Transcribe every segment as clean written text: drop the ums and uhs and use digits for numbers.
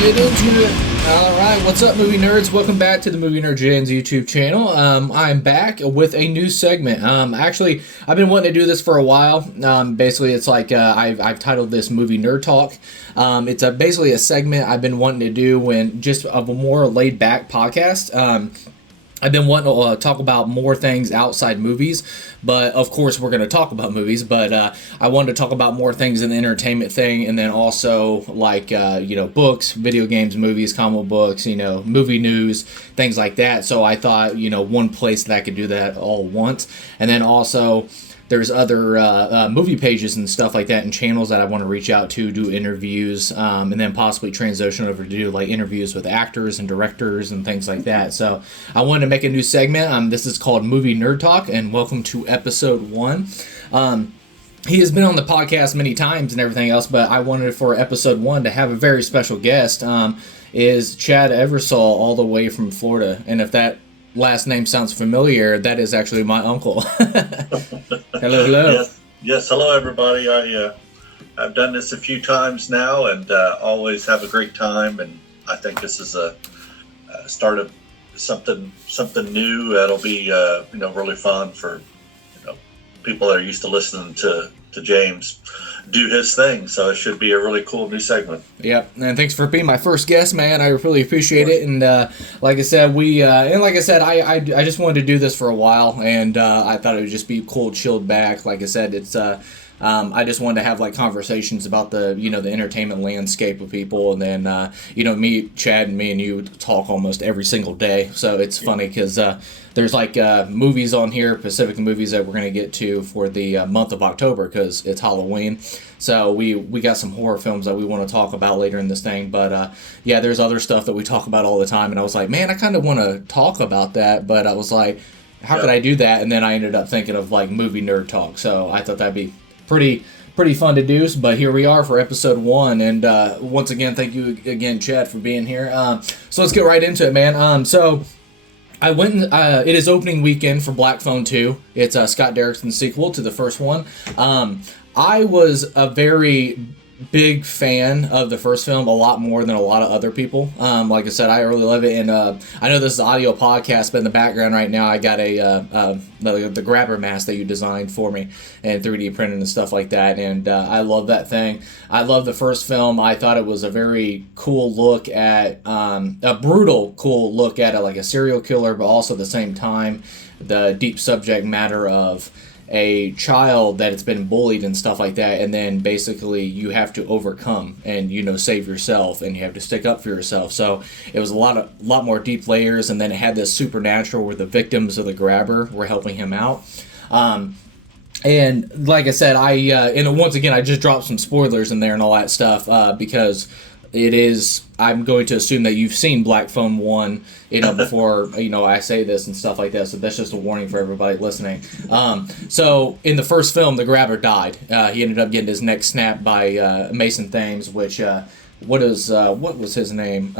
get into it. Alright, what's up, movie nerds? Welcome back to the Movie Nerd Jan's YouTube channel. I'm back with a new segment. Actually, I've been wanting to do this for a while. Basically, it's like I've titled this Movie Nerd Talk. It's basically a segment I've been wanting to do when just of a more laid back podcast. I've been wanting to talk about more things outside movies, but of course we're going to talk about movies, but I wanted to talk about more things in the entertainment thing, and then also like, books, video games, movies, comic books, movie news, things like that. So I thought, one place that I could do that all at once. And then also there's other movie pages and stuff like that and channels that I want to reach out to, do interviews, and then possibly transition over to do like interviews with actors and directors and things like that. So I wanted to make a new segment. This is called Movie Nerd Talk, and welcome to episode 1. He has been on the podcast many times and everything else, but I wanted for episode 1 to have a very special guest. Is Chad Eversole, all the way from Florida. And if that last name sounds familiar, that is actually my uncle. Hello. Yes. Hello, everybody. I've done this a few times now, and always have a great time. And I think this is a start of something new that'll be really fun for people that are used to listening to James do his thing. So it should be a really cool new segment. Yep, and thanks for being my first guest, man. I really appreciate it. And like I said, I just wanted to do this for a while, and I thought it would just be cool, chilled back. Like I said, it's I just wanted to have like conversations about the the entertainment landscape of people, and then Chad and you talk almost every single day. So it's funny because there's like movies on here, Pacific movies that we're gonna get to for the month of October because it's Halloween. So we got some horror films that we want to talk about later in this thing. But there's other stuff that we talk about all the time, and I was like, man, I kind of want to talk about that, but I was like, how could I do that? And then I ended up thinking of like Movie Nerd Talk. So I thought that'd be pretty fun to do, but here we are for episode 1, and once again, thank you again, Chad, for being here. So let's get right into it, man. So I went, it is opening weekend for Black Phone 2. It's Scott Derrickson's sequel to the first one. I was a very big fan of the first film, a lot more than a lot of other people. Like I said, I really love it, and I know this is an audio podcast, but in the background right now I got the grabber mask that you designed for me and 3D printed and stuff like that, and I love that thing. I love the first film. I thought it was a very cool look at a brutal cool look at like a serial killer, but also at the same time the deep subject matter of a child that has been bullied and stuff like that, and then basically you have to overcome and save yourself, and you have to stick up for yourself. So it was a lot more deep layers, and then it had this supernatural where the victims of the grabber were helping him out. And like I said, and once again I just dropped some spoilers in there and all that stuff because I'm going to assume that you've seen Black Phone 1, before, I say this and stuff like that, so that's just a warning for everybody listening. So, in the first film, the grabber died. He ended up getting his neck snapped by Mason Thames, which, what was his name?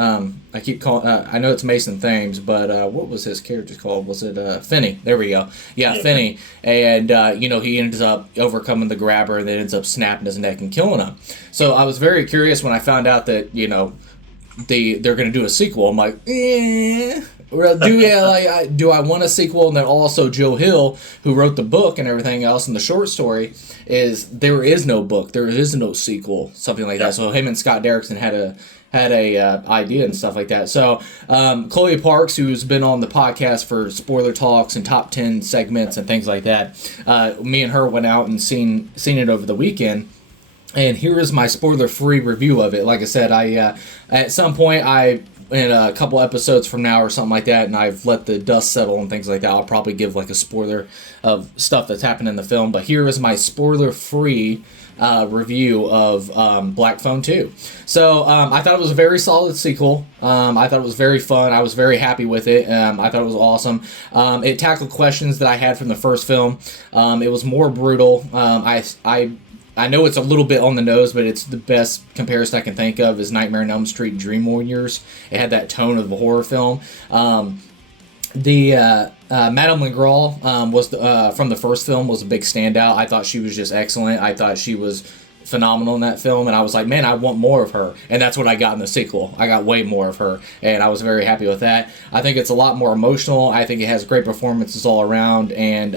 I keep calling, I know it's Mason Thames, but what was his character called? Was it Finney? There we go. Yeah, Finney. And, he ends up overcoming the grabber and then ends up snapping his neck and killing him. So I was very curious when I found out that, they're going to do a sequel. I'm like, do I want a sequel? And then also Joe Hill, who wrote the book and everything else, and the short story there is no book, there is no sequel, something like that. So him and Scott Derrickson had a idea and stuff like that. So Chloe Parks, who's been on the podcast for spoiler talks and top 10 segments and things like that, me and her went out and seen it over the weekend. And here is my spoiler-free review of it. Like I said, at some point, in a couple episodes from now or something like that, and I've let the dust settle and things like that, I'll probably give like a spoiler of stuff that's happened in the film. But here is my spoiler-free review of Black Phone 2. So I thought it was a very solid sequel. I thought it was very fun. I was very happy with it. I thought it was awesome. It tackled questions that I had from the first film. It was more brutal. I know it's a little bit on the nose, but it's the best comparison I can think of is Nightmare on Elm Street Dream Warriors. It had that tone of a horror film. Madeline Grawl was from the first film was a big standout. I thought she was just excellent. I thought she was phenomenal in that film, and I was like, man, I want more of her, and that's what I got in the sequel. I got way more of her, and I was very happy with that. I think it's a lot more emotional. I think it has great performances all around, and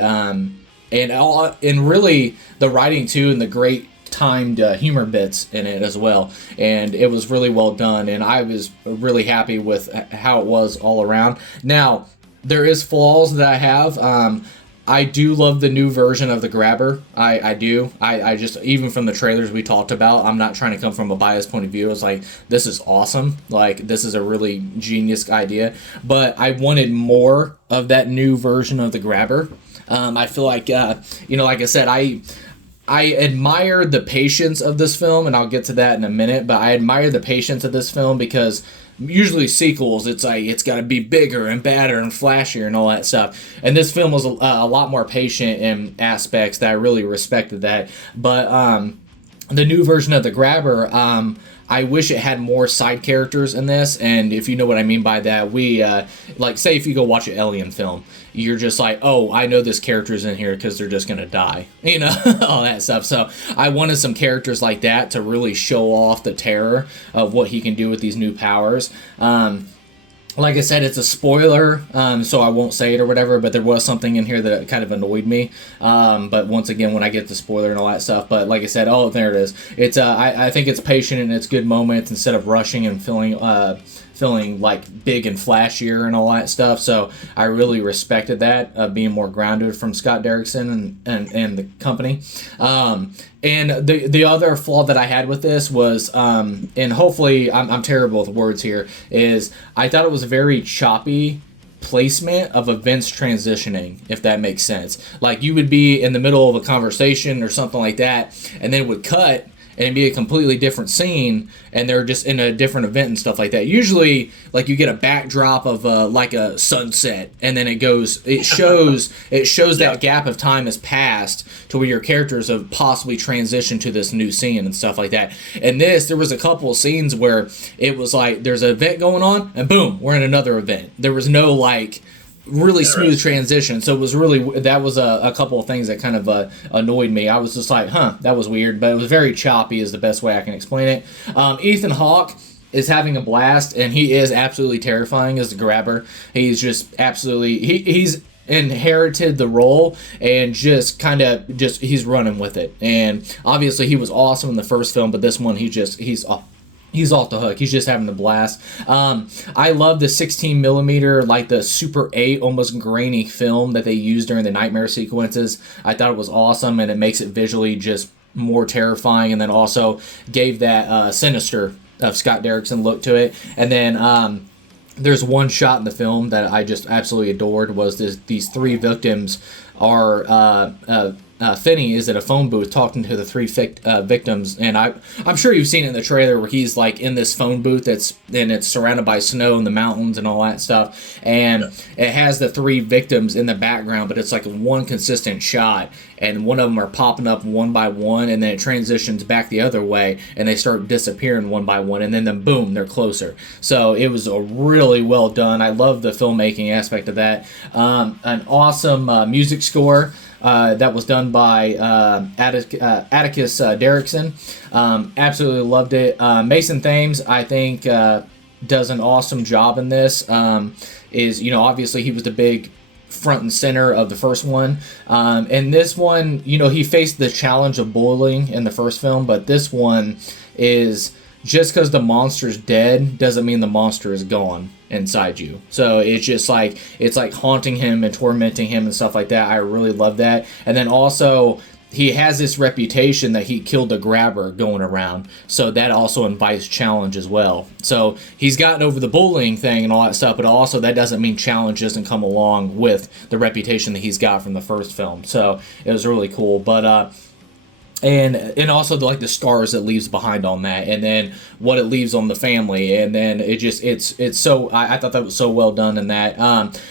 really the writing too, and the great timed humor bits in it as well, and it was really well done, and I was really happy with how it was all around. Now, there is flaws that I have. I do love the new version of the grabber. I do. I just, even from the trailers we talked about, I'm not trying to come from a biased point of view. It's like, this is awesome. Like, this is a really genius idea. But I wanted more of that new version of the grabber. I feel like, like I said, I admired the patience of this film, and I'll get to that in a minute, but I admire the patience of this film because usually sequels, it's like, it's got to be bigger and badder and flashier and all that stuff. And this film was a lot more patient in aspects that I really respected that. But the new version of the grabber, I wish it had more side characters in this, and if you know what I mean by that, we, say if you go watch an Alien film, you're just like, oh, I know this character's in here because they're just going to die, all that stuff. So I wanted some characters like that to really show off the terror of what he can do with these new powers. Like I said, it's a spoiler, so I won't say it or whatever, but there was something in here that kind of annoyed me. But once again, when I get the spoiler and all that stuff, but like I said, oh, there it is. It's I think it's patient and it's good moments instead of rushing and feeling like big and flashier and all that stuff. So I really respected that, being more grounded from Scott Derrickson and the company. And the other flaw that I had with this was, and hopefully I'm terrible with words here, is I thought it was a very choppy placement of events transitioning, if that makes sense. Like, you would be in the middle of a conversation or something like that, and then it would cut, and it'd be a completely different scene, and they're just in a different event and stuff like that. Usually, like, you get a backdrop of like a sunset, and then it shows that gap of time has passed to where your characters have possibly transitioned to this new scene and stuff like that. And there was a couple of scenes where it was like, there's an event going on, and boom, we're in another event. There was no, like, really smooth transition, so it was really, that was a couple of things that kind of annoyed me. I was just like, that was weird, but it was very choppy is the best way I can explain it. Ethan Hawke is having a blast, and he is absolutely terrifying as the grabber. He's just absolutely, he's inherited the role and just he's running with it. And obviously he was awesome in the first film, but this one he's off the hook. He's just having a blast. I love the 16 millimeter, like the Super 8, almost grainy film that they used during the nightmare sequences. I thought it was awesome, and it makes it visually just more terrifying, and then also gave that sinister of Scott Derrickson look to it. And then there's one shot in the film that I just absolutely adored, was these three victims are Finney is at a phone booth talking to the three victims, and I'm sure you've seen it in the trailer where he's like in this phone booth it's surrounded by snow in the mountains and all that stuff, and it has the three victims in the background, but it's like one consistent shot, and one of them are popping up one by one, and then it transitions back the other way, and they start disappearing one by one, and then boom, they're closer. So it was a really well done. I love the filmmaking aspect of that. An awesome music score that was done by Atticus Derrickson. Absolutely loved it. Mason Thames, I think, does an awesome job in this. Obviously he was the big front and center of the first one. And this one, he faced the challenge of bullying in the first film, but this one is, just because the monster's dead doesn't mean the monster is gone inside you. So it's just like, it's like haunting him and tormenting him and stuff like that. I really love that. And then also, he has this reputation that he killed a grabber going around, so that also invites challenge as well. So he's gotten over the bullying thing and all that stuff, but also that doesn't mean challenge doesn't come along with the reputation that he's got from the first film. So it was really cool. But and also the scars it leaves behind on that, and then what it leaves on the family, and then it's so, I thought that was so well done in that.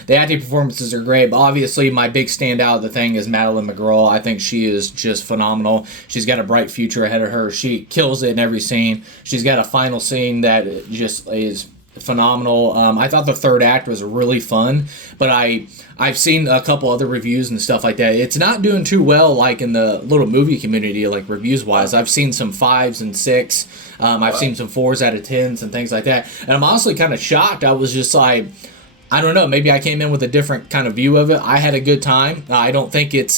The acting performances are great, but obviously my big standout of the thing is Madeline McGraw. I think she is just phenomenal. She's got a bright future ahead of her. She kills it in every scene. She's got a final scene that just is phenomenal. I thought the third act was really fun, but I've seen a couple other reviews and stuff like that. It's not doing too well, like in the little movie community, like reviews wise. I've seen some 5s and 6. I've seen some 4s out of 10s and things like that. And I'm honestly kind of shocked. I was just like, I don't know. Maybe I came in with a different kind of view of it. I had a good time. I don't think it's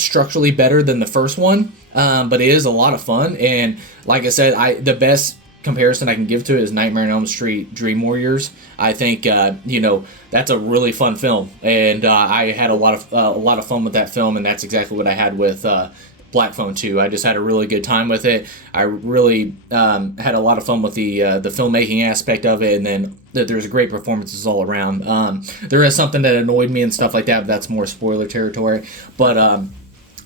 structurally better than the first one, but it is a lot of fun. And like I said, the best comparison I can give to it is Nightmare on Elm Street Dream Warriors. I think that's a really fun film, and I had a lot of fun with that film, and that's exactly what I had with Black Phone 2. I just had a really good time with it. I really had a lot of fun with the filmmaking aspect of it, and then there's great performances all around. There is something that annoyed me and stuff like that, but that's more spoiler territory. But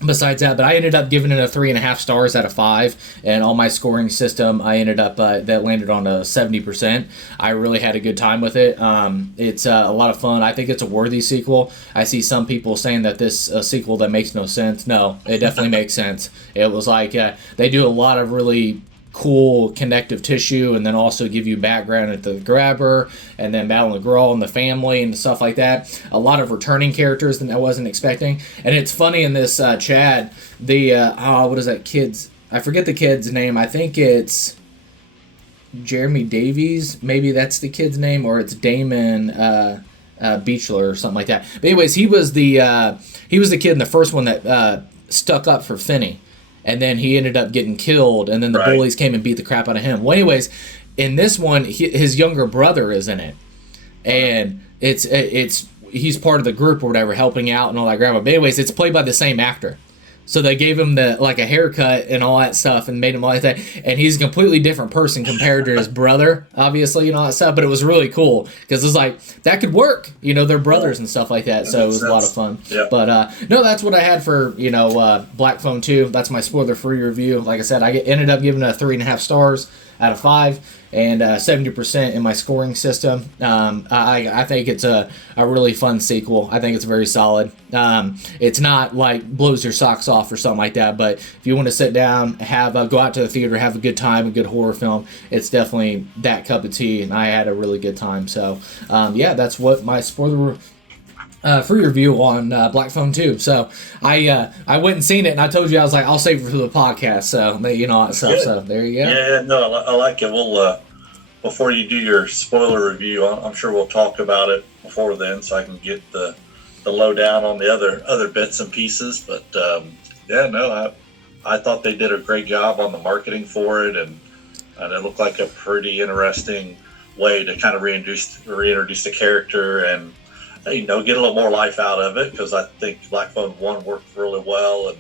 besides that, but I ended up giving it a 3.5 stars out of 5, and on my scoring system, I ended up that landed on a 70%. I really had a good time with it. It's a lot of fun. I think it's a worthy sequel. I see some people saying that this a sequel that makes no sense. No, it definitely makes sense. It was like they do a lot of really cool connective tissue, and then also give you background at the grabber, and then Battle and Grawl and the family and stuff like that. A lot of returning characters that I wasn't expecting. And it's funny in this Chad, the what is that kid's? I forget the kid's name. I think it's Jeremy Davies. Maybe that's the kid's name, or it's Damon Beechler or something like that. But anyways, he was the kid in the first one that stuck up for Finney. And then he ended up getting killed, and then the bullies came and beat the crap out of him. Well, anyways, in this one, his younger brother is in it, and he's part of the group or whatever, helping out and all that crap. But anyways, it's played by the same actor. So they gave him a haircut and all that stuff, and made him like that. And he's a completely different person compared to his brother, obviously, and all that stuff. But it was really cool because it's like that could work, they're brothers and stuff like that. So it was a lot of fun. Yeah. But no, that's what I had for Black Phone 2. That's my spoiler-free review. Like I said, I ended up giving it a 3.5 stars out of 5. And 70% in my scoring system. I think it's a really fun sequel. I think it's very solid. It's not like blows your socks off or something like that, but if you want to sit down, go out to the theater, have a good time, a good horror film, it's definitely that cup of tea, and I had a really good time. So, that's what my spoiler free review on Black Phone 2. So I went and seen it, and I told you, I was like, I'll save it for the podcast. So all that stuff. So there you go. Yeah, no, I like it. We'll before you do your spoiler review, I'm sure we'll talk about it before then, so I can get the lowdown on the other bits and pieces. But I thought they did a great job on the marketing for it, and it looked like a pretty interesting way to kind of reintroduce the character and get a little more life out of it, because I think Black Phone 1 worked really well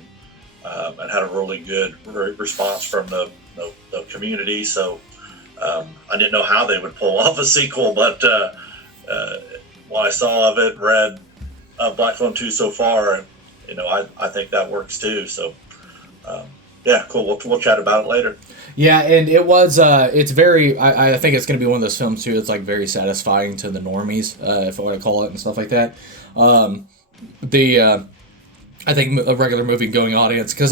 and had a really good response from the community. So I didn't know how they would pull off a sequel, but what I saw of it, read Black Phone 2 so far, I think that works too. So cool. We'll chat about it later. Yeah, and it was, it's very, I think it's going to be one of those films, too, that's, like, very satisfying to the normies, if I want to call it, and stuff like that. I think a regular movie-going audience, because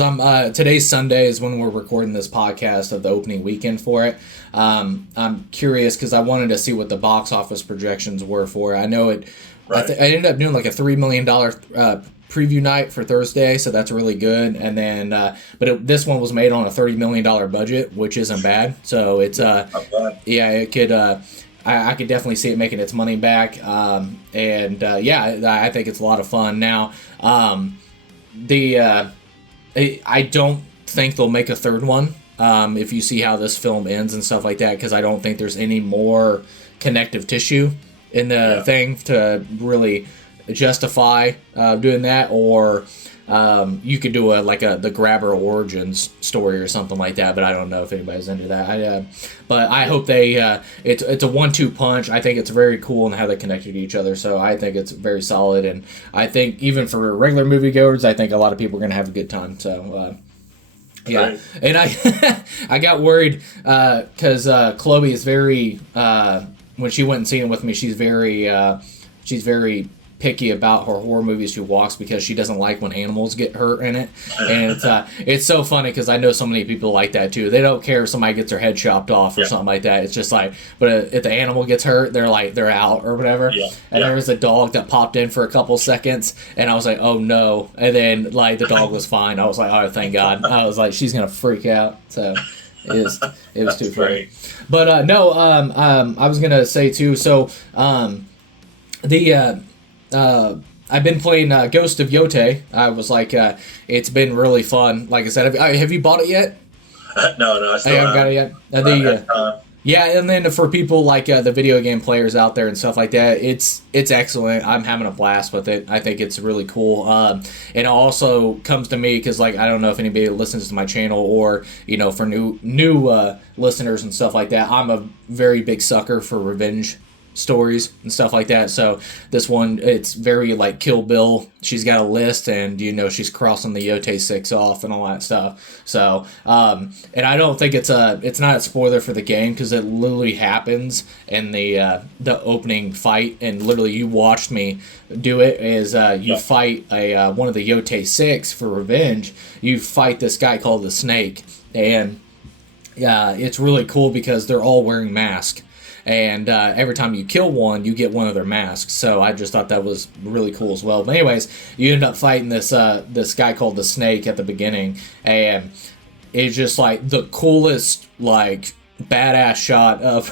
today's Sunday is when we're recording this podcast of the opening weekend for it. I'm curious, because I wanted to see what the box office projections were for it. I know it, right. I ended up doing, like, a $3 million preview night for Thursday, so that's really good. And then this one was made on a $30 million budget, which isn't bad. So it's it could I could definitely see it making its money back. I think it's a lot of fun. Now I don't think they'll make a third one if you see how this film ends and stuff like that, because I don't think there's any more connective tissue in the thing to really justify doing that, or you could do the grabber origins story or something like that, but I don't know if anybody's into that. But I hope they it's a 1-2 punch. I think it's very cool and how they connected to each other, so I think it's very solid, and I think even for regular moviegoers, I think a lot of people are going to have a good time. So right. And I got worried because Chloe is very when she went and seen it with me, she's very picky about her horror movies she walks because she doesn't like when animals get hurt in it, and it's so funny because I know so many people like that too. They don't care if somebody gets their head chopped off or something like that. It's just like, but if the animal gets hurt, they're out or whatever. And there was a dog that popped in for a couple seconds, and I was like, oh no, and then like the dog was fine. I was like, oh thank God. I was like, she's gonna freak out. So it was too funny. But no, I was gonna say too. So I've been playing Ghost of Yote. I was like, it's been really fun. Like I said, have you bought it yet? No, I still haven't got it yet. Yeah, and then for people like the video game players out there and stuff like that, it's excellent. I'm having a blast with it. I think it's really cool. And it also comes to me because, like, I don't know if anybody listens to my channel or, for new listeners and stuff like that, I'm a very big sucker for revenge stories and stuff like that. So this one, it's very like Kill Bill. She's got a list, and she's crossing the Yote 6 off and all that stuff. So and I don't think it's not a spoiler for the game because it literally happens in the opening fight, and literally you watched me do it. Is you fight one of the Yote 6 for revenge. You fight this guy called the Snake, and it's really cool because they're all wearing masks. And every time you kill one, you get one of their masks. So I just thought that was really cool as well. But anyways, you end up fighting this guy called the Snake at the beginning, and it's just like the coolest like badass shot of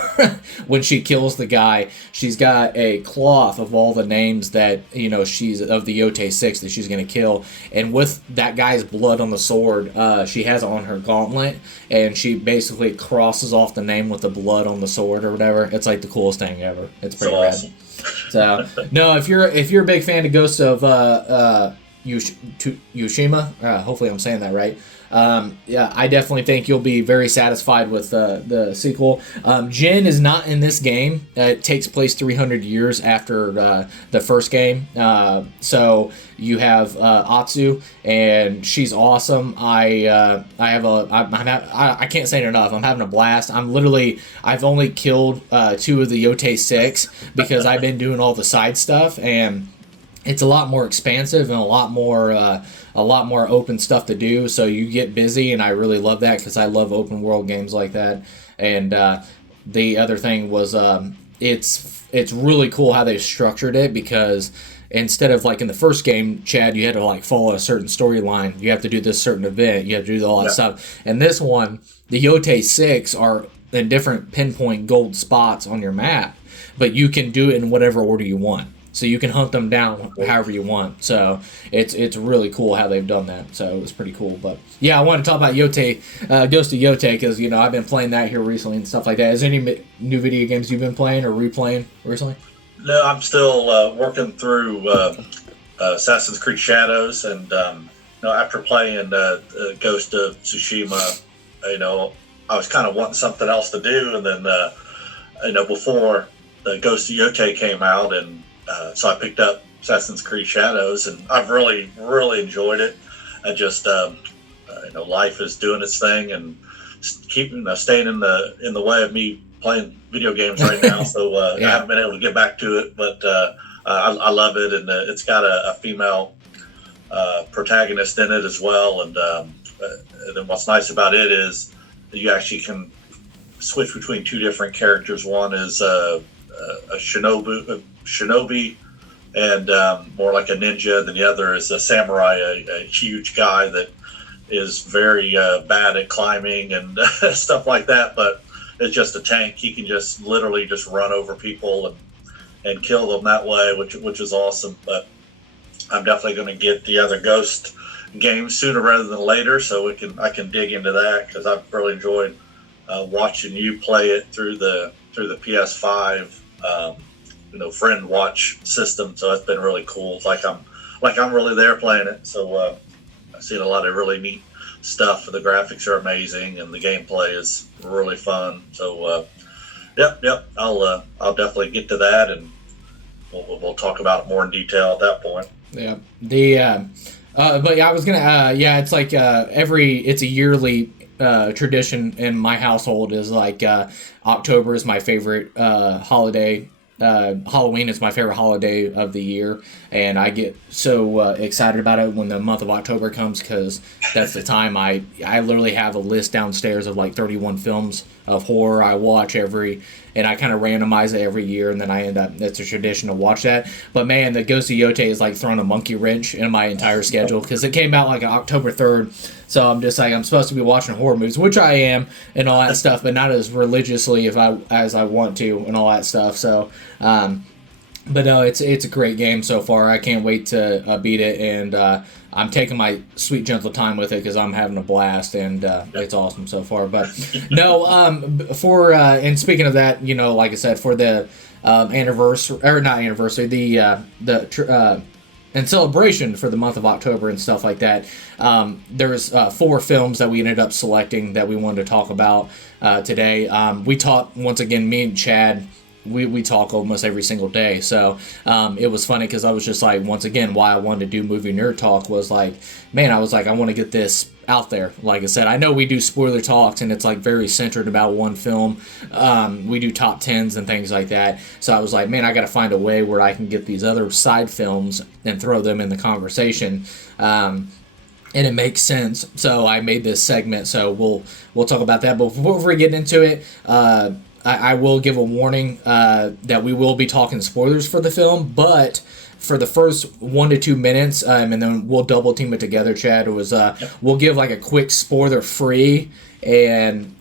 when she kills the guy. She's got a cloth of all the names that she's of the Yote 6 that she's gonna kill, and with that guy's blood on the sword, she has it on her gauntlet, and she basically crosses off the name with the blood on the sword or whatever. It's like the coolest thing ever. It's pretty rad. Awesome. So no, if you're a big fan of Ghost of Tsushima, hopefully I'm saying that right. Yeah, I definitely think you'll be very satisfied with the sequel. Jin is not in this game. It takes place 300 years after the first game. So you have Atsu, and she's awesome. I can't say it enough. I'm having a blast. I've only killed 2 of the Yote 6 because I've been doing all the side stuff, and it's a lot more expansive and a lot more open stuff to do, so you get busy, and I really love that because I love open world games like that. And the other thing was it's really cool how they structured it, because instead of like in the first game, Chad, you had to like follow a certain storyline, you have to do this certain event, you have to do all that stuff. And this one, the Yote 6 are in different pinpoint gold spots on your map, but you can do it in whatever order you want. So you can hunt them down however you want. So it's really cool how they've done that. So it was pretty cool. But yeah, I want to talk about Yote, Ghost of Yote, because I've been playing that here recently and stuff like that. Is there any new video games you've been playing or replaying recently? No, I'm still working through Assassin's Creed Shadows, and after playing Ghost of Tsushima, I was kind of wanting something else to do, and then before the Ghost of Yote came out, and so I picked up Assassin's Creed Shadows, and I've really, really enjoyed it. I just, life is doing its thing and keeping staying in the way of me playing video games right now. So I haven't been able to get back to it, but I love it, and it's got a female protagonist in it as well. And then what's nice about it is that you actually can switch between 2 different characters. One is a shinobi and more like a ninja, than the other is a samurai, a huge guy that is very bad at climbing and stuff like that, but it's just a tank. He can just literally just run over people and kill them that way, which is awesome. But I'm definitely going to get the other Ghost game sooner rather than later, so I can dig into that, because I've really enjoyed watching you play it through the PS5 friend watch system. So it's been really cool. It's like I'm really there playing it. So I've seen a lot of really neat stuff. The graphics are amazing, and the gameplay is really fun. So yep, I'll definitely get to that, and we'll talk about it more in detail at that point. Yeah. But yeah, I was gonna. It's like it's a yearly tradition in my household is like October is my favorite holiday Halloween is my favorite holiday of the year, and I get so excited about it when the month of October comes, because that's the time I literally have a list downstairs of like 31 films of horror I watch and I kind of randomize it every year, and then I end up, it's a tradition to watch that. But man, the Ghost of Yote is like throwing a monkey wrench in my entire schedule, because it came out like October 3rd, so I'm just like, I'm supposed to be watching horror movies, which I am, and all that stuff, but not as religiously as I want to, and all that stuff. So but no, it's a great game so far. I can't wait to beat it, and I'm taking my sweet gentle time with it, because I'm having a blast, and it's awesome so far. But no, and speaking of that, like I said, for the anniversary, or not anniversary, and celebration for the month of October and stuff like that, there's 4 films that we ended up selecting that we wanted to talk about today. We talked, once again, me and Chad, we talk almost every single day, so it was funny, because I was just like, once again, why I wanted to do Movie Nerd Talk was like, man, I was like, I want to get this out there. Like I said, I know we do spoiler talks, and it's like very centered about one film. We do top 10s and things like that, so I was like, man, I got to find a way where I can get these other side films and throw them in the conversation. And it makes sense, so I made this segment, so we'll talk about that. But before we get into it, I will give a warning that we will be talking spoilers for the film, but for the first 1 to 2 minutes, and then we'll double team it together, Chad. It was we'll give like a quick spoiler free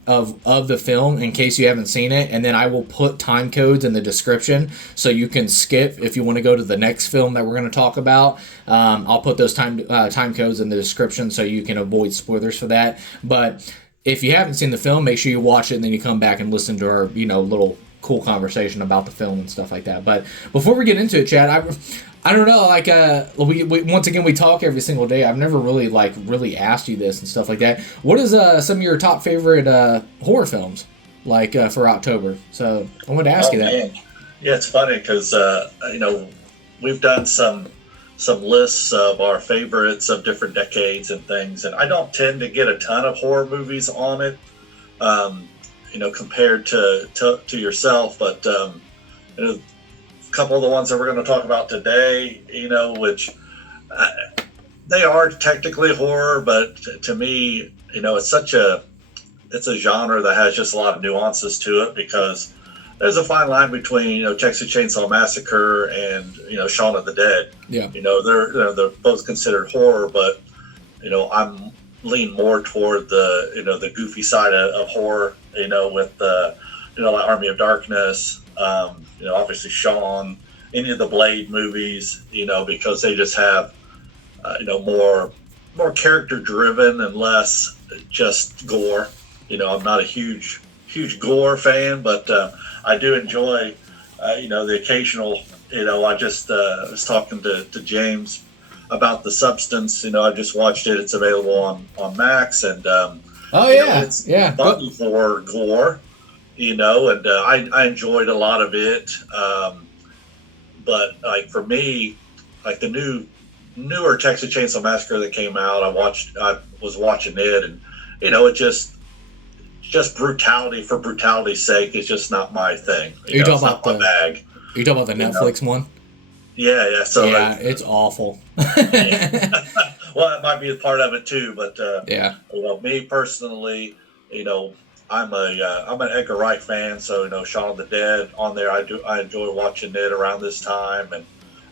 of the film in case you haven't seen it, and then I will put time codes in the description so you can skip if you want to go to the next film that we're going to talk about. I'll put those time codes in the description so you can avoid spoilers for that. But if you haven't seen the film, make sure you watch it, and then you come back and listen to our, little cool conversation about the film and stuff like that. But before we get into it, Chad, I don't know, like, we once again, we talk every single day. I've never really asked you this and stuff like that. What is some of your top favorite horror films, like, for October? So I wanted to ask you that. Man. Yeah, it's funny, because, we've done some lists of our favorites of different decades and things, and I don't tend to get a ton of horror movies on it, compared to yourself, but a couple of the ones that we're going to talk about today, which they are technically horror, but to me, it's a genre that has just a lot of nuances to it, because there's a fine line between, Texas Chainsaw Massacre and, Shaun of the Dead. Yeah. They're both considered horror, but, I'm lean more toward the goofy side of horror, with like Army of Darkness, obviously Shaun, any of the Blade movies, because they just have, more character driven and less just gore. I'm not a huge gore fan, but I do enjoy, the occasional, I just was talking to James about The Substance. I just watched it. It's available on Max, and it's fun for gore, and I enjoyed a lot of it. But like for me, like the newer Texas Chainsaw Massacre that came out, I was watching it, and it just brutality for brutality's sake is just not my thing. It's not my bag. Are you talking about the Netflix one? Yeah. So yeah, it's awful. Yeah. Well, that might be a part of it too, but yeah. Me personally, I'm an Edgar Wright fan, so Shaun of the Dead on there. I enjoy watching it around this time,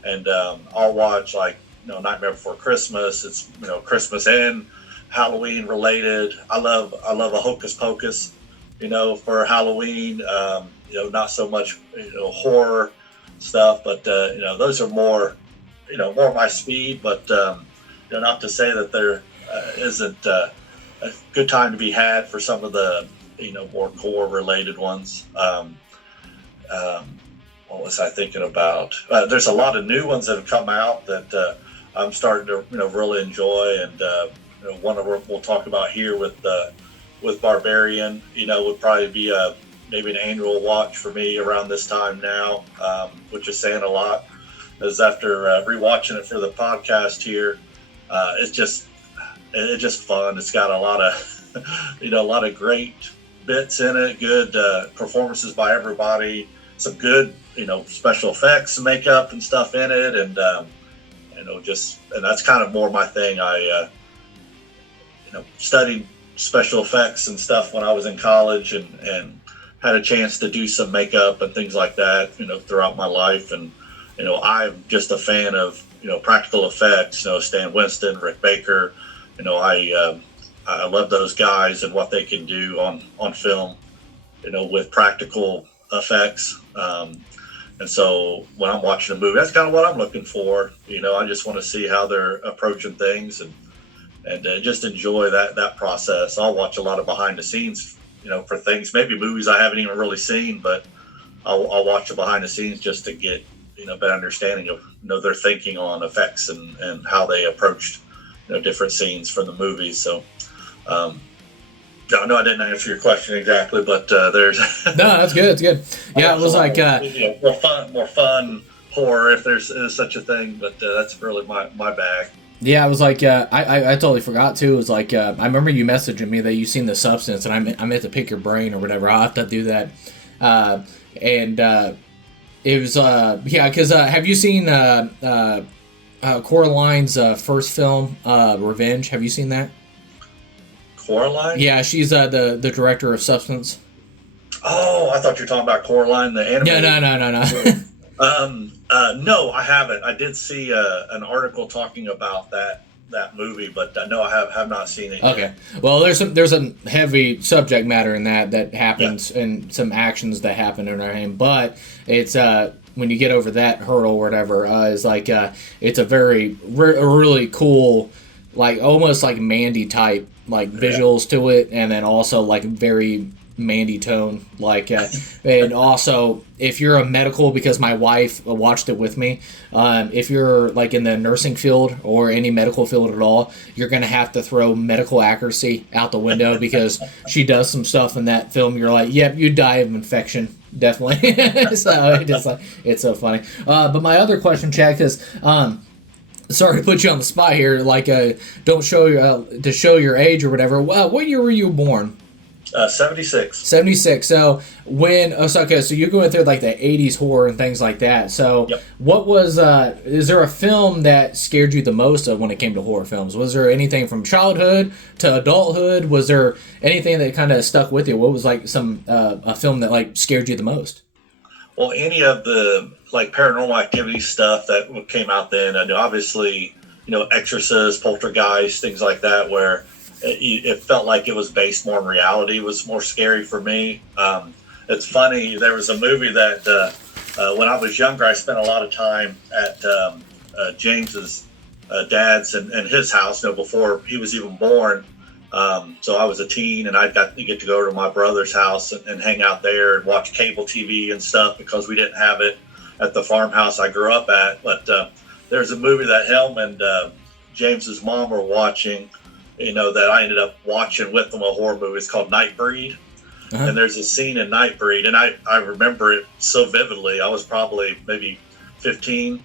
and I'll watch like Nightmare Before Christmas. It's Christmas and Halloween related. I love a Hocus Pocus, for Halloween. Not so much horror stuff, but those are more more my speed. But not to say that there isn't a good time to be had for some of the more gore related ones. What was I thinking about? There's a lot of new ones that have come out that I'm starting to really enjoy, and one of them we'll talk about here with Barbarian. Would probably be maybe an annual watch for me around this time now, which is saying a lot. As after rewatching it for the podcast here, it's just fun. It's got a lot of a lot of great bits in it. Good performances by everybody. some good, special effects, makeup, and stuff in it, and and that's kind of more my thing. I studied special effects and stuff when I was in college, and had a chance to do some makeup and things like that, throughout my life. And I'm just a fan of practical effects. Stan Winston, Rick Baker. I love those guys and what they can do on film, with practical effects. And so when I'm watching a movie, that's kind of what I'm looking for. I just want to see how they're approaching things, and just enjoy that process. I'll watch a lot of behind the scenes, for things, maybe movies I haven't even really seen, but I'll watch the behind the scenes just to get, better understanding of, their thinking on effects and how they approached, different scenes from the movies. So, no, I didn't answer your question exactly, but there's no, that's good. It's good. Yeah, it was like more fun horror, if there's such a thing. But that's really my bag. Yeah, I was like, I totally forgot too. It was like, I remember you messaging me that you seen The Substance, and I meant to pick your brain or whatever. I'll have to do that. It was yeah, because have you seen Coraline's first film, Revenge? Have you seen that? Coraline? Yeah, she's the director of Substance. Oh, I thought you were talking about Coraline, the anime. No. No, I haven't. I did see an article talking about that movie, but no, I have not seen it yet. Okay. Well, there's some heavy subject matter in that happens, and some actions that happen in our game, but it's when you get over that hurdle or whatever, is like it's a really cool, like almost like Mandy type visuals to it, and then also like very Mandy tone, and also if you're a medical, because my wife watched it with me, if you're like in the nursing field or any medical field at all, you're gonna have to throw medical accuracy out the window, because she does some stuff in that film, you're like, yep, you die of infection, definitely. So it's so funny. But my other question, Chad, because sorry to put you on the spot here, don't show to show your age or whatever. What year were you born? 76. 76. So so you're going through like the 80s horror and things like that. So Yep. What was is there a film that scared you the most when it came to horror films? Was there anything from childhood to adulthood? Was there anything that kind of stuck with you? What was like a film that scared you the most? Well, any of the paranormal activity stuff that came out then, and obviously, Exorcist, Poltergeist, things like that, where it felt like it was based more in reality, was more scary for me. It's funny, there was a movie that when I was younger, I spent a lot of time at James's dad's and his house, before he was even born. So I was a teen, and I got to get to go to my brother's house and hang out there and watch cable TV and stuff, because we didn't have it at the farmhouse I grew up at. But there's a movie that Helm and James's mom were watching, that I ended up watching with them, a horror movie. It's called Nightbreed. Uh-huh. And there's a scene in Nightbreed, and I remember it so vividly. I was probably maybe 15,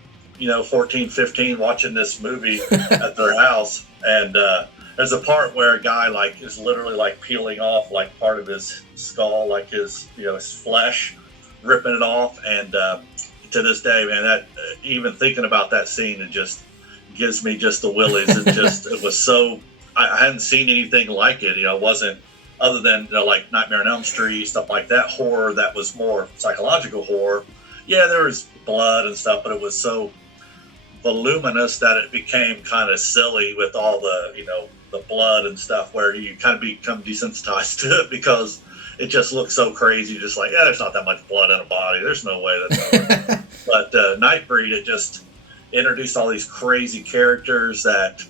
14, 15, watching this movie at their house. And there's a part where a guy is literally peeling off part of his skull, his his flesh, ripping it off. And to this day, man, that even thinking about that scene, it just gives me just the willies. It was so. I hadn't seen anything like it. It wasn't, other than like Nightmare on Elm Street, stuff like that, horror that was more psychological horror. Yeah, there was blood and stuff, but it was so voluminous that it became kind of silly with all the the blood and stuff, where you kind of become desensitized to it, because it just looks so crazy. Just like, yeah, there's not that much blood in a body. There's no way that's not. But Nightbreed, it just introduced all these crazy characters that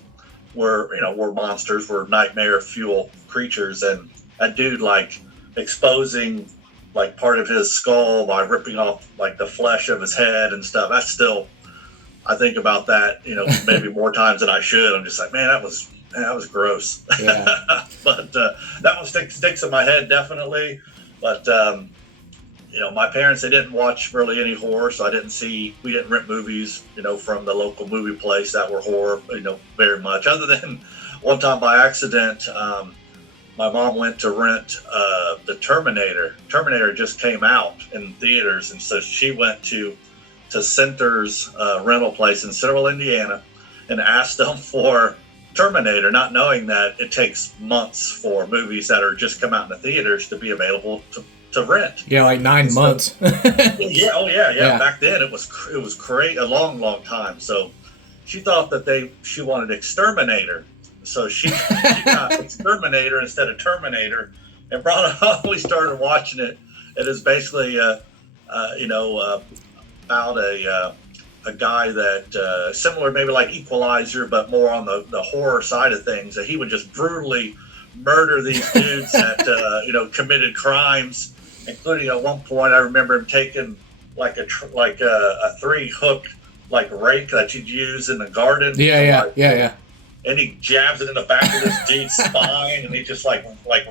were monsters, were nightmare fuel creatures, and a dude exposing part of his skull by ripping off the flesh of his head and stuff. That's still, I think about that maybe more times than I should. I'm just like, man, that was gross. Yeah. But that one sticks in my head, definitely. But my parents, they didn't watch really any horror, so we didn't rent movies, from the local movie place that were horror, very much. Other than one time by accident, my mom went to rent the Terminator. Terminator just came out in theaters, and so she went to Center's rental place in Central Indiana and asked them for Terminator, not knowing that it takes months for movies that are just come out in the theaters to be available to rent. Yeah, like 9 months. Yeah. Back then it was crazy, a long time. So she thought that she wanted Exterminator, so she got Exterminator instead of Terminator, and brought it home. We started watching it. It is basically about a guy that similar, maybe like Equalizer, but more on the horror side of things. That he would just brutally murder these dudes that committed crimes, including at one point I remember him taking like a 3-hook like rake that you'd use in the garden. Yeah. And he jabs it in the back of this dude's spine, and he just like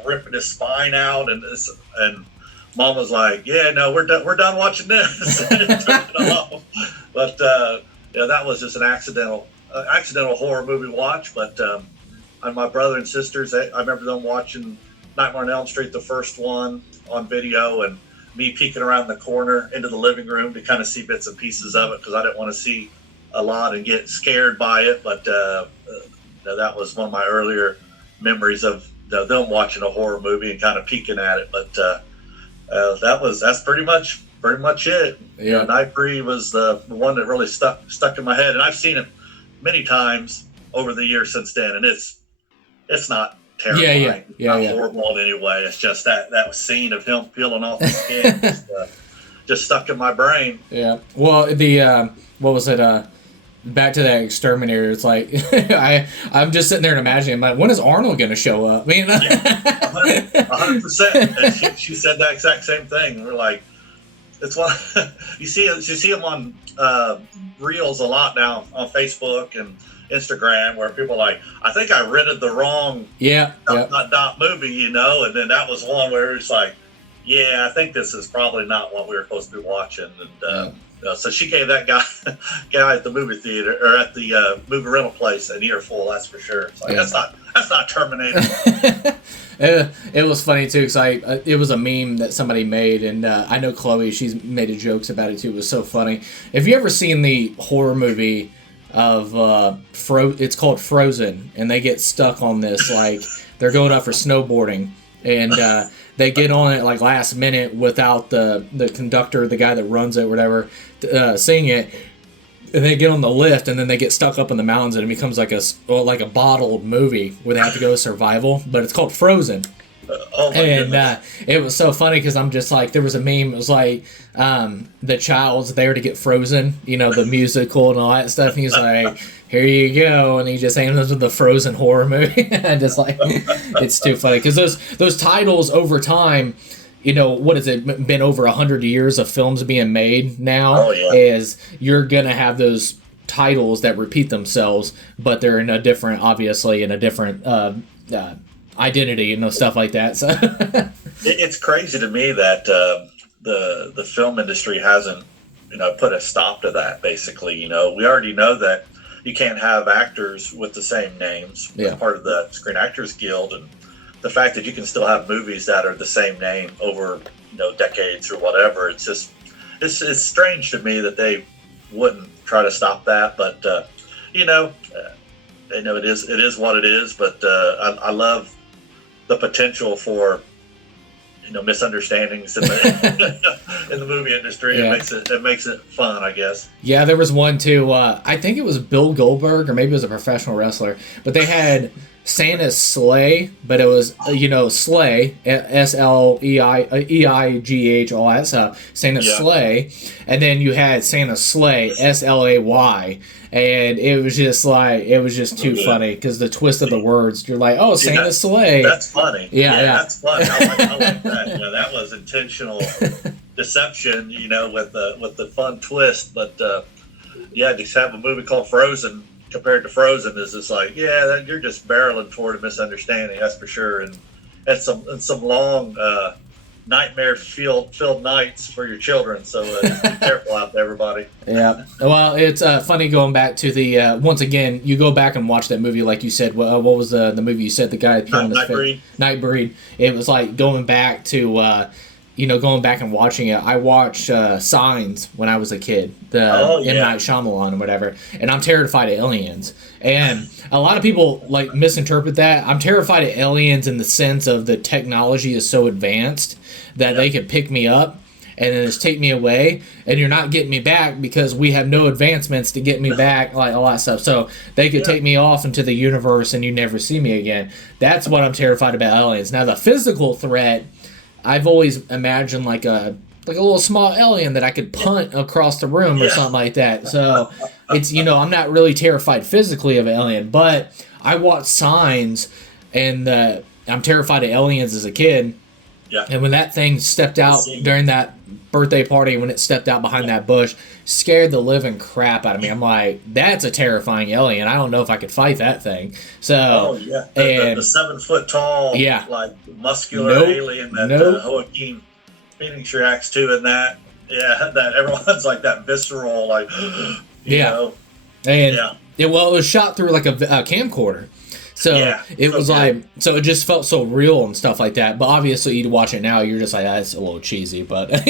ripping his spine out, and Mom was like, "Yeah, no, we're done watching this." And turned it off. But that was just an accidental horror movie watch. But and my brother and sisters, I remember them watching Nightmare on Elm Street, the first one, on video, and me peeking around the corner into the living room to kind of see bits and pieces of it, because I didn't want to see a lot and get scared by it. But that was one of my earlier memories of them watching a horror movie and kind of peeking at it. But that's pretty much it. Yeah. Night Breed was the one that really stuck in my head, and I've seen it many times over the years since then, and it's not terrifying. Not horrible in any way. It's just that scene of him peeling off his skin just stuck in my brain. Yeah. Well, the what was it? Back to that Exterminator. It's like I'm just sitting there and imagining, like, when is Arnold going to show up? 100%. She said that exact same thing. We're like, it's one you see him on reels a lot now on Facebook and Instagram, where people are like, I think I rented the wrong movie, and then that was one where it's like, I think this is probably not what we were supposed to be watching, and so she gave that guy at the movie theater, or at the movie rental place, an earful. That's for sure. It's like, that's not Terminator. It was funny too, because it was a meme that somebody made, and I know Chloe, she's made jokes about it too. It was so funny. Have you ever seen the horror movie of it's called Frozen, and they get stuck on this, like, they're going up for snowboarding, and they get on it like last minute without the conductor, the guy that runs it, whatever, seeing it, and they get on the lift, and then they get stuck up in the mountains, and it becomes like a bottled movie where they have to go survival, but it's called Frozen. It was so funny, because I'm just like, there was a meme, it was like, the child's there to get frozen, the musical and all that stuff, and he's like, here you go, and he just aims us with the Frozen horror movie. And just like, it's too funny, because those titles over time, what has it been, over 100 years of films being made now? Is you're gonna have those titles that repeat themselves, but they're in a different identity, stuff like that. So it's crazy to me that the film industry hasn't put a stop to that. Basically, we already know that you can't have actors with the same names as part of the Screen Actors Guild, and the fact that you can still have movies that are the same name over decades or whatever, it's strange to me that they wouldn't try to stop that. But they know it is what it is. But I love the potential for misunderstandings in the movie industry. It makes it fun, I guess. Yeah, there was one too. I think it was Bill Goldberg, or maybe it was a professional wrestler, but they had Santa's sleigh, but it was sleigh, SLEIGH, all that stuff. Santa's sleigh, and then you had Santa's sleigh, SLAY. And it was just too funny, because the twist of the words, you're like, oh, Santa's sleigh. That's funny. Yeah, that's funny. I like that. That was intentional deception, with the fun twist. But just have a movie called Frozen compared to Frozen is just like, you're just barreling toward a misunderstanding, that's for sure. And some long nightmare filled nights for your children. So just be careful out there, everybody. Yeah. Well, it's funny going back to the once again, you go back and watch that movie like you said. What was the movie you said the guy Nightbreed. Nightbreed. It was like going back to going back and watching it. I watched Signs when I was a kid, the M. Night Shyamalan or whatever, and I'm terrified of aliens. And a lot of people like misinterpret that. I'm terrified of aliens in the sense of the technology is so advanced that they could pick me up and then just take me away, and you're not getting me back because we have no advancements to get me back, like a lot of stuff. So they could take me off into the universe and you never see me again. That's what I'm terrified about aliens. Now the physical threat, I've always imagined like a little small alien that I could punt across the room or something like that. So it's, I'm not really terrified physically of an alien, but I watched Signs and I'm terrified of aliens as a kid. Yeah. And when that thing stepped out during that birthday party, when it stepped out behind that bush, scared the living crap out of me. I'm like, that's a terrifying alien. I don't know if I could fight that thing. So, the 7 foot tall, like muscular alien that Joaquin Phoenix reacts to in that. Yeah, that everyone's like that visceral, like, you know. And it was shot through like a camcorder. So it was like, so it just felt so real and stuff like that. But obviously, you watch it now, you're just like, that's a little cheesy. But that's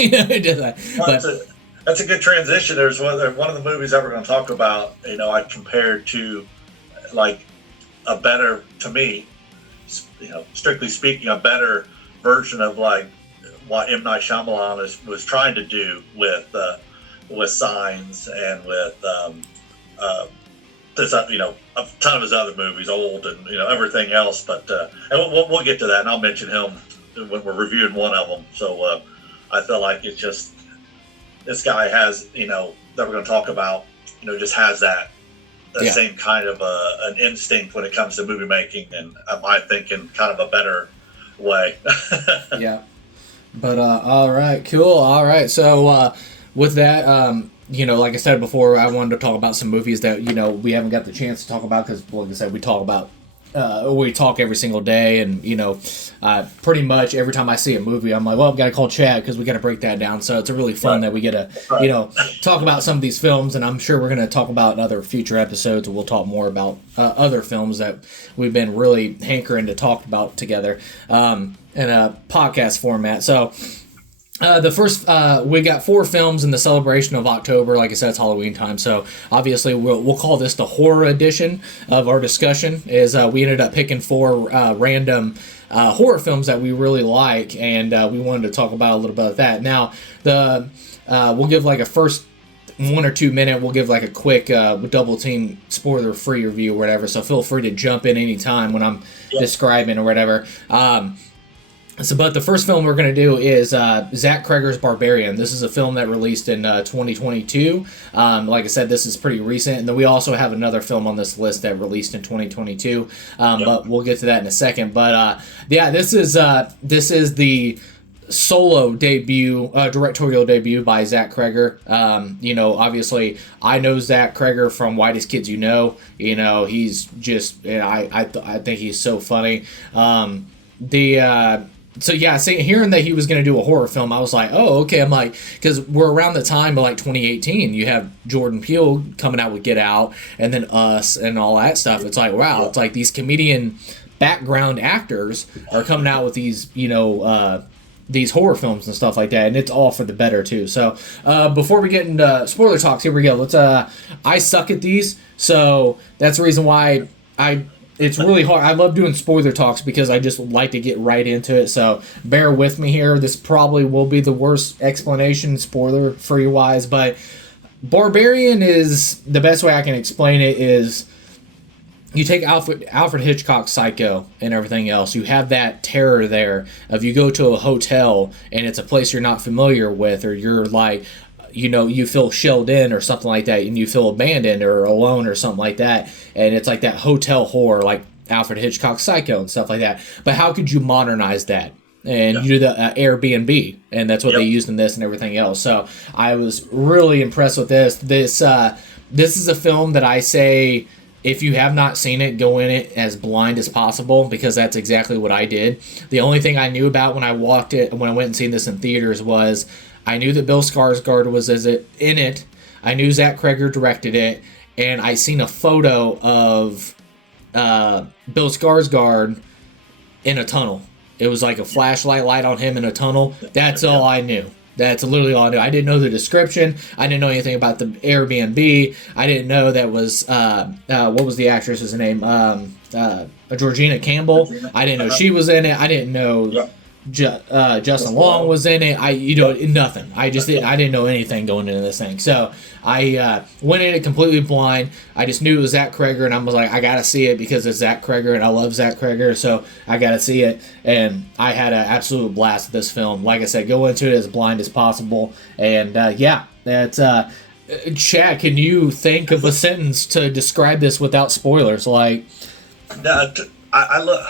a good transition. There's one of the movies that we're going to talk about. I compared to like a better, to me, strictly speaking, a better version of like what M. Night Shyamalan was trying to do with Signs and with this, a ton of his other movies, old and everything else. But and we'll get to that, and I'll mention him when we're reviewing one of them. So I feel like it's just this guy has that we're going to talk about. Just has that same kind of an instinct when it comes to movie making, and I think in kind of a better way. Yeah. But all right, cool. All right, so with that. Like I said before, I wanted to talk about some movies that, we haven't got the chance to talk about because, like I said, we talk every single day, and, pretty much every time I see a movie, I'm like, well, I've got to call Chad because we got to break that down. So it's really fun that we get to, talk about some of these films, and I'm sure we're going to talk about in other future episodes, and we'll talk more about other films that we've been really hankering to talk about together in a podcast format. So... the first, we got 4 films in the celebration of October. Like I said, it's Halloween time, so obviously we'll call this the horror edition of our discussion. We ended up picking 4 random horror films that we really like, and we wanted to talk about a little bit of that. Now, we'll give like a first 1 or 2 minute. We'll give like a quick double team spoiler free review or whatever. So feel free to jump in anytime when I'm describing or whatever. But the first film we're going to do is Zach Cregger's Barbarian. This is a film that released in 2022. Like I said, this is pretty recent. And then we also have another film on this list that released in 2022. But we'll get to that in a second. But this is the solo debut, directorial debut by Zach Cregger. Obviously, I know Zach Cregger from Whitest Kids You Know. He's just, I think he's so funny. Hearing that he was going to do a horror film, I was like, oh, okay. I'm like, because we're around the time of like 2018. You have Jordan Peele coming out with Get Out, and then Us and all that stuff. It's like, wow, it's like these comedian background actors are coming out with these, these horror films and stuff like that, and it's all for the better too. So before we get into spoiler talks, here we go. Let's. I suck at these, so that's the reason why it's really hard. I love doing spoiler talks because I just like to get right into it. So bear with me here. This probably will be the worst explanation, spoiler free wise, but Barbarian is the best way I can explain it is. You take Alfred Hitchcock's Psycho and everything else. You have that terror there of you go to a hotel and it's a place you're not familiar with, or you're like, you feel shelled in or something like that, and you feel abandoned or alone or something like that. And it's like that hotel horror, like Alfred Hitchcock's Psycho and stuff like that. But how could you modernize that? And you do the Airbnb, and that's what they used in this and everything else. So I was really impressed with this. This is a film that I say if you have not seen it, go in it as blind as possible, because that's exactly what I did. The only thing I knew about when I went and seen this in theaters was I knew that Bill Skarsgård was in it. I knew Zach Cregger directed it, and I seen a photo of Bill Skarsgård in a tunnel. It was like a flashlight light on him in a tunnel. That's all I knew. That's literally all I knew. I didn't know the description. I didn't know anything about the Airbnb. I didn't know that was, what was the actress's name? Georgina Campbell. I didn't know she was in it. I didn't know Justin Long was in it. Nothing. I didn't know anything going into this thing. So I went in it completely blind. I just knew it was Zach Cregger, and I was like, I gotta see it because it's Zach Cregger, and I love Zach Cregger, so I gotta see it. And I had an absolute blast with this film. Like I said, go into it as blind as possible. And that's Chad, can you think of a sentence to describe this without spoilers? Like, I look.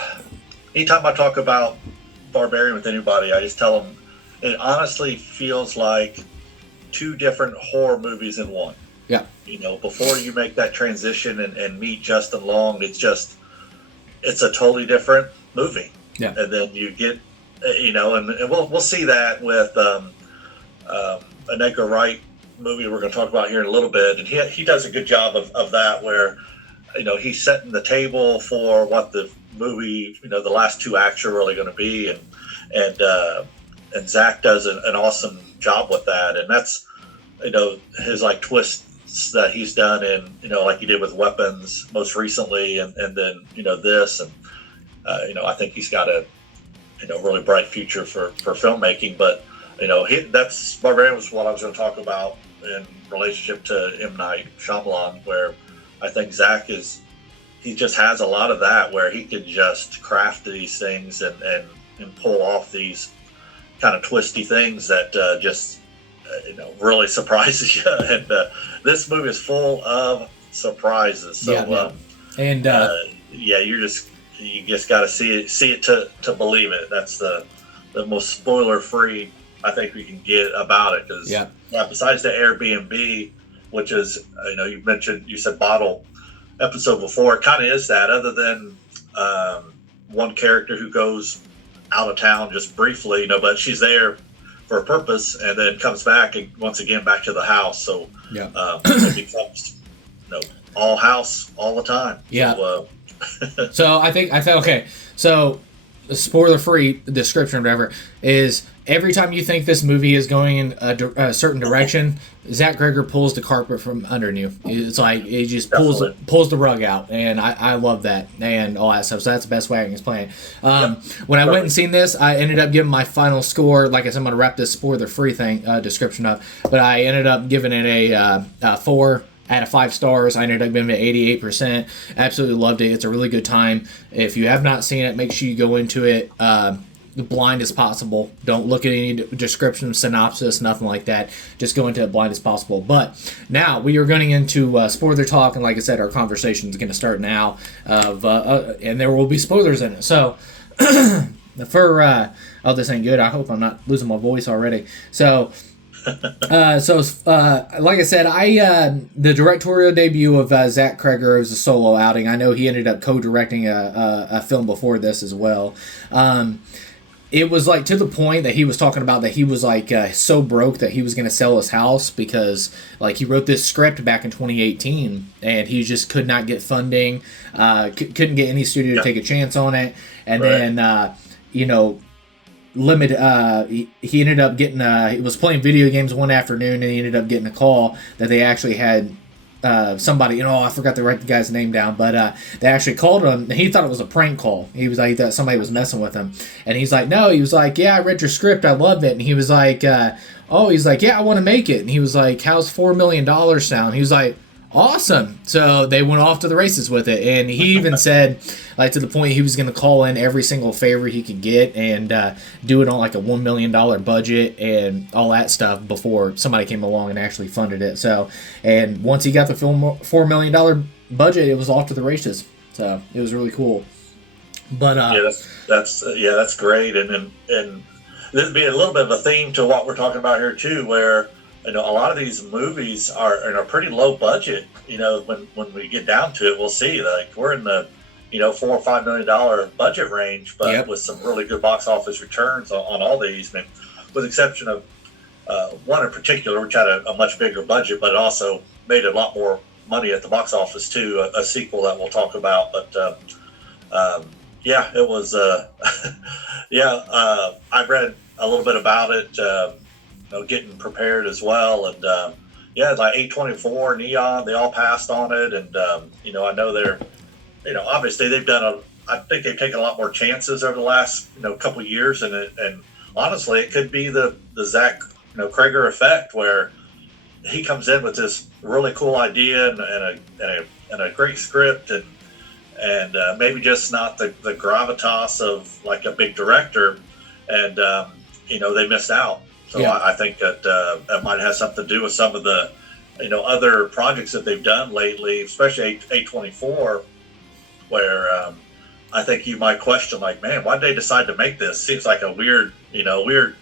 Anytime I talk about Barbarian with anybody, I just tell them it honestly feels like two different horror movies in one. Yeah. Before you make that transition and meet Justin Long, it's a totally different movie. Yeah. And then you get, and we'll see that with an Edgar Wright movie we're going to talk about here in a little bit, and he does a good job of that, where he's setting the table for what the movie, the last two acts are really going to be, and Zach does an awesome job with that, and that's his like twists that he's done in like he did with Weapons most recently, and then this, and I think he's got a really bright future for filmmaking. But that's Barbarian was what I was going to talk about in relationship to M. Night Shyamalan, where I think Zach he just has a lot of that, where he can just craft these things and pull off these kind of twisty things that just really surprises you. And this movie is full of surprises. So you just got to see it to believe it. That's the most spoiler free I think we can get about it, because besides the Airbnb, which is you said bottle episode before, it kind of is that, other than one character who goes out of town just briefly, but she's there for a purpose and then comes back and once again back to the house. So it becomes all house all the time. So I think okay. So the spoiler-free description or whatever is, every time you think this movie is going in a certain direction, Zach Cregger pulls the carpet from under you. It's like he just pulls the rug out, and I love that and all that stuff. So that's the best way I can explain it. When I went and seen this, I ended up giving my final score. Like I said, I'm going to wrap this spoiler-free thing description up, but I ended up giving it a 4 out of 5 stars. I ended up giving it 88%. Absolutely loved it. It's a really good time. If you have not seen it, make sure you go into it blind as possible. Don't look at any description, synopsis, nothing like that. Just go into it blind as possible. But now we are going into spoiler talk, and like I said, our conversation is going to start now. And there will be spoilers in it. So this ain't good. I hope I'm not losing my voice already. So. Like I said, the directorial debut of Zach Cregger was a solo outing. I know he ended up co-directing a film before this as well. It was like to the point that he was talking about that he was like so broke that he was going to sell his house, because like he wrote this script back in 2018 and he just could not get funding, couldn't get any studio to take a chance on it, and then he ended up getting he was playing video games one afternoon, and he ended up getting a call that they actually had somebody, I forgot to write the guy's name down, but they actually called him, and he thought it was a prank call. He was like, that somebody was messing with him, and he's like, no, he was like, yeah, I read your script, I loved it, and he was like, he's like, yeah, I want to make it, and he was like, how's $4 million sound? He was like, awesome. So they went off to the races with it, and he even said, like, to the point he was going to call in every single favor he could get and do it on like a $1 million budget and all that stuff before somebody came along and actually funded it. So, and once he got the film $4 million budget, it was off to the races. So it was really cool. But that's great, and this would be a little bit of a theme to what we're talking about here too, where a lot of these movies are pretty low budget. When we get down to it, we'll see. Like we're in the $4 or $5 million budget range, but Yep. with some really good box office returns on all these. I mean, with the exception of one in particular, which had a much bigger budget, but it also made a lot more money at the box office too. A sequel that we'll talk about, but yeah, it was. I read a little bit about it. Getting prepared as well, and like A24, Neon, they all passed on it, and I know they're, obviously they've done I think they've taken a lot more chances over the last couple of years, and honestly, it could be the Zach Cregger effect, where he comes in with this really cool idea and a great script, and maybe just not the gravitas of like a big director, and they missed out. So Yeah. I think that might have something to do with some of the other projects that they've done lately, especially A24, where I think you might question, like, man, why did they decide to make this? Seems like a weird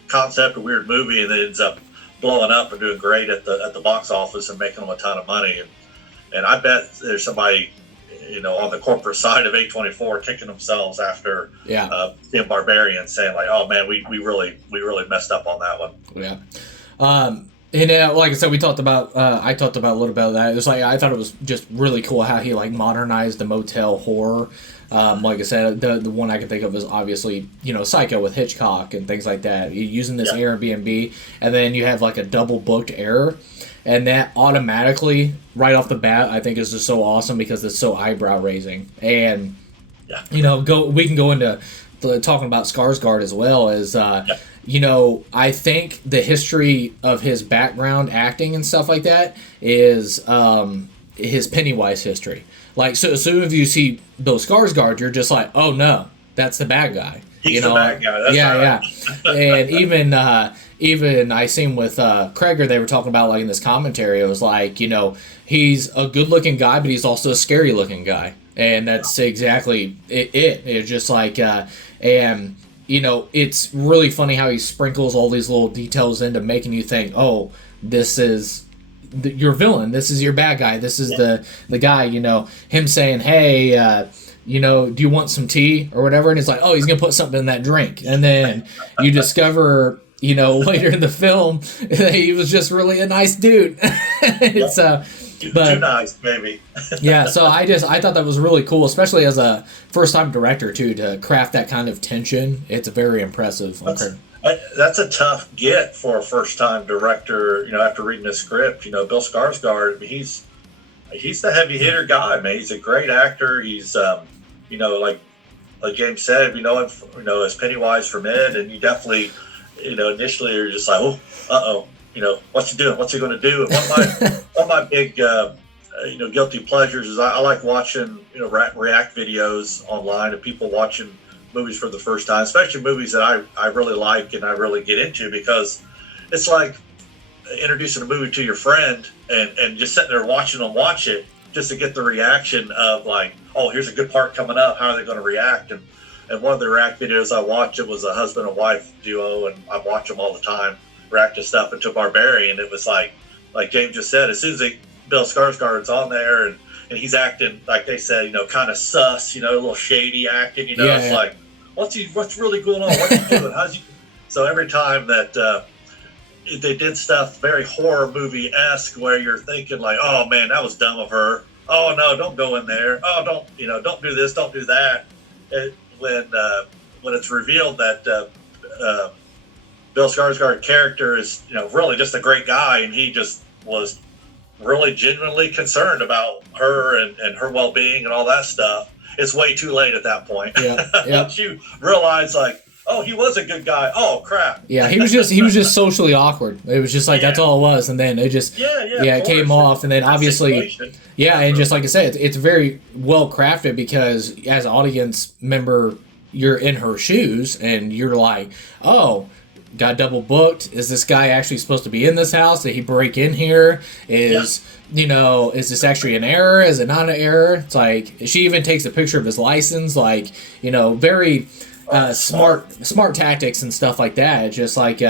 concept, a weird movie, and it ends up blowing up and doing great at the box office and making them a ton of money. And I bet there's somebody on the corporate side of A24 kicking themselves after seeing Barbarian, saying like, oh man, we really messed up on that one. Yeah. And like I said, I talked about a little bit of that. It was like, I thought it was just really cool how he like modernized the motel horror. Like I said, the one I can think of is obviously, Psycho with Hitchcock and things like that. You're using this Airbnb, and then you have like a double booked error. And that automatically, right off the bat, I think is just so awesome because it's so eyebrow raising. And, we can go into talking about Skarsgård as well as, I think the history of his background acting and stuff like that is his Pennywise history. Like, so as soon as you see Bill Skarsgård, you're just like, oh no, that's the bad guy. He's the bad guy. That's right. And even I seen with Cregger, they were talking about like in this commentary, it was like, he's a good looking guy, but he's also a scary looking guy. And that's exactly it. It's just like, it's really funny how he sprinkles all these little details into making you think, oh, this is your villain. This is your bad guy. This is the guy, him saying, hey, do you want some tea or whatever? And it's like, oh, he's going to put something in that drink. And then you discover, later in the film, he was just really a nice dude. It's too nice, maybe. Yeah, so I thought that was really cool, especially as a first-time director, too, to craft that kind of tension. It's very impressive. That's a tough get for a first-time director, after reading the script. Bill Skarsgård, he's the heavy hitter guy, man. He's a great actor. He's, like James said, we know him, as Pennywise from Ed, and you definitely, initially you're just like, oh, uh-oh, what's he doing? What's he going to do? And one of my big, guilty pleasures is I like watching, react videos online of people watching movies for the first time, especially movies that I really like and I really get into, because it's like introducing a movie to your friend and just sitting there watching them watch it just to get the reaction of like, oh, here's a good part coming up. How are they going to react? And one of the react videos I watched, it was a husband and wife duo, and I watch them all the time, react to stuff into Barbarian. It was like James just said, as soon as Bill Skarsgård's on there and he's acting, like they said, kind of sus, a little shady acting, it's like, what's really going on? What's he doing? So every time that they did stuff very horror movie-esque where you're thinking like, oh man, that was dumb of her. Oh no, don't go in there. Oh, don't do this, don't do that. When it's revealed that Bill Skarsgård's character is, really just a great guy, and he just was really genuinely concerned about her and her well-being and all that stuff, it's way too late at that point. Yeah. Once you realize, like, oh, he was a good guy. Oh, crap. Yeah, he was just socially awkward. It was just like, that's all it was. And then it just, it came off. And then obviously, and just like I said, it's very well crafted, because as an audience member, you're in her shoes and you're like, oh, got double booked. Is this guy actually supposed to be in this house? Did he break in here? Is this actually an error? Is it not an error? It's like, she even takes a picture of his license, like, very smart tactics and stuff like that. It's just like,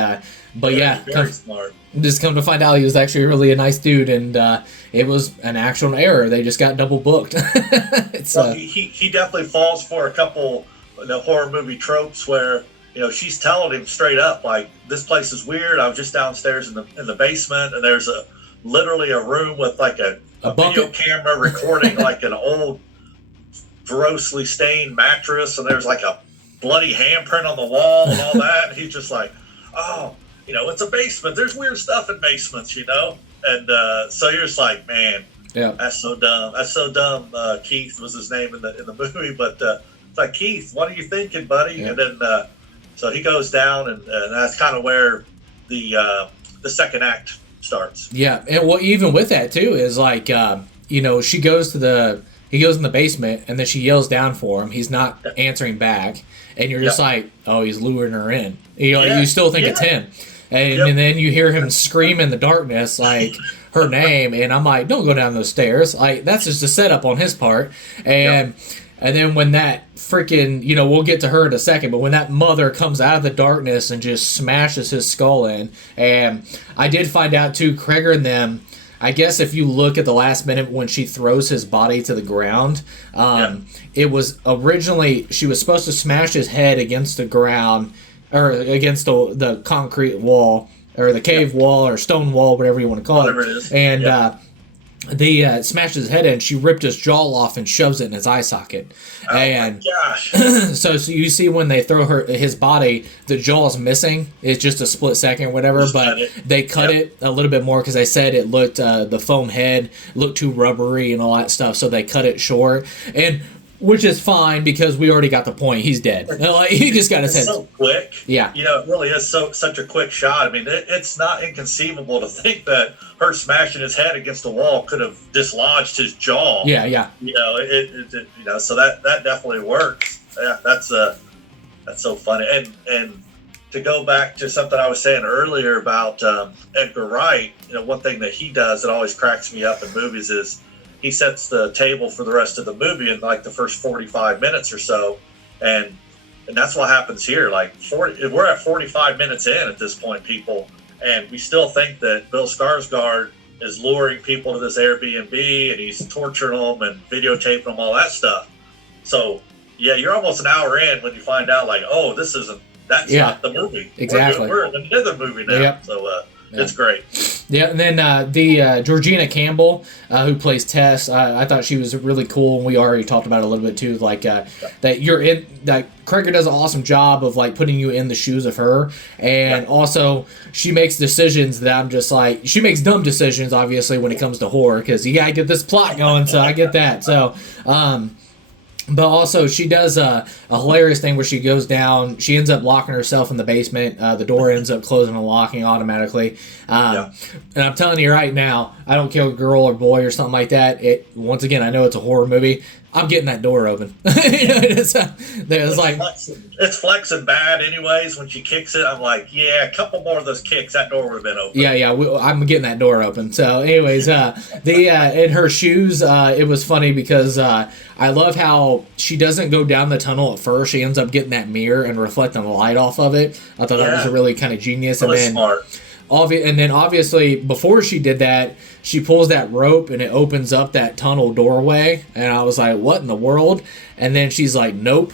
But yeah, very smart. Just come to find out he was actually really a nice dude, and it was an actual error. They just got double booked. He definitely falls for a couple horror movie tropes where she's telling him straight up like, this place is weird. I was just downstairs in the basement, and there's literally a room with like a video camera recording like an old grossly stained mattress, and there's like a bloody handprint on the wall and all that. And he's just like, oh, it's a basement. There's weird stuff in basements, And so you're just like, man, yeah, that's so dumb. That's so dumb. Keith was his name in the movie, but it's like, Keith, what are you thinking, buddy? Yeah. And then so he goes down, and that's kind of where the second act starts. Yeah, and even with that too is like, she goes to he goes in the basement, and then she yells down for him. He's not answering back, and you're just like, oh, he's luring her in. You still think it's him. And then you hear him scream in the darkness, like, her name, and I'm like, don't go down those stairs. Like, that's just a setup on his part. And then when that freaking, we'll get to her in a second, but when that mother comes out of the darkness and just smashes his skull in, and I did find out, too, Cregger and them, I guess if you look at the last minute when she throws his body to the ground, it was originally, she was supposed to smash his head against the ground, or against the concrete wall, or the cave wall, or stone wall, whatever you want to call whatever it is. And they smashed his head in. She ripped his jaw off and shoves it in his eye socket. Oh and my gosh! so you see when they throw his body, the jaw's missing. It's just a split second, or whatever. But they cut it a little bit more because they said it looked the foam head looked too rubbery and all that stuff. So they cut it short, and which is fine because we already got the point. He's dead. Like, he just got his head. So quick. Yeah. It really is such a quick shot. I mean, it's not inconceivable to think that her smashing his head against the wall could have dislodged his jaw. Yeah, yeah. So that definitely works. Yeah, that's so funny. And to go back to something I was saying earlier about Edgar Wright, one thing that he does that always cracks me up in movies is he sets the table for the rest of the movie in like the first 45 minutes or so, and that's what happens here. Like we're at 45 minutes in at this point, people, and we still think that Bill Skarsgård is luring people to this Airbnb and he's torturing them and videotaping them, all that stuff. So yeah, you're almost an hour in when you find out like, oh, that's not the movie. Exactly. We're in another movie now. Yep. So it's great. Yeah, and then the Georgina Campbell, who plays Tess, I thought she was really cool, and we already talked about it a little bit too. Like that you're in that Cregger does an awesome job of like putting you in the shoes of her, and also she makes decisions that I'm just like, she makes dumb decisions obviously when it comes to horror because you gotta get this plot going. So I get that. So. But also, she does a hilarious thing where she goes down. She ends up locking herself in the basement. The door ends up closing and locking automatically. And I'm telling you right now, I don't care, girl or boy or something like that. Once again, I know it's a horror movie. I'm getting that door open. It's flexing bad anyways. When she kicks it, I'm like, yeah, a couple more of those kicks, that door would have been open. Yeah, I'm getting that door open. So anyways, in her shoes, it was funny because I love how she doesn't go down the tunnel at first. She ends up getting that mirror and reflecting the light off of it. I thought that was a really kind of genius. Really smart. And then obviously before she did that, she pulls that rope and it opens up that tunnel doorway, and I was like, what in the world? And then she's like, nope.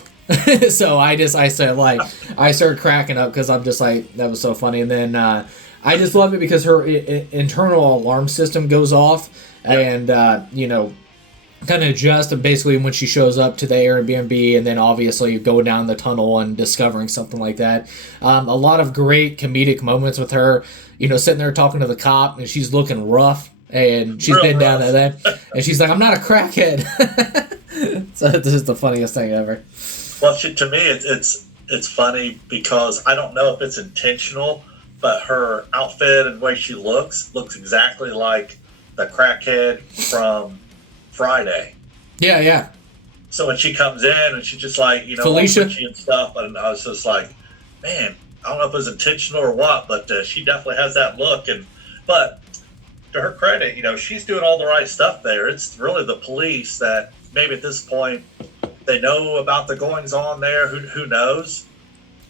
So I said, like, I started cracking up because I'm just like, that was so funny. And then I just love it because her internal alarm system goes off, and kind of adjust, and basically when she shows up to the Airbnb, and then obviously going down the tunnel and discovering something like that. A lot of great comedic moments with her, sitting there talking to the cop, and she's looking rough, and she's been down to that, and she's like, I'm not a crackhead. So this is the funniest thing ever. Well, to me, it's funny because I don't know if it's intentional, but her outfit and the way she looks exactly like the crackhead from Friday. Yeah. So when she comes in and she's just like, Felicia and stuff, and I was just like, man, I don't know if it was intentional or what, but she definitely has that look. But to her credit, she's doing all the right stuff there. It's really the police that maybe at this point they know about the goings on there. Who knows?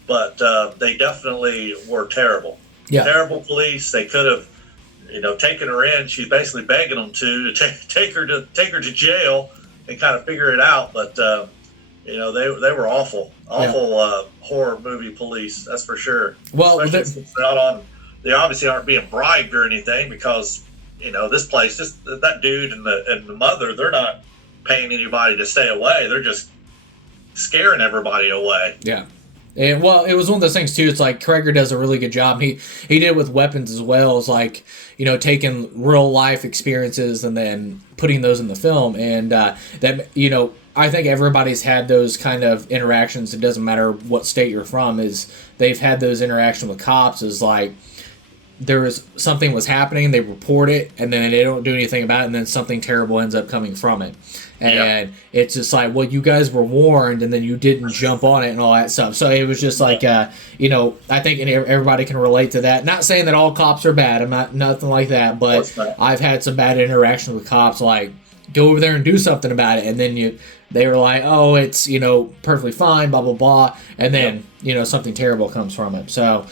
But they definitely were terrible. Yeah. Terrible police. They could have, taken her in. She's basically begging them to take her to jail and kind of figure it out. But they were awful horror movie police. That's for sure. Well, especially since they're not on. They obviously aren't being bribed or anything because this place, just that dude and the mother, they're not paying anybody to stay away. They're just scaring everybody away. Yeah. And well, it was one of those things too. It's like Cregger does a really good job. He did it with weapons as well as like taking real life experiences and then putting those in the film. And that I think everybody's had those kind of interactions. It doesn't matter what state you're from. Is they've had those interactions with cops. Is like something was happening, they report it, and then they don't do anything about it, and then something terrible ends up coming from it. And it's just like, well, you guys were warned, and then you didn't jump on it and all that stuff. So it was just like, I think everybody can relate to that. Not saying that all cops are bad. I'm not nothing like that, but I've had some bad interactions with cops, like, go over there and do something about it, and then they were like, oh, it's, perfectly fine, blah, blah, blah, and then, something terrible comes from it. So,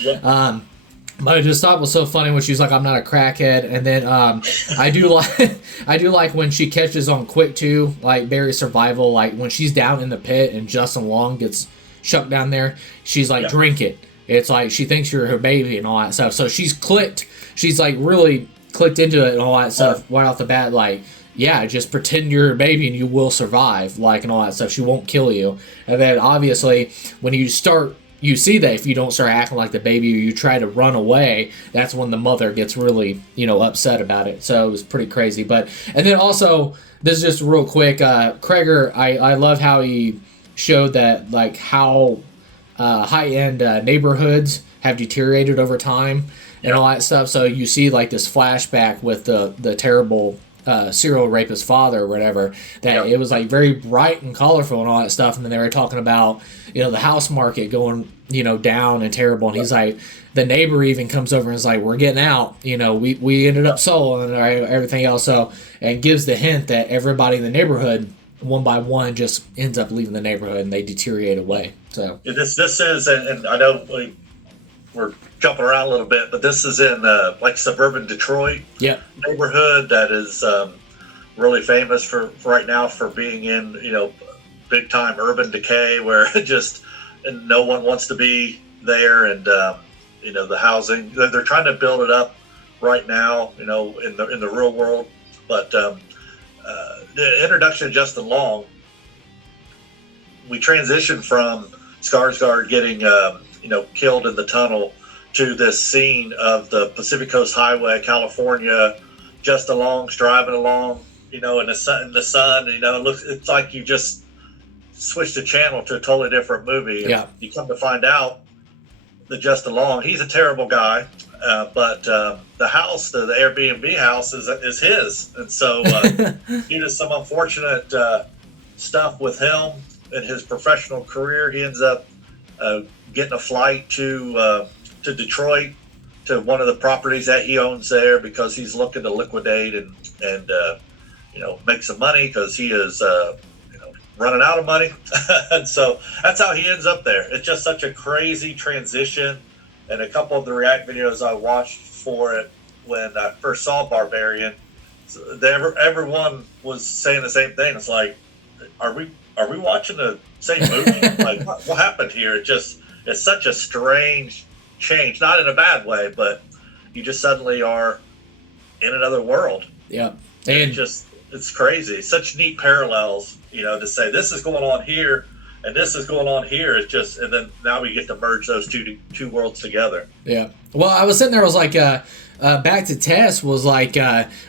but I just thought it was so funny when she was like, "I'm not a crackhead," and then I do like when she catches on quick too, like Barry's survival, like when she's down in the pit and Justin Long gets shucked down there, she's like, "Drink it." It's like she thinks you're her baby and all that stuff. So she's like really clicked into it and all that stuff right off the bat. Like, yeah, just pretend you're her baby and you will survive, like, and all that stuff. She won't kill you. And then obviously when you see that if you don't start acting like the baby or you try to run away, that's when the mother gets really, upset about it. So it was pretty crazy. And then also, this is just real quick, Cregger, I love how he showed that, like, how high-end neighborhoods have deteriorated over time and all that stuff. So you see, like, this flashback with the terrible serial rapist father or whatever, that it was like very bright and colorful and all that stuff, and then they were talking about the house market going down and terrible, and he's like, the neighbor even comes over and is like, we're getting out, we ended up sold and everything else, so, and gives the hint that everybody in the neighborhood one by one just ends up leaving the neighborhood and they deteriorate away. So this is, and I know we're jumping around a little bit, but this is in like suburban Detroit neighborhood that is really famous for right now for being in big time urban decay, where and no one wants to be there, and the housing, they're trying to build it up right now in the real world. But the introduction of Justin Long, we transitioned from Skarsgård getting killed in the tunnel to this scene of the Pacific Coast Highway, California. Justin Long's driving along, in the sun. It's like you just switched the channel to a totally different movie. Yeah. You come to find out that Justin Long, he's a terrible guy, but the house, the Airbnb house, is his, and so due to some unfortunate stuff with him in his professional career, he ends up getting a flight to Detroit, to one of the properties that he owns there, because he's looking to liquidate and make some money, because he is running out of money. And so that's how he ends up there. It's just such a crazy transition. And a couple of the React videos I watched for it when I first saw Barbarian, everyone was saying the same thing. It's like, are we watching the same movie? Like, what happened here? It's such a strange change, not in a bad way, but you just suddenly are in another world. Yeah. And it's crazy. Such neat parallels, to say this is going on here and this is going on here. It's just, and then now we get to merge those two worlds together. Yeah. Well, I was sitting there, I was like, back to Tess was like,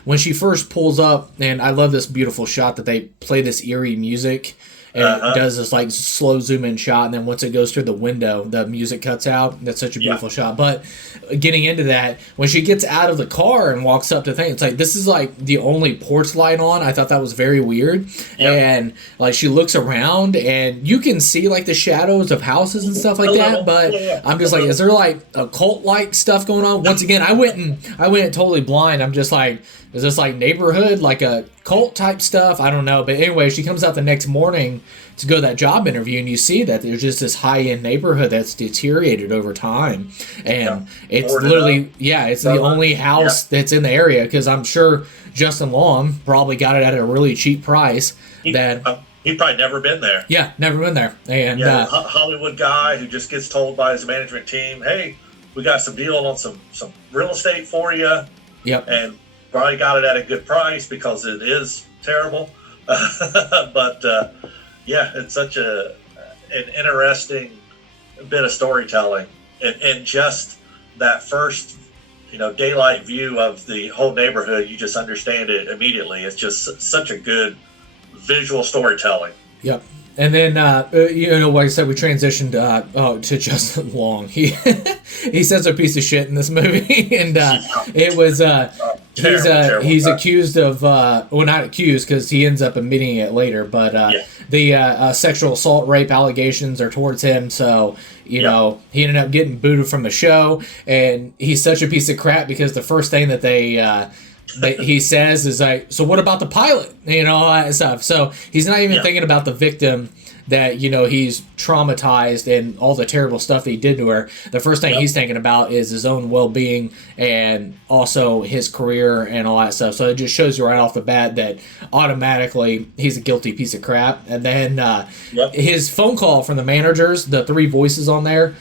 when she first pulls up, and I love this beautiful shot that they play this eerie music, and it does this like slow zoom in shot, and then once it goes through the window, the music cuts out. That's such a beautiful shot. But getting into that, when she gets out of the car and walks up to things, it's like, this is like the only porch light on. I thought that was very weird. And like she looks around and you can see like the shadows of houses and stuff like that. But I'm just like, is there like a cult like stuff going on? Once again, I went totally blind. I'm just like, is this like neighborhood, like a cult type stuff. I don't know. But anyway, she comes out the next morning to go to that job interview, and you see that there's just this high-end neighborhood that's deteriorated over time. And it's literally, it's the only house that's in the area, because I'm sure Justin Long probably got it at a really cheap price. He'd probably never been there. Yeah, never been there. And Hollywood guy who just gets told by his management team, hey, we got some deal on some real estate for you. Yep. And probably got it at a good price because it is terrible. But it's such an interesting bit of storytelling, and just that first daylight view of the whole neighborhood, you just understand it immediately. It's just such a good visual storytelling. Yep. And then, like I said, we transitioned to Justin Long. He says a piece of shit in this movie, and it was he's accused of not accused, because he ends up admitting it later, but the sexual assault, rape allegations are towards him. So he ended up getting booted from the show, and he's such a piece of crap because the first thing that he says is like, so what about the pilot? All that stuff. So he's not even thinking about the victim, that he's traumatized and all the terrible stuff that he did to her. The first thing he's thinking about is his own well-being and also his career and all that stuff. So it just shows you right off the bat that automatically he's a guilty piece of crap. And then his phone call from the managers, the three voices on there,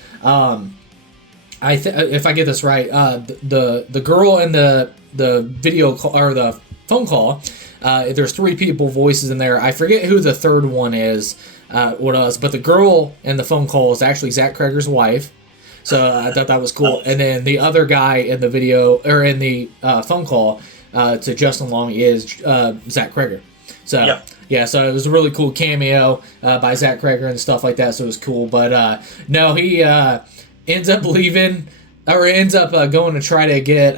if I get this right, the girl in the video call, or the phone call, there's three people voices in there. I forget who the third one is, but the girl in the phone call is actually Zach Cregger's wife. So I thought that was cool. And then the other guy in the video, or in the phone call to Justin Long, is Zach Cregger. So so it was a really cool cameo by Zach Cregger and stuff like that. So it was cool. But no, he ends up leaving, or ends up going to try to get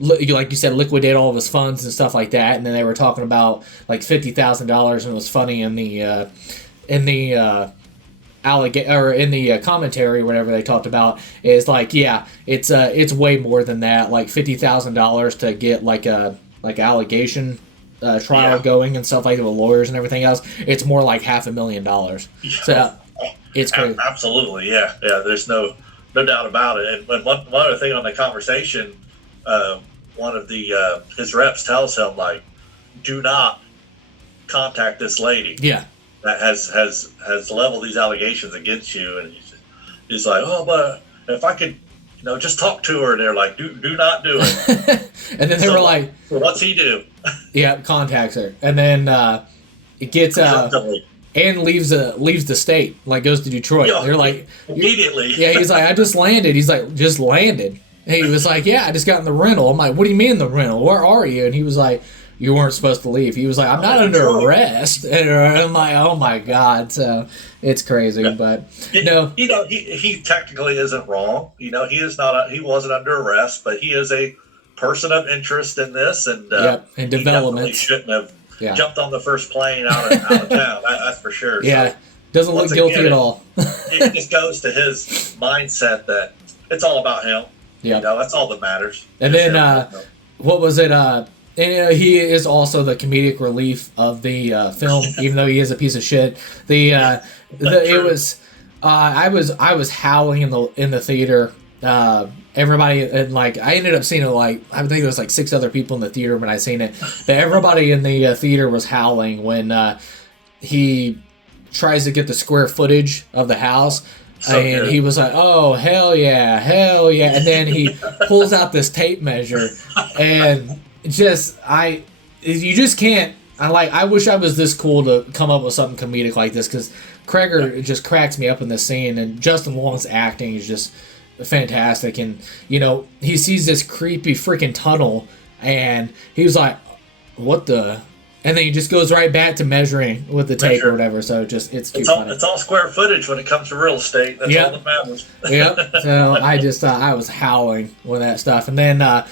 like you said, liquidate all of his funds and stuff like that. And then they were talking about like $50,000, and it was funny in the commentary, whatever they talked about, is like, it's way more than that, like $50,000 to get like allegation trial going and stuff like that with lawyers and everything else. It's more like $500,000. So it's crazy. Absolutely, yeah. There's no doubt about it. And one other thing on the conversation, one of the his reps tells him, like, do not contact this lady. Yeah. That has leveled these allegations against you, and he's like, oh, but if I could, just talk to her. And they're like, do not do it. And then they were like, so what's he do? Contacts her, and then it gets and leaves the state, like goes to Detroit. They're like immediately. He's like, I just landed. He's like, just landed. And he was like, I just got in the rental. I'm like, what do you mean the rental? Where are you? And he was like, you weren't supposed to leave. He was like, I'm not under arrest. And I'm like, oh my God. So it's crazy, but he technically isn't wrong. He is not. He wasn't under arrest, but he is a person of interest in this, and and development. He shouldn't have jumped on the first plane out of town. That's for sure. Yeah, so, doesn't look guilty at all. It just goes to his mindset that it's all about him. Yeah, that's all that matters. And then what was it? And he is also the comedic relief of the film, even though he is a piece of shit. I was howling in the theater. Everybody, and like, I ended up seeing it, like, I think there was like 6 other people in the theater when I seen it, but everybody in the theater was howling when he tries to get the square footage of the house. And he was like, oh, hell yeah. And then he pulls out this tape measure, and you just can't. I wish I was this cool to come up with something comedic like this, because Cregger just cracks me up in this scene, and Justin Long's acting is just fantastic. And, he sees this creepy freaking tunnel, and he was like, what the... And then he just goes right back to measuring with the tape or whatever. So it's too funny. It's all square footage when it comes to real estate. That's all that matters. So I was howling with that stuff. And then I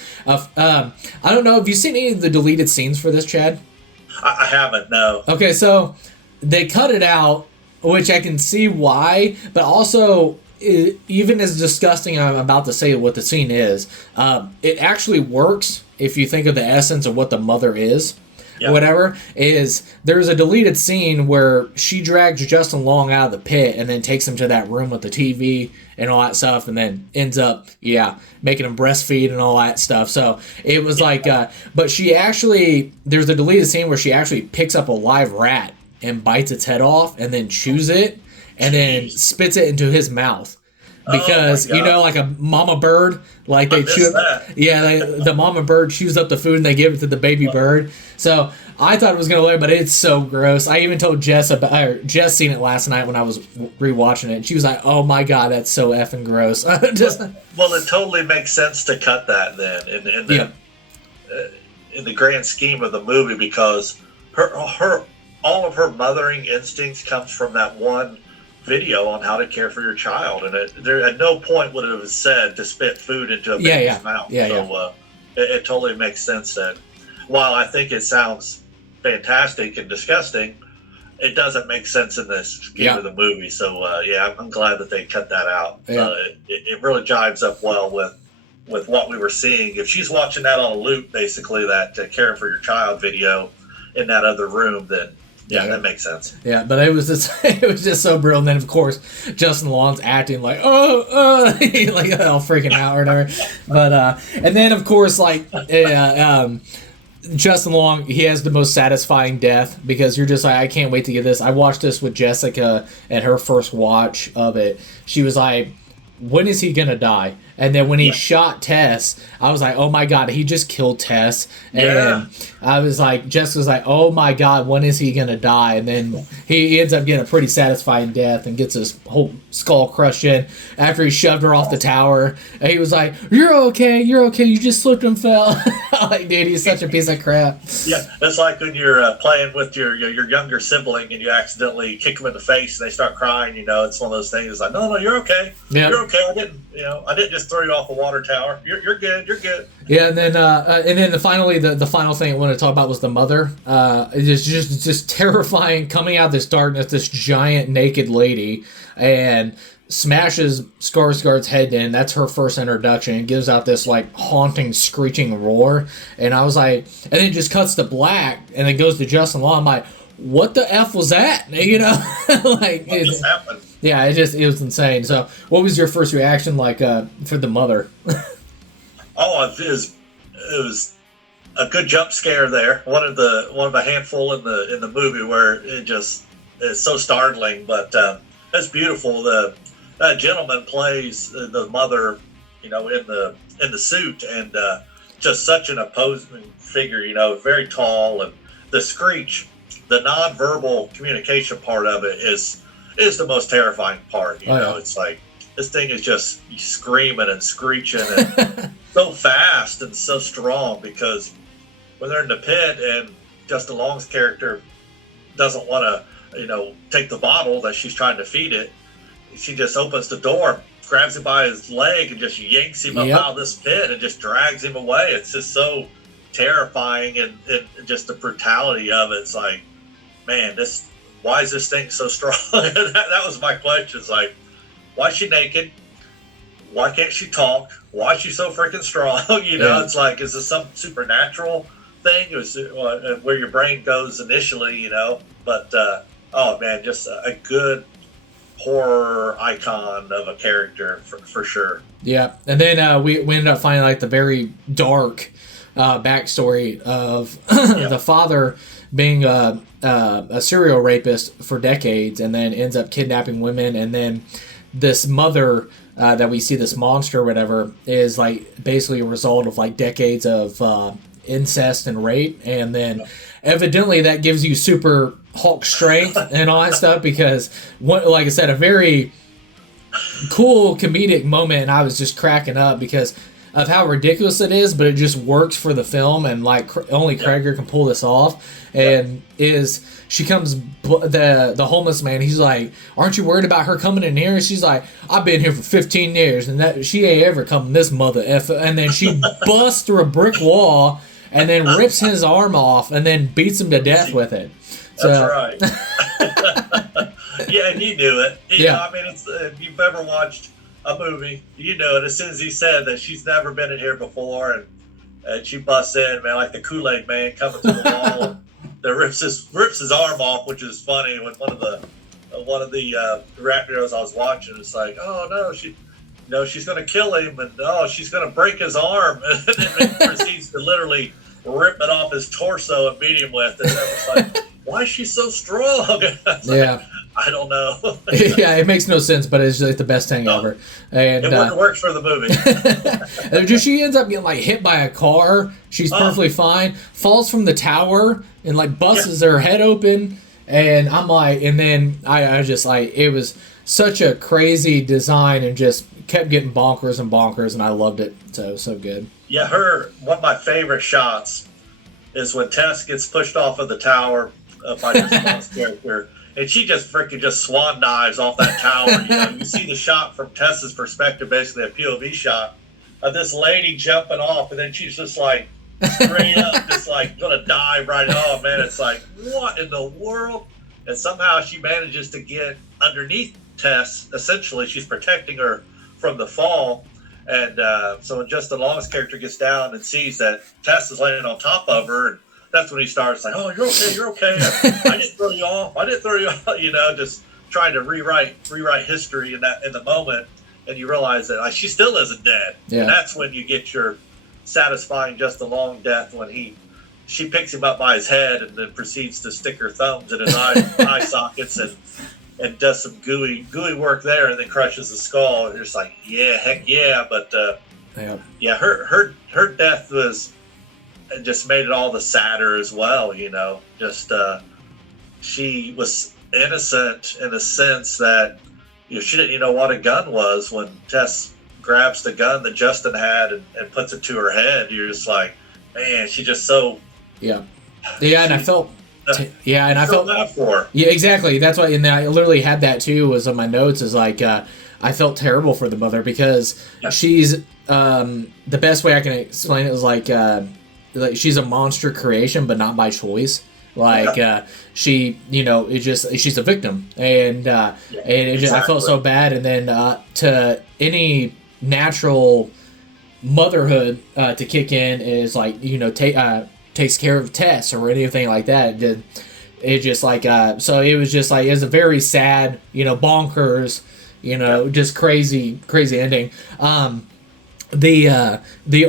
don't know. Have you seen any of the deleted scenes for this, Chad? I haven't. No. Okay, so they cut it out, which I can see why. But also, even as disgusting I'm about to say what the scene is, it actually works if you think of the essence of what the mother is. Yeah. Whatever is, there's a deleted scene where she drags Justin Long out of the pit and then takes him to that room with the TV and all that stuff, and then ends up making him breastfeed and all that stuff. So it was but she actually, there's a deleted scene where she actually picks up a live rat and bites its head off and then chews it and then spits it into his mouth. Because, like a mama bird, like they chew up, the mama bird chews up the food and they give it to the baby bird. So I thought it was going to live, but it's so gross. I even told Jess Jess seen it last night when I was rewatching it. And she was like, "Oh my God, that's so effing gross." Well, it totally makes sense to cut that then in the grand scheme of the movie, because her all of her mothering instincts comes from that one video on how to care for your child, and there at no point would it have said to spit food into a baby's mouth. It totally makes sense that while I think it sounds fantastic and disgusting, it doesn't make sense in this scheme of the movie. So I'm glad that they cut that out. It really jives up well with what we were seeing. If she's watching that on a loop, basically that caring for your child video in that other room, then that makes sense. Yeah, but it was just so brilliant. And then of course Justin Long's acting like like all freaking out or whatever. But and then of course Justin Long, he has the most satisfying death, because you're just like, I can't wait to get this. I watched this with Jessica at her first watch of it. She was like, when is he gonna die? And then when he shot Tess, I was like, oh my God, he just killed Tess. And I was like, Jess was like, oh my God, when is he gonna die? And then he ends up getting a pretty satisfying death and gets his whole skull crushed in after he shoved her off the tower. And he was like, you're okay, you just slipped and fell. Like, dude, he's such a piece of crap. Yeah, it's like when you're playing with your younger sibling and you accidentally kick them in the face and they start crying. It's one of those things. It's like, no, you're okay. Yeah. You're okay. I didn't just throw you off a water tower. You're good. You're good. Yeah, and then finally the final thing I want to talk about was the mother. It's just terrifying, coming out of this darkness, this giant naked lady, and smashes Skarsgård's head in. That's her first introduction. It gives out this like haunting, screeching roar, and I was like, and then it just cuts to black, and it goes to Justin Long. I'm like, what the F was that? Like, what just happened? Yeah, it was insane. So, what was your first reaction for the mother? It was a good jump scare there. One of the handful in the movie where it just is so startling, but it's beautiful. That gentleman plays the mother, in the suit, and just such an opposing figure. Very tall, and the screech, the nonverbal communication part of it is the most terrifying part. It's like this thing is just screaming and screeching and so fast and so strong, because when they're in the pit and Justin Long's character doesn't want to, take the bottle that she's trying to feed it, she just opens the door, grabs him by his leg, and just yanks him up out of this pit and just drags him away. It's just so terrifying, and just the brutality of it. It's like, man, why is this thing so strong? that was my question. It's like, why is she naked? Why can't she talk? Why is she so freaking strong? It's like, is this some supernatural thing? It was where your brain goes initially, But oh man, just a good horror icon of a character for sure. Yeah, and then we ended up finding the very dark backstory of the father being a serial rapist for decades, and then ends up kidnapping women, and then this mother that we see, this monster or whatever, is basically a result of decades of incest and rape, and then evidently that gives you super Hulk strength and all that stuff, because like I said, a very cool comedic moment, and I was just cracking up because of how ridiculous it is, but it just works for the film, and only Cregger can pull this off. And she comes, the homeless man, he's like, aren't you worried about her coming in here? And she's like, I've been here for 15 years and that she ain't ever come this mother effer. And then she busts through a brick wall and then rips his arm off and then beats him to death with it. That's right. Yeah, and you knew it. Yeah. I mean, if you've ever watched a movie, you know it. As soon as he said that she's never been in here before, and she busts in, man, like the Kool-Aid man coming to the wall, and that rips his arm off, which is funny. When one of the rap videos I was watching, it's like, oh no, she's going to kill him, and she's going to break his arm, and then proceeds to literally rip it off his torso and beat him with it. And I was like, why is she so strong? Yeah. I don't know. Yeah, it makes no sense, but it's like the best thing ever. And it works for the movie. She ends up getting like hit by a car. She's perfectly fine. Falls from the tower and like busts her head open. And I'm like, and then I just like, it was such a crazy design and just kept getting bonkers and bonkers, and I loved it. So good. Yeah, one of my favorite shots is when Tess gets pushed off of the tower by this character, and she just freaking swan dives off that tower. You see the shot from Tess's perspective, basically a POV shot of this lady jumping off, and then she's just like straight up, just like gonna dive right off. Man, it's like, what in the world? And somehow she manages to get underneath Tess. Essentially, she's protecting her from the fall. And so when Justin Long's character gets down and sees that Tess is laying on top of her, and that's when he starts like, oh, you're okay. I didn't throw you off. Just trying to rewrite history in the moment. And you realize that she still isn't dead. Yeah. And that's when you get your satisfying Justin Long death, when she picks him up by his head and then proceeds to stick her thumbs in his eye sockets and does some gooey work there, and then crushes the skull. And you're just like, yeah, heck yeah. But her death just made it all the sadder as well. She was innocent in the sense that she didn't know what a gun was. When Tess grabs the gun that Justin had and puts it to her head, you're just like, man, she just so and I felt. Yeah, and I felt bad for her. Yeah, exactly. That's why, and I literally had that too. Was on my notes. Is like I felt terrible for the mother because she's the best way I can explain it is like she's a monster creation, but not by choice. She, she's a victim, and I felt so bad. And then to any natural motherhood to kick in is like takes care of Tess or anything like that. It just like so it was just like, it's a very sad, bonkers, just crazy ending. The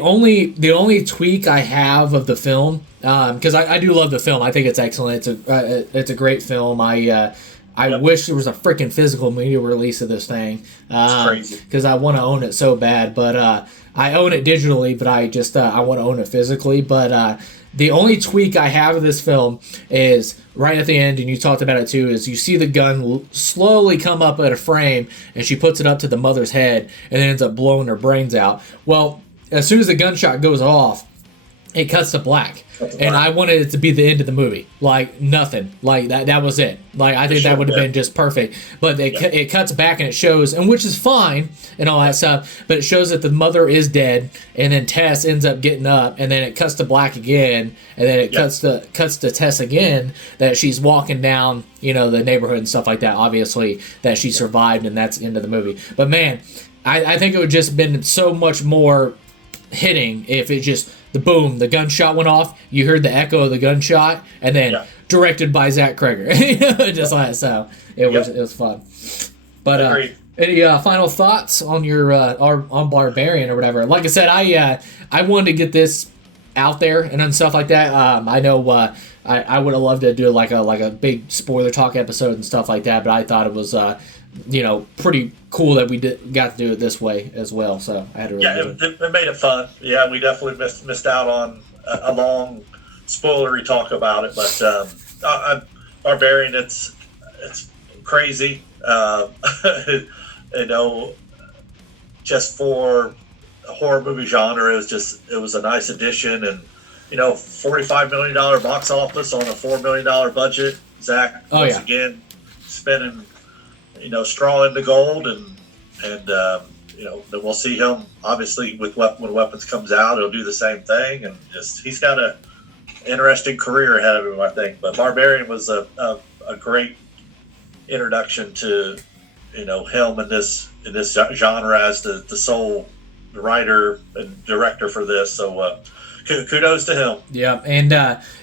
only tweak I have of the film, because I do love the film. I think it's excellent. It's a great film. I wish there was a freaking physical media release of this thing, because I want to own it so bad. But I own it digitally, but I want to own it physically. But the only tweak I have of this film is right at the end, and you talked about it too, is you see the gun slowly come up at a frame, and she puts it up to the mother's head, and then ends up blowing her brains out. Well, as soon as the gunshot goes off, it cuts to black. And I wanted it to be the end of the movie. Like, nothing. Like, that was it. Like, I think that would have been just perfect. But it cuts back and it shows, and which is fine and all that stuff, but it shows that the mother is dead, and then Tess ends up getting up, and then it cuts to black again, and then it cuts to Tess again, that she's walking down, the neighborhood and stuff like that, obviously, that she survived, and that's the end of the movie. But, man, I think it would just been so much more hitting if it just... the gunshot went off, you heard the echo of the gunshot, and then directed by Zach Cregger. Just like so. It was fun. But any final thoughts on your on Barbarian or whatever? Like I said, I wanted to get this out there and stuff like that. I know I would have loved to do like a big spoiler talk episode and stuff like that, but I thought it was pretty cool that we got to do it this way as well. So I had to it made it fun. Yeah, we definitely missed out on a long spoilery talk about it, but Barbarian, it's crazy. Just for a horror movie genre, it was a nice addition, and $45 million box office on a $4 million budget. Zach again spending straw into gold, and then we'll see him obviously when Weapons comes out. He'll do the same thing, and he's got a interesting career ahead of him, I think. But Barbarian was a great introduction to him in this genre as the sole writer and director for this. So kudos to him. Yeah, and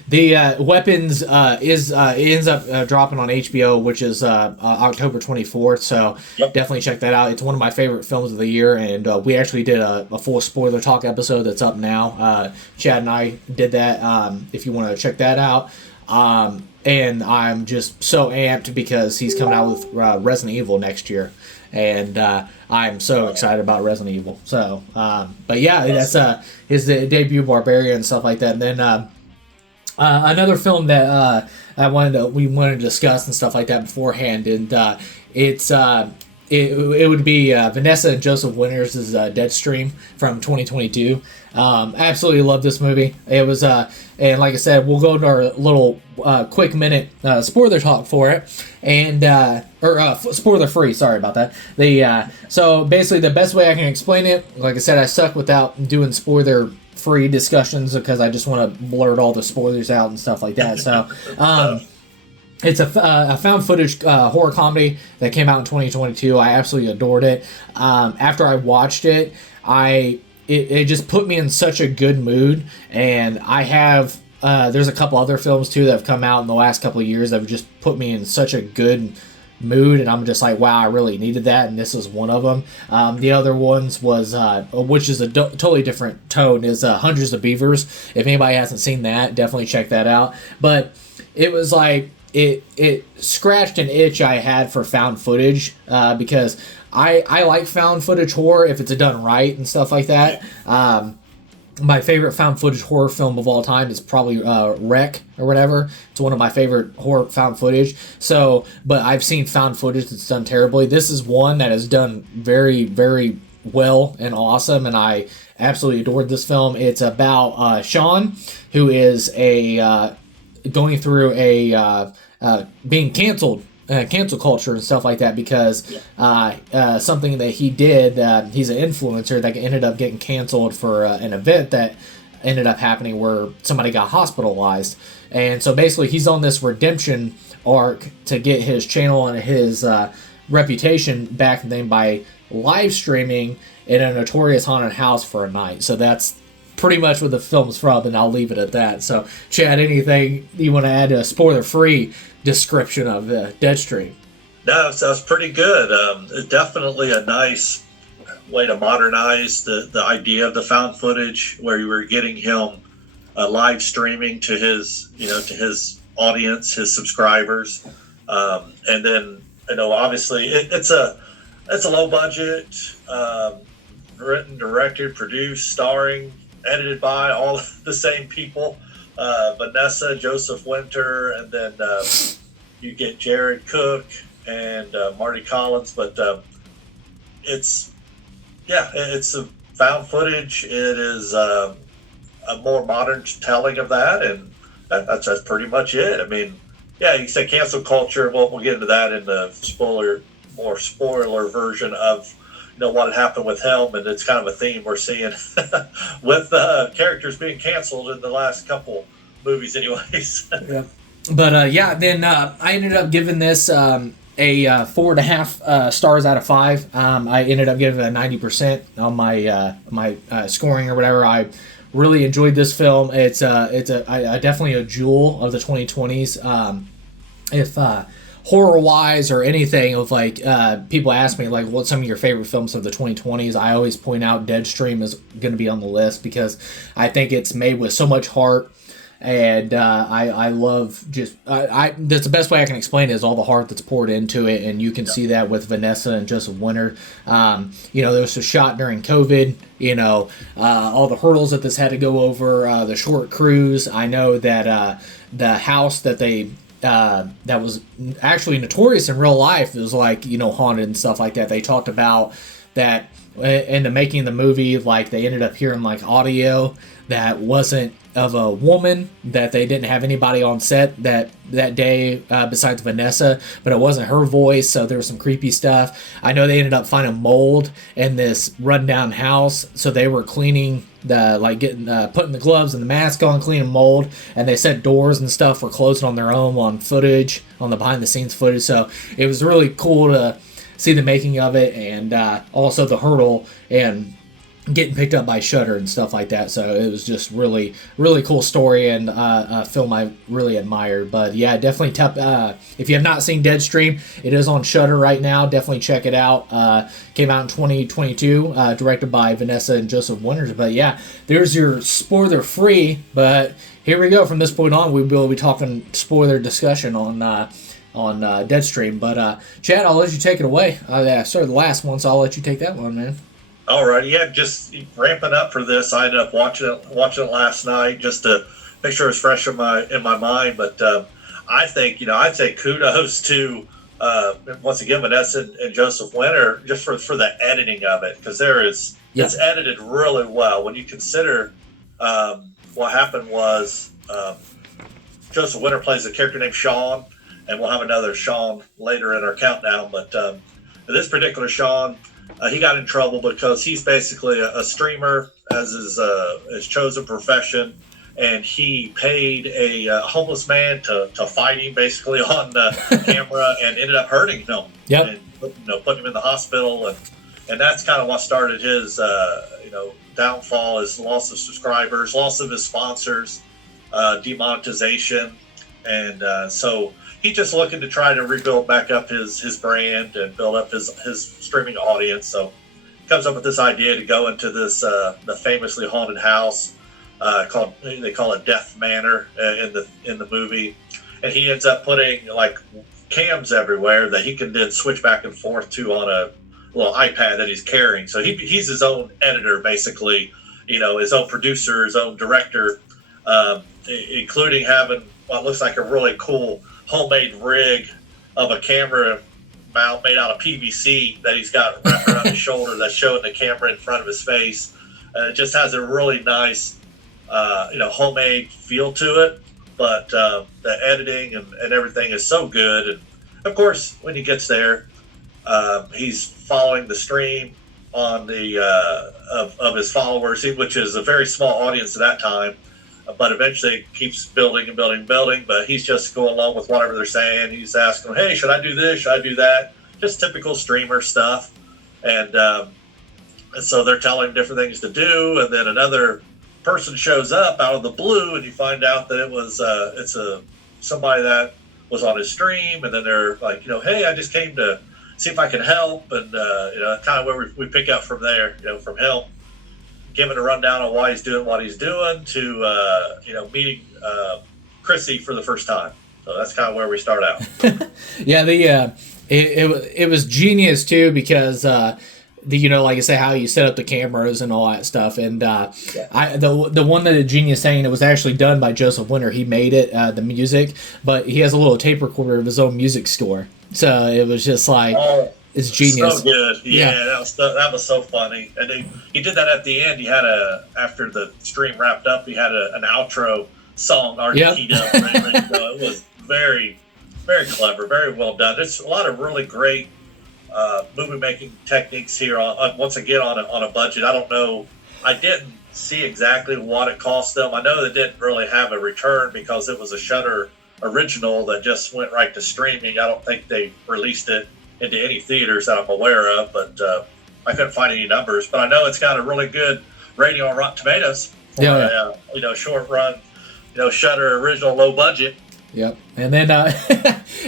the Weapons ends up dropping on HBO, which is October 24th. So definitely check that out. It's one of my favorite films of the year, and we actually did a full spoiler talk episode that's up now. Chad and I did that. If you want to check that out. And I'm just so amped because he's coming out with Resident Evil next year, and I'm so excited about Resident Evil. So, but yeah, that's his debut, Barbarian, and stuff like that. And then another film that we wanted to discuss and stuff like that beforehand, and it would be Vanessa and Joseph Winters' Deadstream from 2022. Absolutely love this movie. It was, and like I said, we'll go to our little quick minute spoiler talk for it, and spoiler free. Sorry about that. So basically, the best way I can explain it, like I said, I suck without doing spoiler free discussions because I just want to blurt all the spoilers out and stuff like that. So. It's a found footage horror comedy that came out in 2022. I absolutely adored it. After I watched it, it just put me in such a good mood. And I have there's a couple other films too that have come out in the last couple of years that have just put me in such a good mood, and I'm just like, wow, I really needed that, and this is one of them. The other ones was, which is a totally different tone, is Hundreds of Beavers. If anybody hasn't seen that, definitely check that out. But it was like, it scratched an itch I had for found footage, because I like found footage horror if it's done right and stuff like that. My favorite found footage horror film of all time is probably Wreck or whatever. It's one of my favorite horror found footage. So, but I've seen found footage that's done terribly. This is one that is done very, very well and awesome, and I absolutely adored this film. It's about Sean, who is going through being canceled, cancel culture and stuff like that, because something that he did, he's an influencer that ended up getting canceled for an event that ended up happening where somebody got hospitalized. And so basically he's on this redemption arc to get his channel and his reputation back then by live streaming in a notorious haunted house for a night. So that's pretty much what the film's from, and I'll leave it at that. So, Chad, anything you want to add to a spoiler-free description of Deadstream? No, so that's pretty good. It's definitely a nice way to modernize the idea of the found footage, where you were getting him live streaming to his audience, his subscribers, and then obviously it's a low budget, written, directed, produced, starring, edited by all the same people, Vanessa, Joseph Winter, and then you get Jared Cook and Marty Collins. But it's a found footage. It is a more modern telling of that, and that's pretty much it. I mean, yeah, you said cancel culture. Well, we'll get into that in the spoiler version of what had happened with him, and it's kind of a theme we're seeing with characters being canceled in the last couple movies anyways. Yeah. But then I ended up giving this a 4.5 stars out of 5. I ended up giving it a 90% on my scoring or whatever. I really enjoyed this film. It's definitely a jewel of the 2020s. If horror-wise or anything of people ask me what's some of your favorite films of the 2020s, I always point out Deadstream is going to be on the list, because I think it's made with so much heart, and I love that's the best way I can explain it, is all the heart that's poured into it, and you can see that with Vanessa and Joseph Winter. There was a shot during COVID, all the hurdles that this had to go over, the short cruise. I know that the house that they that was actually notorious in real life. It was haunted and stuff like that. They talked about that in the making of the movie, like they ended up hearing like audio that wasn't of a woman, that they didn't have anybody on set that day besides Vanessa, but it wasn't her voice, so there was some creepy stuff. I know they ended up finding mold in this rundown house, so they were cleaning putting the gloves and the mask on, cleaning mold, and they said doors and stuff were closing on their own on footage, on the behind the scenes footage, so it was really cool to see the making of it, and also the hurdle and getting picked up by Shudder and stuff like that. So it was just really, really cool story, and a film I really admired. But yeah, definitely if you have not seen Deadstream, it is on Shudder right now. Definitely check it out. Came out in 2022, directed by Vanessa and Joseph Winters. But yeah, there's your spoiler free. But here we go. From this point on, we will be talking spoiler discussion on Deadstream. But Chad, I'll let you take it away. I started the last one, so I'll let you take that one, man. All right, yeah, just ramping up for this. I ended up watching it last night just to make sure it's fresh in my mind. But I think, I'd say kudos to once again Vanessa and Joseph Winter just for the editing of it, because it's edited really well when you consider what happened was Joseph Winter plays a character named Sean, and we'll have another Sean later in our countdown. But this particular Sean. He got in trouble because he's basically a streamer, as his chosen profession, and he paid a homeless man to fight him basically on the camera, and ended up hurting him. Yep. And putting him in the hospital, and that's kind of what started his downfall: is loss of subscribers, loss of his sponsors, demonetization, and so. He's just looking to try to rebuild back up his brand and build up his streaming audience. So he comes up with this idea to go into this the famously haunted house they call it Death Manor in the movie, and he ends up putting like cams everywhere that he can then switch back and forth to on a little iPad that he's carrying. So he's his own editor basically, his own producer, his own director, including having what looks like a really cool homemade rig of a camera mount made out of PVC that he's got wrapped around his shoulder that's showing the camera in front of his face. It just has a really nice, homemade feel to it. But the editing and everything is so good. And of course, when he gets there, he's following the stream on the of his followers, which is a very small audience at that time. But eventually it keeps building and building and building, but he's just going along with whatever they're saying. He's asking them, hey, should I do this? Should I do that? Just typical streamer stuff. And so they're telling him different things to do, and then another person shows up out of the blue, and you find out that it's somebody that was on his stream, and then they're like, hey, I just came to see if I can help, and kind of where we pick up from there, from him. Giving a rundown on why he's doing what he's doing to, meeting Chrissy for the first time. So that's kind of where we start out. Yeah, it was genius too, because like I say, how you set up the cameras and all that stuff. And the one that a genius saying, it was actually done by Joseph Winter. He made it, the music, but he has a little tape recorder of his own music store. So it was just like. It's genius. So good. Yeah. That was so funny. And he did that at the end. He had after the stream wrapped up, he had an outro song already keyed up, ready to go. It was very, very clever, very well done. There's a lot of really great movie making techniques here. Once again, on a budget. I don't know. I didn't see exactly what it cost them. I know they didn't really have a return because it was a Shudder original that just went right to streaming. I don't think they released it into any theaters that I'm aware of, but I couldn't find any numbers. But I know it's got a really good rating on Rotten Tomatoes for a short run, Shudder original low budget. Yep. And then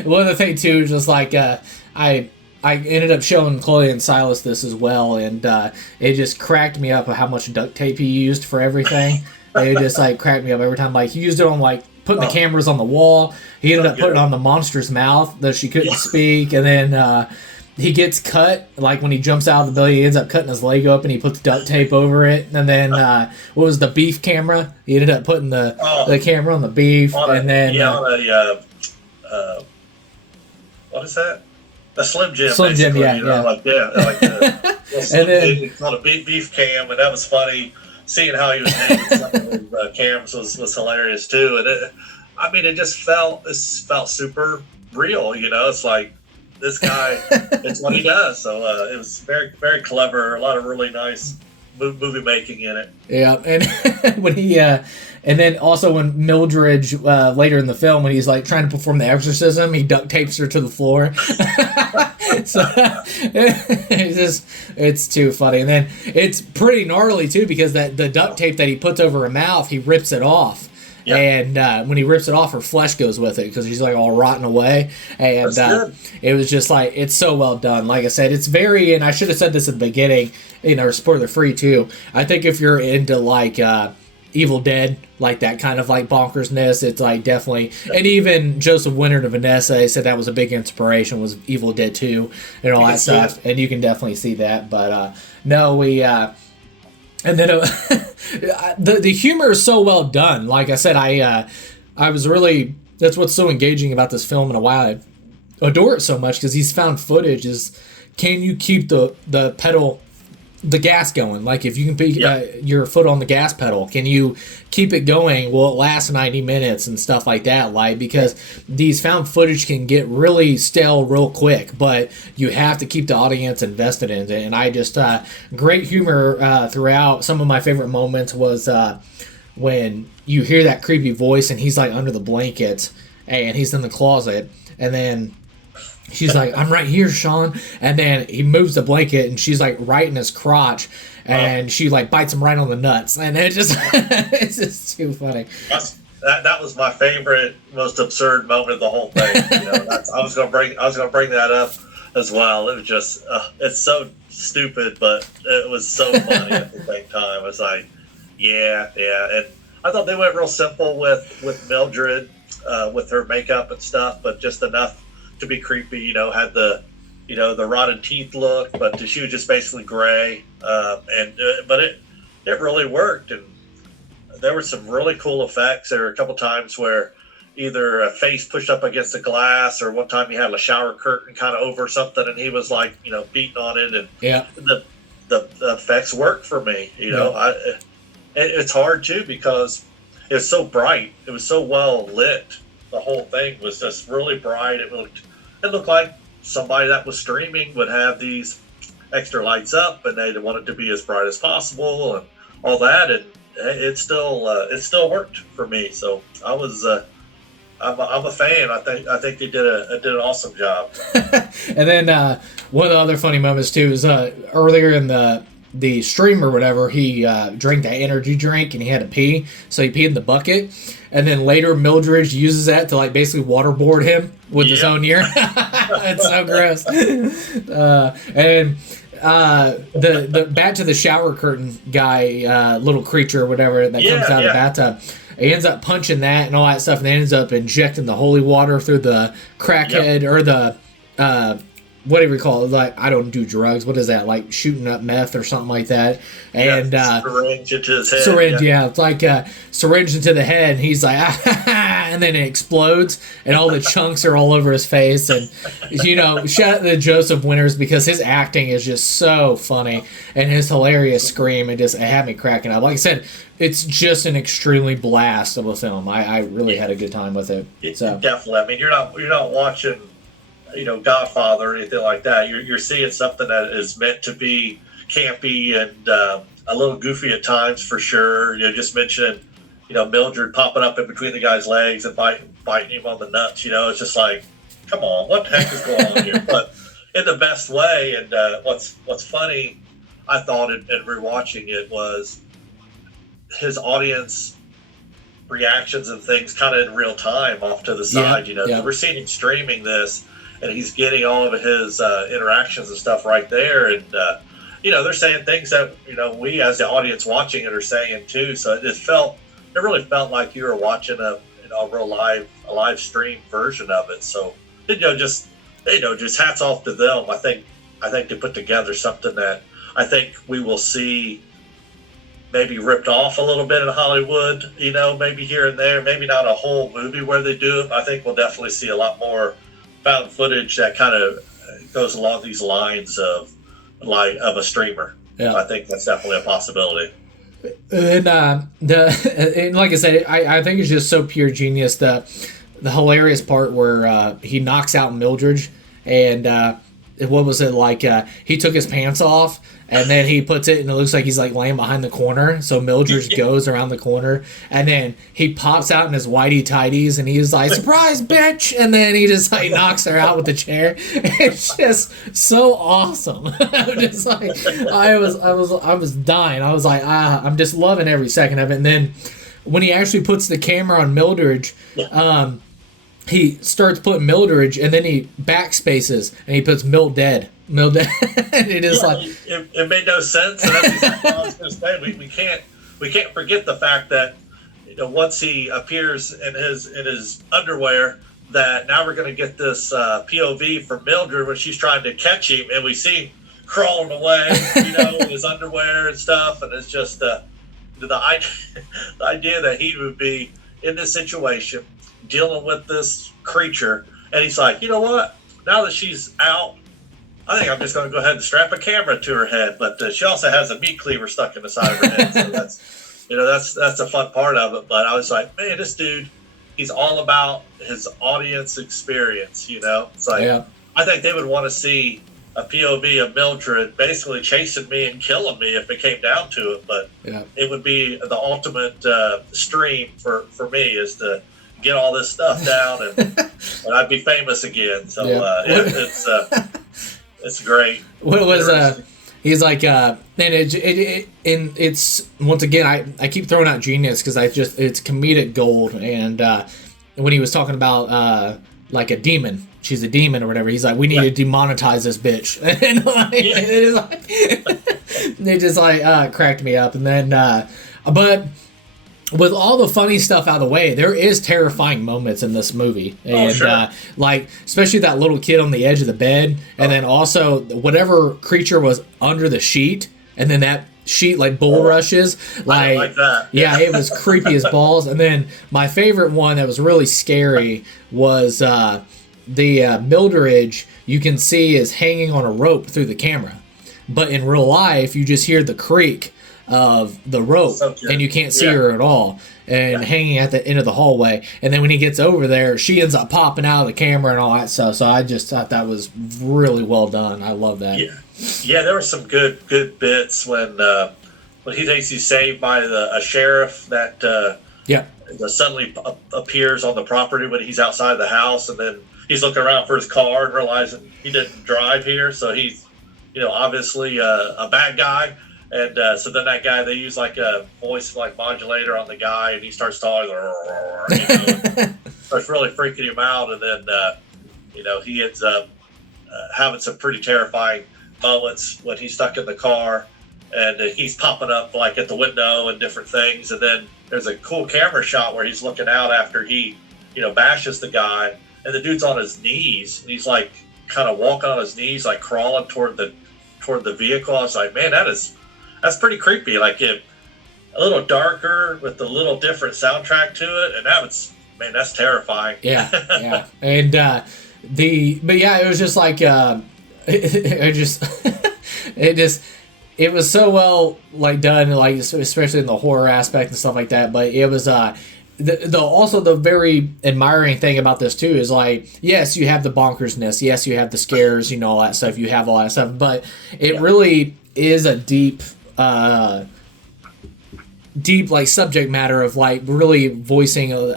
one of the things too is just like I ended up showing Chloe and Silas this as well, and it just cracked me up at how much duct tape he used for everything. It just like cracked me up every time. Like he used it on like putting the cameras on the wall. He ended up putting it on the monster's mouth, though she couldn't speak. And then he gets cut. Like when he jumps out of the building, he ends up cutting his leg up, and he puts duct tape over it. And then what was the beef camera? He ended up putting the camera on the beef. What is that? a Slim Jim, Slim Jim, basically, yeah, you know, yeah. like the Slim And then Jim, called a beef cam, and that was funny. Seeing how he was naming some of his cams was hilarious too, and it just felt super real, you know. It's like this guy, it's what he does. So it was very very clever. A lot of really nice movie making in it. yeah, and when he and then also when Mildred later in the film, when he's like trying to perform the exorcism, he duct tapes her to the floor. So it's too funny. And then it's pretty gnarly too, because the duct tape that he puts over her mouth, he rips it off. Yeah. And when he rips it off, her flesh goes with it, because she's like all rotten away. And it was just like, it's so well done. Like I said, it's very, and I should have said this at the beginning, you know, spoiler free too. I think if you're into like Evil Dead, like that kind of like bonkersness, it's like definitely, and even Joseph Winter and Vanessa said that was a big inspiration, was Evil Dead 2 and all that stuff, and you can definitely see that. But no, we and then the humor is so well done. Like I said, I was really, that's what's so engaging about this film, and why I adore it so much, because these found footage is, can you keep the pedal, the gas going? Like if you can put your foot on the gas pedal, can you keep it going? Will it last 90 minutes and stuff like that? Like, because these found footage can get really stale real quick, but you have to keep the audience invested in it. And I just great humor throughout. Some of my favorite moments was when you hear that creepy voice and he's like under the blanket and he's in the closet, and then she's like, "I'm right here, Sean." And then he moves the blanket, and she's like right in his crotch, and she like bites him right on the nuts, and it just it's just too funny. That was my favorite, most absurd moment of the whole thing. You know, I was gonna bring that up as well. It was just it's so stupid, but it was so funny at the same time. It was like, yeah, and I thought they went real simple with Mildred, with her makeup and stuff, but just enough to be creepy. You know, had the rotten teeth look, but she was just basically gray, but it really worked, and there were some really cool effects. There were a couple times where either a face pushed up against the glass, or one time he had a shower curtain kind of over something, and he was like, you know, beating on it, and the effects worked for me. You know, it's hard too, because it was so bright, it was so well lit. The whole thing was just really bright. It looked like somebody that was streaming would have these extra lights up, and they wanted to be as bright as possible and all that, and it still worked for me. So I was I'm a fan. I think they did an awesome job. And then one of the other funny moments too is earlier in the stream or whatever, he drank that energy drink and he had to pee, so he peed in the bucket, and then later Mildred uses that to like basically waterboard him with his own ear. It's so gross. And the back to the shower curtain guy, little creature or whatever that comes out of the bathtub. He ends up punching that and all that stuff, and then ends up injecting the holy water through the crackhead or the whatever you call it. Like, I don't do drugs. What is that? Like shooting up meth or something like that. And syringe into his head. Syringe, it's like syringe into the head, and he's like, and then it explodes, and all the chunks are all over his face. And you know, shout out to Joseph Winters, because his acting is just so funny, and his hilarious scream, it had me cracking up. Like I said, it's just an extremely blast of a film. I really had a good time with it. So definitely. I mean, you're not watching, you know, Godfather or anything like that. You're seeing something that is meant to be campy and a little goofy at times, for sure. You know, just mentioning, you know, Mildred popping up in between the guy's legs and biting him on the nuts. You know, it's just like, come on, what the heck is going on here? But in the best way. And what's funny, I thought, in rewatching it, was his audience reactions and things kind of in real time off to the side. You know, we're seeing him streaming this, and he's getting all of his interactions and stuff right there. And, you know, they're saying things that, you know, we as the audience watching it are saying too. So it really felt like you were watching a real live stream version of it. So, just hats off to them. I think they put together something that I think we will see maybe ripped off a little bit in Hollywood, you know, maybe here and there, maybe not a whole movie where they do it. I think we'll definitely see a lot more found footage that kind of goes along these lines of a streamer. Yeah. I think that's definitely a possibility. And and like I said, I think it's just so pure genius. The hilarious part where he knocks out Mildred, and what was it like? He took his pants off, and then he puts it, and it looks like he's like laying behind the corner. So Mildred goes around the corner, and then he pops out in his whitey tighties, and he's like, "Surprise, bitch!" And then he just like knocks her out with the chair. It's just so awesome. I'm just like, I was dying. I was like, I'm just loving every second of it. And then when he actually puts the camera on Mildred, he starts putting Mildred, and then he backspaces, and he puts Mild dead. And it is it made no sense. And that's exactly what I was going to say. We can't forget the fact that once he appears in his underwear, that now we're going to get this POV for Mildred when she's trying to catch him, and we see him crawling away, in his underwear and stuff, and it's just the idea that he would be in this situation dealing with this creature, and he's like, you know what? Now that she's out, I think I'm just going to go ahead and strap a camera to her head. But she also has a meat cleaver stuck in the side of her head, so that's a fun part of it. But I was like, man, this dude, he's all about his audience experience. It's like I think they would want to see a POV of Mildred basically chasing me and killing me if it came down to it. But it would be the ultimate stream for me, is to get all this stuff down, and I'd be famous again. So it's great. What was he's like, and it's once again, I keep throwing out genius because it's comedic gold. And when he was talking about like a demon, she's a demon or whatever, he's like, we need to demonetize this bitch, and it just like cracked me up. And then but with all the funny stuff out of the way, there is terrifying moments in this movie. And like, especially that little kid on the edge of the bed, and then also whatever creature was under the sheet, and then that sheet like bull rushes. Like that. Yeah, it was creepy as balls. And then my favorite one that was really scary was the Mildred, you can see, is hanging on a rope through the camera. But in real life, you just hear the creak of the rope, and you can't see her at all, and hanging at the end of the hallway. And then when he gets over there, she ends up popping out of the camera and all that stuff. So I just thought that was really well done. I love that. Yeah, there were some good bits when he thinks he's saved by a sheriff that suddenly appears on the property when he's outside the house, and then he's looking around for his car and realizing he didn't drive here, so he's obviously a bad guy. And so then that guy, they use like a voice like modulator on the guy, and he starts talking, starts really freaking him out. And then he ends up having some pretty terrifying moments when he's stuck in the car, and he's popping up like at the window and different things. And then there's a cool camera shot where he's looking out after he bashes the guy, and the dude's on his knees, and he's like kind of walking on his knees, like crawling toward the vehicle. I was like, man, that's pretty creepy. Like a little darker with a little different soundtrack to it, and that's terrifying. Yeah. And it was just like it was so well like done, like especially in the horror aspect and stuff like that. But it was also the very admiring thing about this too is like, yes, you have the bonkersness, yes, you have the scares, all that stuff, you have all that stuff, but it really is a deep like subject matter of like really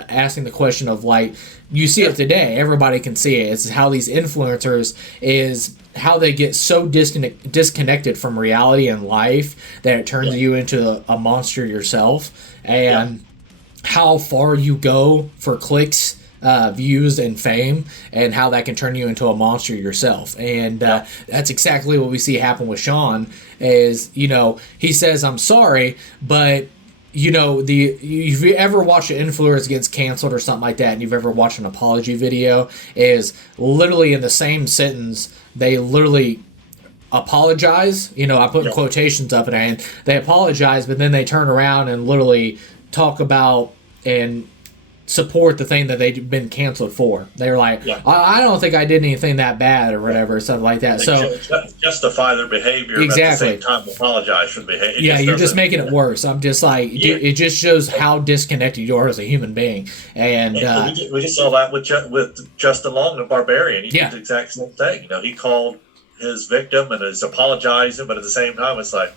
asking the question of like, you see it today, everybody can see it. It's how these influencers is how they get so disconnected from reality and life that it turns you into a monster yourself, and how far you go for clicks, views, and fame, and how that can turn you into a monster yourself. And that's exactly what we see happen with Sean. Is he says I'm sorry, but if you ever watch an influencer gets canceled or something like that, and you've ever watched an apology video, is literally in the same sentence they literally apologize. I put in quotations up, and they apologize, but then they turn around and literally talk about and support the thing that they've been canceled for. They're like, I don't think I did anything that bad or whatever, something like that. They so justify their behavior, but at the same time apologize for the behavior. You're just making it worse. I'm just like, it just shows how disconnected you are as a human being. And we just saw that with Justin Long and Barbarian. He did the exact same thing. He called his victim and is apologizing, but at the same time, it's like,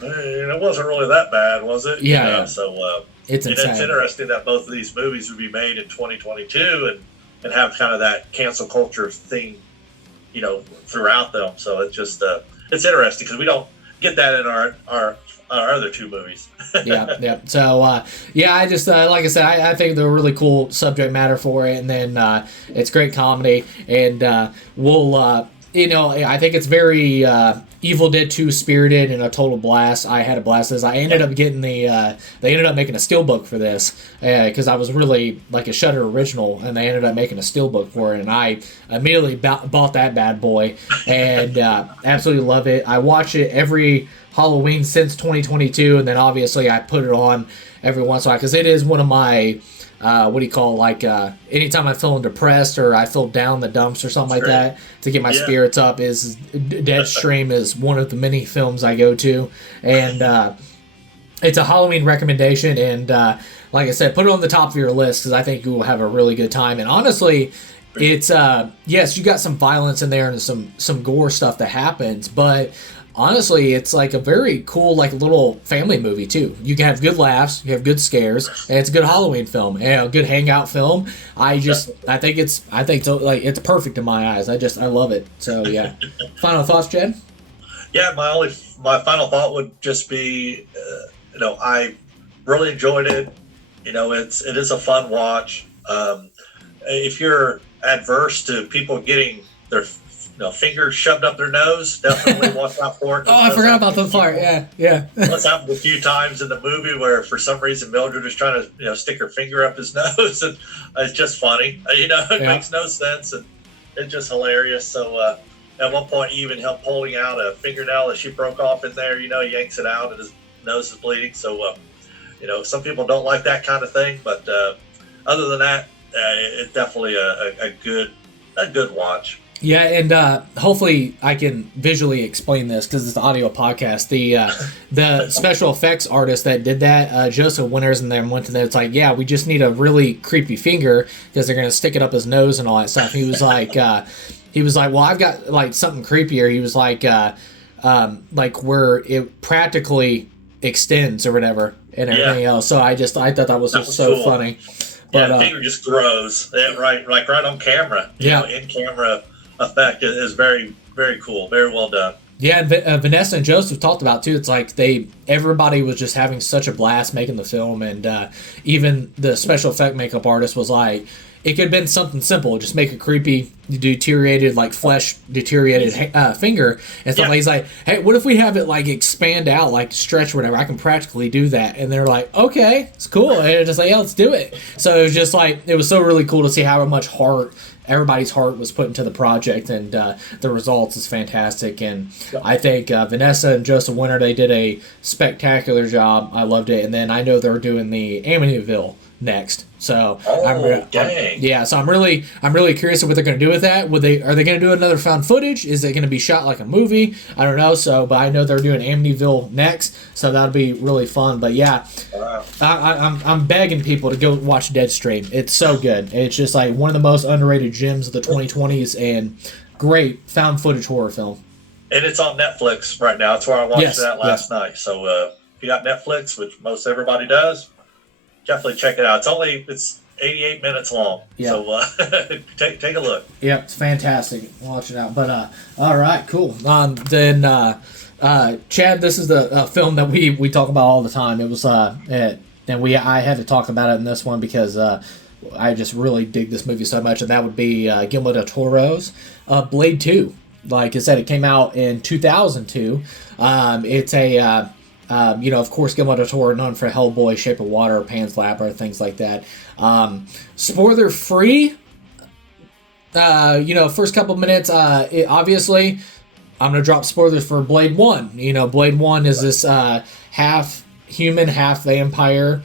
it wasn't really that bad, was it? So it's interesting that both of these movies would be made in 2022 and have kind of that cancel culture thing, throughout them. So it's just it's interesting because we don't get that in our other two movies. yeah. So I just like I said, I think they're a really cool subject matter for it, and then it's great comedy, and we'll. I think it's very Evil Dead 2 spirited and a total blast. I had a blast with this. I ended up getting they ended up making a steelbook for this because I was really like a Shudder original, and they ended up making a steelbook for it, and I immediately bought that bad boy and absolutely love it. I watch it every Halloween since 2022, and then obviously I put it on every once in a while because it is one of my anytime I'm feeling depressed or I feel down in the dumps or something like that, to get my spirits up, is Deadstream is one of the many films I go to, and it's a Halloween recommendation, and like I said, put it on the top of your list because I think you will have a really good time. And honestly, it's yes, you got some violence in there and some gore stuff that happens, but honestly, it's like a very cool, like little family movie too. You can have good laughs, you have good scares, and it's a good Halloween film and a good hangout film. I think it's it's perfect in my eyes. I love it. So yeah. Final thoughts, Jed? Yeah, my final thought would just be, I really enjoyed it. It is a fun watch. If you're adverse to people getting their fingers shoved up their nose, definitely watch out for it. I forgot about the part. Yeah. What's happened a few times in the movie where for some reason Mildred is trying to stick her finger up his nose, and it's just funny. It makes no sense, and it's just hilarious. So at one point, even him pulling out a fingernail that she broke off in there, he yanks it out, and his nose is bleeding. So some people don't like that kind of thing, but other than that, it's definitely a good watch. Yeah, and hopefully I can visually explain this because it's the audio podcast. The special effects artist that did that, Joseph Winters, and then went to there. It's like, we just need a really creepy finger because they're gonna stick it up his nose and all that stuff. He was like, well, I've got like something creepier. He was like where it practically extends or whatever and everything else. So I thought that was just so cool. Funny. But the finger just grows, right on camera. In camera effect is very, very cool, very well done. Yeah, and Vanessa and Joseph talked about too. It's like everybody was just having such a blast making the film, and even the special effect makeup artist was like, it could have been something simple, just make a creepy, deteriorated, like flesh deteriorated finger and stuff. He's like, hey, what if we have it like expand out, like stretch or whatever? I can practically do that. And they're like, okay, it's cool. And they're just like, let's do it. So it was just like, it was so really cool to see how much everybody's heart was put into the project, and the results is fantastic. And I think Vanessa and Joseph Winter, they did a spectacular job. I loved it. And then I know they're doing the Amityville next. So so I'm really curious of what they're going to do with that. Are they going to do another found footage? Is it going to be shot like a movie? I don't know. So, but I know they're doing Amityville next, so that'll be really fun. But I'm begging people to go watch Deadstream. It's so good. It's just like one of the most underrated gems of the 2020s, and great found footage horror film. And it's on Netflix right now. That's where I watched that last night. So if you got Netflix, which most everybody does, definitely check it out. It's 88 minutes long. So take a look. Yeah, it's fantastic. Watch it out. But all right, cool. Then Chad, this is the film that we talk about all the time. It was I had to talk about it in this one because I just really dig this movie so much, and that would be Guillermo del Toro's Blade 2. Like I said, it came out in 2002. It's a of course, Guillermo del Toro, known for Hellboy, Shape of Water, Pan's Labyrinth, things like that. Spoiler free. First couple minutes. Obviously, I'm gonna drop spoilers for Blade 1. Blade 1 is this half human, half vampire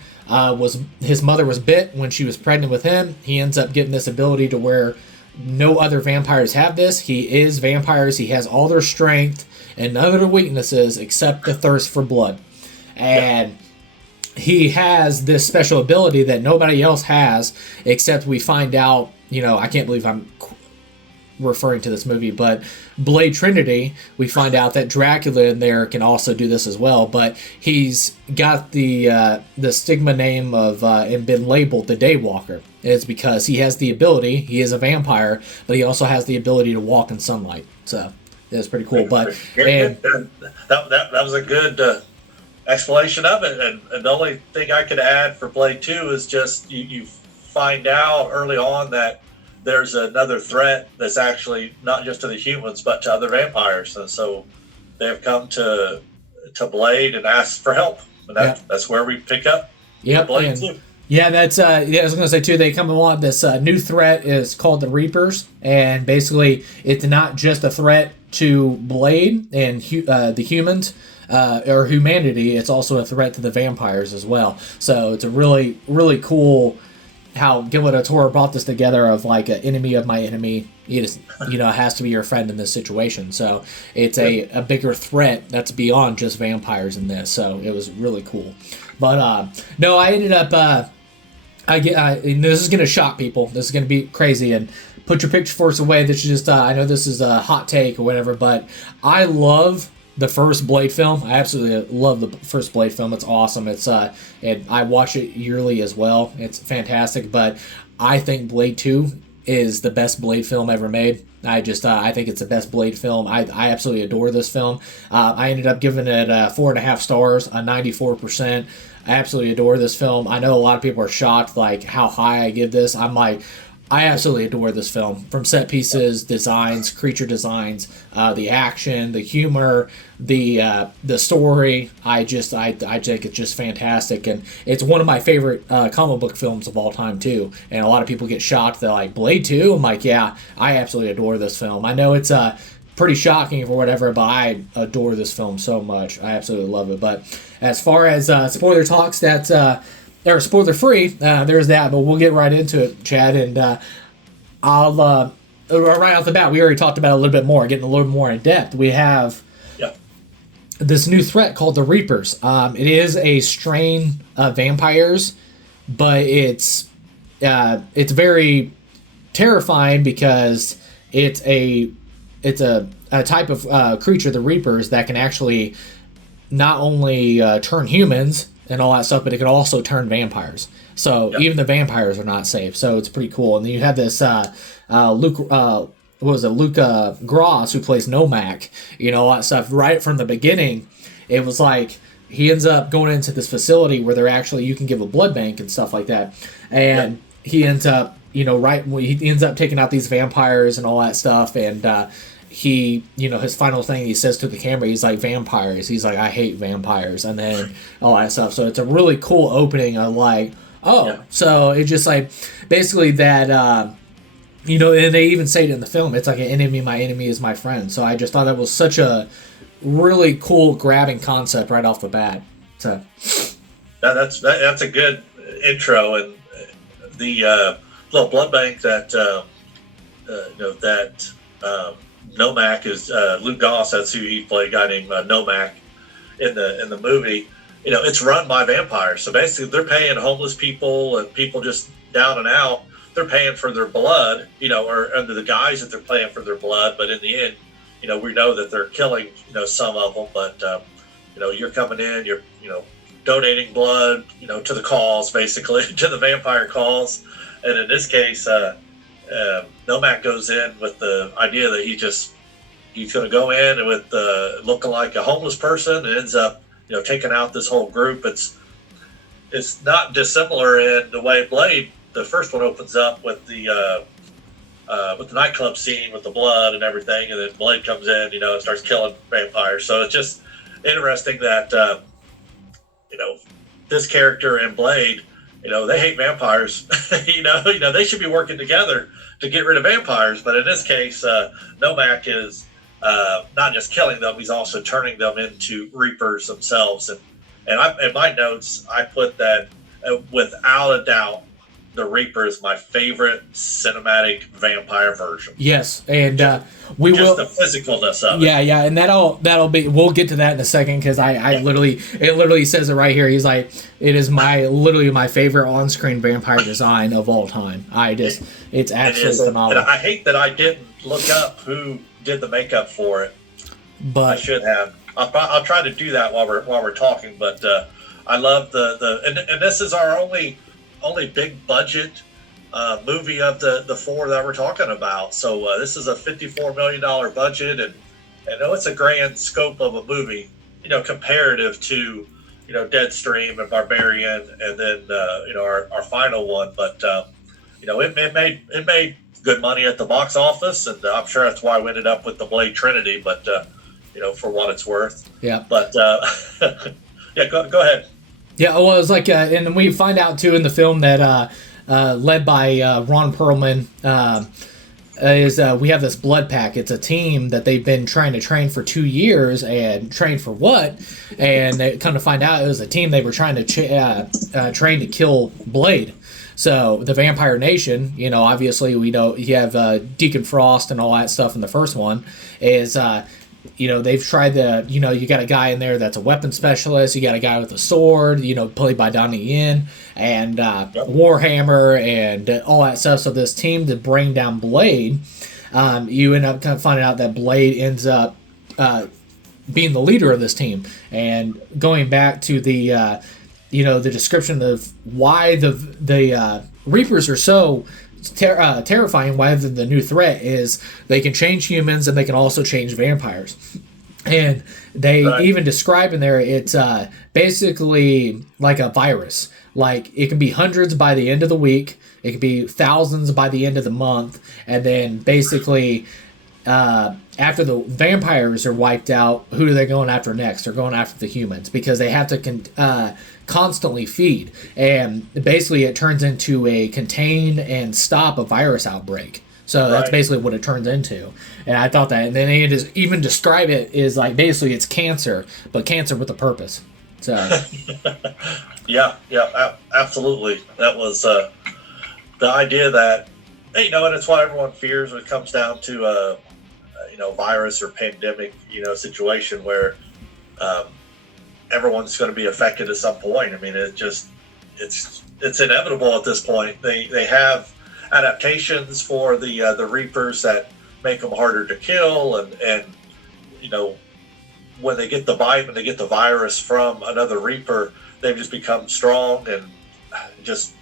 his mother was bit when she was pregnant with him. He ends up getting this ability to where no other vampires have this. He is vampires. He has all their strength and none of their weaknesses except the thirst for blood. And he has this special ability that nobody else has, except we find out, I can't believe I'm referring to this movie, but Blade Trinity, we find out that Dracula in there can also do this as well, but he's got the stigma name of and been labeled the Daywalker. It's because he has the ability, he is a vampire, but he also has the ability to walk in sunlight. So that's pretty cool. But and that was a good explanation of it, and the only thing I could add for Blade 2 is just you find out early on that there's another threat that's actually not just to the humans but to other vampires, and so they have come to Blade and asked for help, and that's where we pick up Blade 2. Yeah, that's I was gonna say too. They come along. This new threat is called the Reapers, and basically it's not just a threat to Blade and the humans or humanity. It's also a threat to the vampires as well. So it's a really, really cool how Guillermo Toro brought this together of like an enemy of my enemy. It has to be your friend in this situation. So it's a bigger threat that's beyond just vampires in this. So it was really cool. But no, I ended up. And this is gonna shock people. This is gonna be crazy. And put your pitchforks away. This is just. I know this is a hot take or whatever, but I love the first Blade film. I absolutely love the first Blade film. It's awesome. It's and I watch it yearly as well. It's fantastic. But I think Blade 2 is the best Blade film ever made. I think it's the best Blade film. I absolutely adore this film. I ended up giving it 4.5 stars, a 94%. I absolutely adore this film. I know a lot of people are shocked like how high I give this. I'm like, I absolutely adore this film. From set pieces, designs, creature designs, the action, the humor, the story. I think it's just fantastic, and it's one of my favorite comic book films of all time too. And a lot of people get shocked. They're like, Blade 2? I'm like, yeah, I absolutely adore this film. I know it's pretty shocking for whatever, but I adore this film so much. I absolutely love it. But as far as spoiler talks, that's they're spoiler free. There's that, but we'll get right into it, Chad. And I'll right off the bat, we already talked about it a little bit more, getting a little more in depth. We have this new threat called the Reapers. It is a strain of vampires, but it's very terrifying because it's a type of creature, the Reapers, that can actually not only turn humans and all that stuff, but it could also turn vampires. So even the vampires are not safe. So it's pretty cool. And then you have this Luca Gross, who plays Nomak, all that stuff. Right from the beginning, it was like he ends up going into this facility where they're actually, you can give a blood bank and stuff like that. And he ends up, he ends up taking out these vampires and all that stuff. And he, his final thing he says to the camera, he's like, vampires. He's like, I hate vampires. And then all that stuff. So it's a really cool opening of like, so it's just like basically that, and they even say it in the film. It's like an enemy, my enemy is my friend. So I just thought that was such a really cool, grabbing concept right off the bat. So that's a good intro, and the little blood bank that Nomak is Luke Goss. That's who he played. A guy named Nomak in the movie. It's run by vampires. So basically, they're paying homeless people and people just down and out. They're paying for their blood, or under the guise that they're paying for their blood. But in the end, we know that they're killing, some of them. But you're coming in, you're donating blood, to the cause, basically to the vampire cause. And in this case, Nomak goes in with the idea that he's going to go in with looking like a homeless person, and ends up taking out this whole group. It's not dissimilar in the way Blade, the first one, opens up with the nightclub scene with the blood and everything, and then Blade comes in, and starts killing vampires. So it's just interesting that this character and Blade, they hate vampires. They should be working together to get rid of vampires. But in this case, Nomak is not just killing them; he's also turning them into Reapers themselves. And in my notes, I put that without a doubt, the Reaper is my favorite cinematic vampire version. Yes, and we Just will the physicalness of yeah, it. yeah, and that'll be. We'll get to that in a second because I literally says it right here. He's like, it is literally my favorite on-screen vampire design of all time. It's absolutely phenomenal. And I hate that I didn't look up who did the makeup for it. But I should have. I'll try to do that while we're talking. But I love and this is our only big budget movie of the four that we're talking about. So this is a $54 million budget, and I know it's a grand scope of a movie, comparative to, Deadstream and Barbarian, and then our final one. But it made good money at the box office, and I'm sure that's why we ended up with the Blade Trinity. But for what it's worth. Yeah. But yeah, go ahead. Yeah, well, it was like, and we find out too in the film that led by Ron Perlman, we have this blood pack. It's a team that they've been trying to train for 2 years, and train for what? And they kind of find out it was a team they were trying to train to kill Blade. So the Vampire Nation, obviously we know you have Deacon Frost and all that stuff in the first one, is they've tried you got a guy in there that's a weapon specialist. You got a guy with a sword, played by Donnie Yen, and Warhammer and all that stuff. So this team to bring down Blade, you end up kind of finding out that Blade ends up being the leader of this team. And going back to the description of why the Reapers are so terrifying, why the new threat is they can change humans and they can also change vampires. And they even describe in there it's basically like a virus. Like it can be hundreds by the end of the week, it can be thousands by the end of the month, and then basically after the vampires are wiped out, who are they going after next? They're going after the humans because they have to constantly feed, and basically it turns into a contain and stop a virus outbreak. So that's basically what it turns into. And I thought that, and then they just even describe it is like basically it's cancer, but cancer with a purpose. So yeah, absolutely. That was the idea that and it's what everyone fears when it comes down to virus or pandemic situation where everyone's going to be affected at some point. I mean, it's inevitable at this point. They have adaptations for the Reapers that make them harder to kill, and when they get the bite, when they get the virus from another Reaper, they've just become strong and just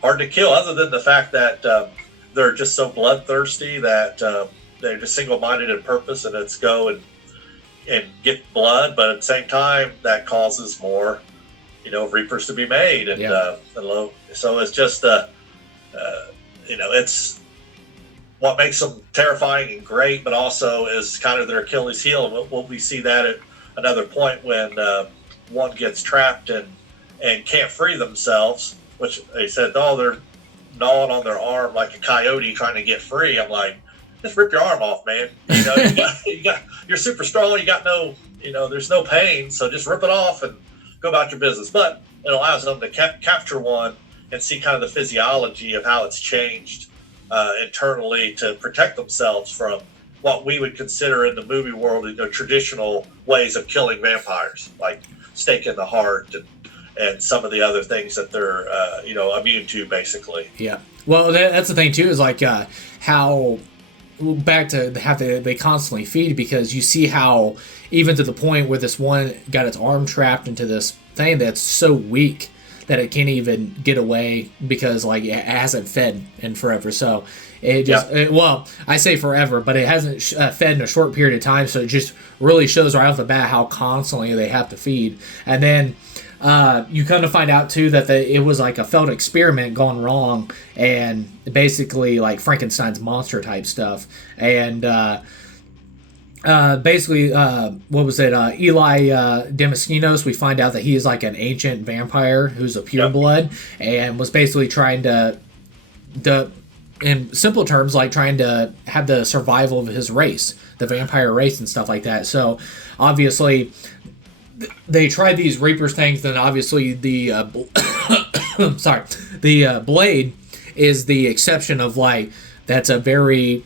hard to kill. Other than the fact that they're just so bloodthirsty that they're just single-minded in purpose, and it's go and get blood, but at the same time that causes more Reapers to be made, and so it's just it's what makes them terrifying and great, but also is kind of their Achilles heel. And we see that at another point when one gets trapped and can't free themselves, which they said, they're gnawing on their arm like a coyote trying to get free. I'm like, just rip your arm off, man. You're super strong. You got no, there's no pain. So just rip it off and go about your business. But it allows them to capture one and see kind of the physiology of how it's changed internally to protect themselves from what we would consider in the movie world, traditional ways of killing vampires, like stake in the heart and some of the other things that they're, immune to, basically. Yeah. Well, that's the thing too, is like how back to how they constantly feed, because you see how even to the point where this one got its arm trapped into this thing that's so weak that it can't even get away because like it hasn't fed in forever. So it just I say forever, but it hasn't fed in a short period of time. So it just really shows right off the bat how constantly they have to feed. And then you kind of find out too that it was like a failed experiment gone wrong, and basically like Frankenstein's monster type stuff. And basically, what was it? Eli Damaskinos. We find out that he is like an ancient vampire who's a pureblood, and was basically trying to, in simple terms, like trying to have the survival of his race, the vampire race, and stuff like that. So obviously, they tried these Reapers things. Then obviously the sorry, the blade is the exception of like that's a very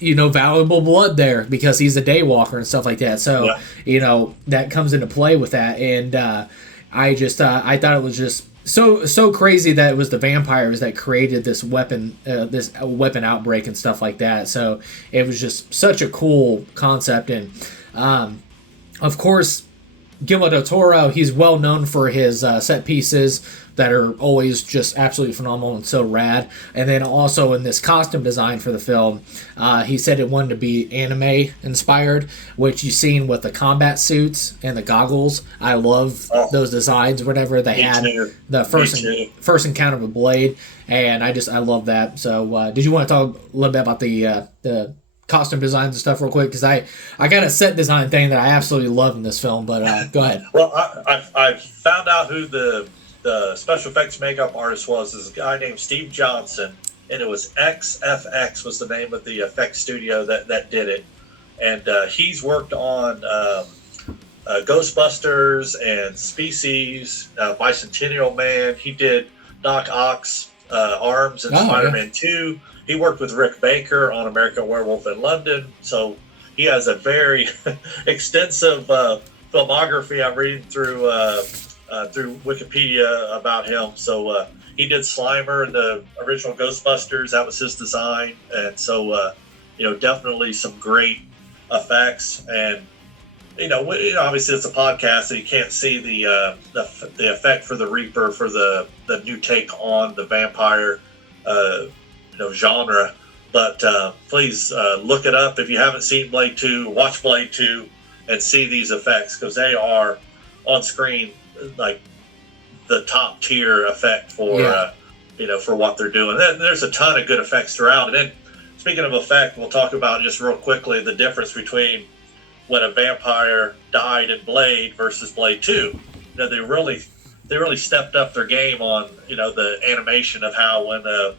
valuable blood there because he's a daywalker and stuff like that. So that comes into play with that, and I thought it was just so crazy that it was the vampires that created this weapon outbreak and stuff like that. So it was just such a cool concept, and of course, Guillermo del Toro, he's well known for his set pieces that are always just absolutely phenomenal and so rad. And then also in this costume design for the film, he said it wanted to be anime inspired, which you've seen with the combat suits and the goggles. I love those designs. Whatever they had, the first encounter with Blade, and I love that. So, did you want to talk a little bit about the costume designs and stuff real quick? Because I got a set design thing that I absolutely love in this film, but go ahead. Well, I found out who the special effects makeup artist was. This guy named Steve Johnson, and it was XFX was the name of the effects studio that did it. And he's worked on Ghostbusters and Species, Bicentennial Man. He did Doc Ock's arms in Spider-Man 2. He worked with Rick Baker on American Werewolf in London. So he has a very extensive filmography. I'm reading through Wikipedia about him. So he did Slimer in the original Ghostbusters. That was his design. And so, definitely some great effects. And, obviously it's a podcast, so you can't see the effect for the Reaper for the new take on the vampire genre, but please look it up. If you haven't seen Blade 2, watch Blade 2 and see these effects, because they are on screen like the top tier effect for for what they're doing. There's a ton of good effects throughout. And then speaking of effect, we'll talk about just real quickly the difference between when a vampire died in Blade versus Blade 2. They really stepped up their game on the animation of how when a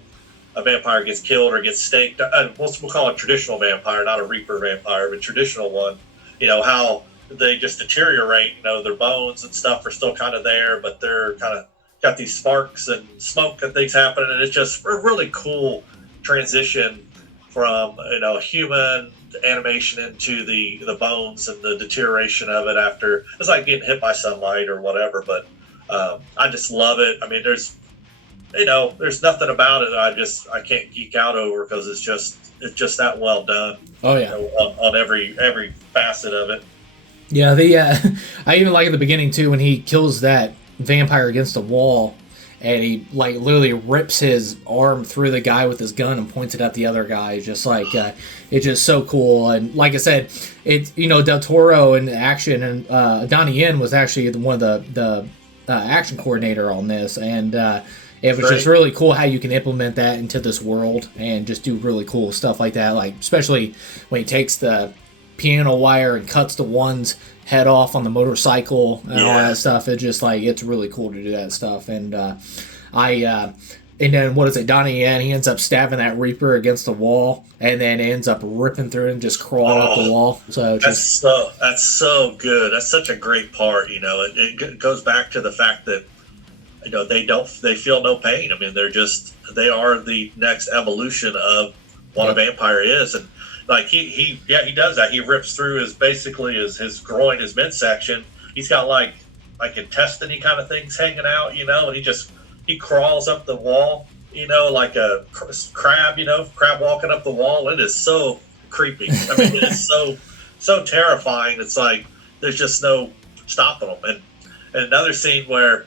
vampire gets killed or gets staked. We'll call it traditional vampire, not a Reaper vampire, but traditional one. How they just deteriorate. Their bones and stuff are still kind of there, but they're kind of got these sparks and smoke and things happening. And it's just a really cool transition from human animation into the bones and the deterioration of it after. It's like getting hit by sunlight or whatever. But I just love it. I mean, there's nothing about it I can't geek out over, because it's just that well done. Oh yeah, on every facet of it. Yeah, I even like at the beginning too when he kills that vampire against the wall, and he like literally rips his arm through the guy with his gun and points it at the other guy. It's just like it's just so cool. And like I said, it's Del Toro in action, and Donnie Yen was actually one of the action coordinator on this, and it was just really cool how you can implement that into this world and just do really cool stuff like that. Like especially when he takes the piano wire and cuts the one's head off on the motorcycle and all that stuff. It's just like it's really cool to do that stuff. And and then what is it? Donnie Yen, he ends up stabbing that Reaper against the wall, and then ends up ripping through it and just crawling up the wall. So that's so good. That's such a great part. It goes back to the fact that they feel no pain. I mean, they are the next evolution of what a vampire is. And like he does that. He rips through his his groin, his midsection. He's got like intestine-y kind of things hanging out, and he crawls up the wall, like a crab, crab walking up the wall. It is so creepy. I mean, it is so terrifying. It's like there's just no stopping them. And another scene where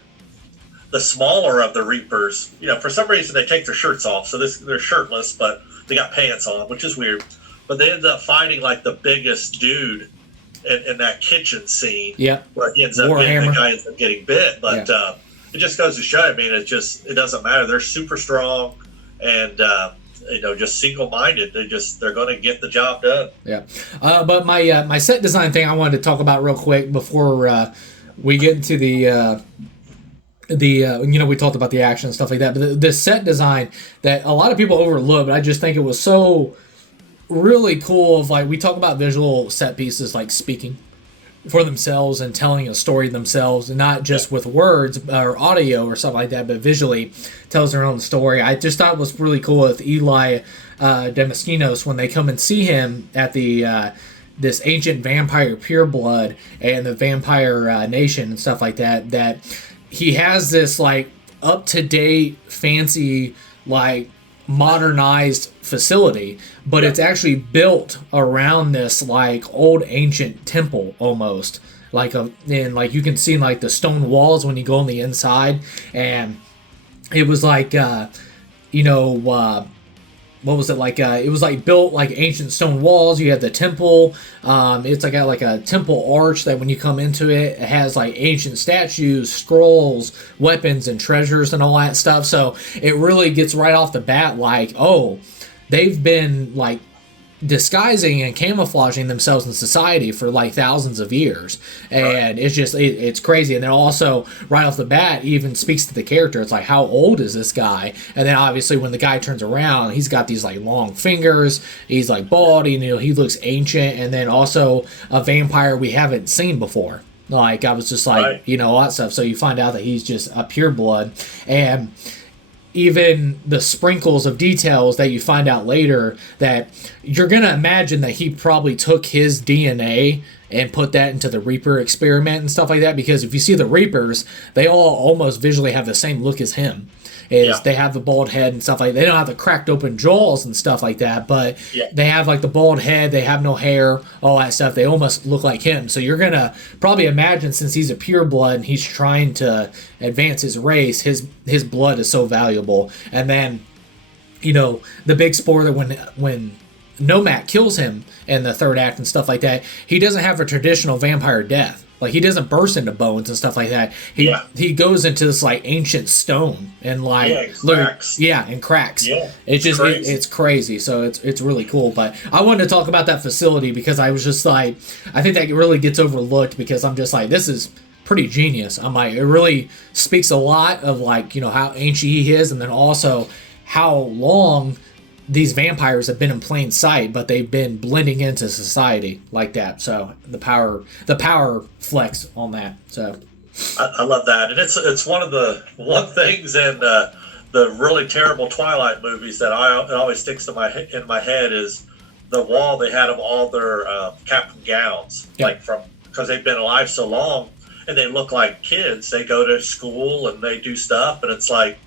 the smaller of the Reapers, for some reason they take their shirts off, so they're shirtless, but they got pants on, which is weird. But they end up fighting like the biggest dude in that kitchen scene. Yeah. Where the guy ends up getting bit. But it just goes to show, I mean, it doesn't matter. They're super strong and just single-minded. They're going to get the job done. Yeah. But my set design thing I wanted to talk about real quick before we get into we talked about the action and stuff like that, but the set design that a lot of people overlook, but I just think it was so really cool. Of like, we talk about visual set pieces like speaking, for themselves and telling a story themselves, and not just with words or audio or something like that, but visually tells their own story. I just thought it was really cool with Eli Damaskinos when they come and see him at the this ancient vampire pureblood and the vampire nation and stuff like that, that he has this like up-to-date fancy like modernized facility, but it's actually built around this like old ancient temple almost, like and like you can see like the stone walls when you go on the inside, and it was like what was it like? It was like built like ancient stone walls. You have the temple. It's like got like a temple arch that when you come into it, it has like ancient statues, scrolls, weapons, and treasures and all that stuff. So it really gets right off the bat like, oh, they've been like disguising and camouflaging themselves in society for like thousands of years, and it's just it's crazy. And then also right off the bat even speaks to the character. It's like, how old is this guy? And then obviously when the guy turns around, he's got these like long fingers, he's like bald, you know, he looks ancient, and then also a vampire we haven't seen before. Like I was just like, you know, all that stuff. So you find out that he's just a pureblood, and even the sprinkles of details that you find out later, that you're going to imagine that he probably took his DNA and put that into the Reaper experiment and stuff like that, because if you see the Reapers, they all almost visually have the same look as him. They have the bald head and stuff like that. They don't have the cracked open jaws and stuff like that, but they have like the bald head, they have no hair, all that stuff. They almost look like him. So you're going to probably imagine, since he's a pureblood and he's trying to advance his race, his blood is so valuable. And then, you know, the big spoiler when Nomak kills him in the third act and stuff like that, he doesn't have a traditional vampire death. Like, he doesn't burst into bones and stuff like that. He goes into this like ancient stone and like cracks. And cracks. Yeah, it's just crazy. It's crazy. So it's really cool. But I wanted to talk about that facility because I was just like, I think that really gets overlooked, because I'm just like, this is pretty genius. I'm like, it really speaks a lot of like, you know, how ancient he is, and then also how long these vampires have been in plain sight, but they've been blending into society like that. So the power flex on that. So I love that, and it's one things in the really terrible Twilight movies that it always sticks to in my head is the wall they had of all their captain gowns, like because they've been alive so long and they look like kids. They go to school and they do stuff, and it's like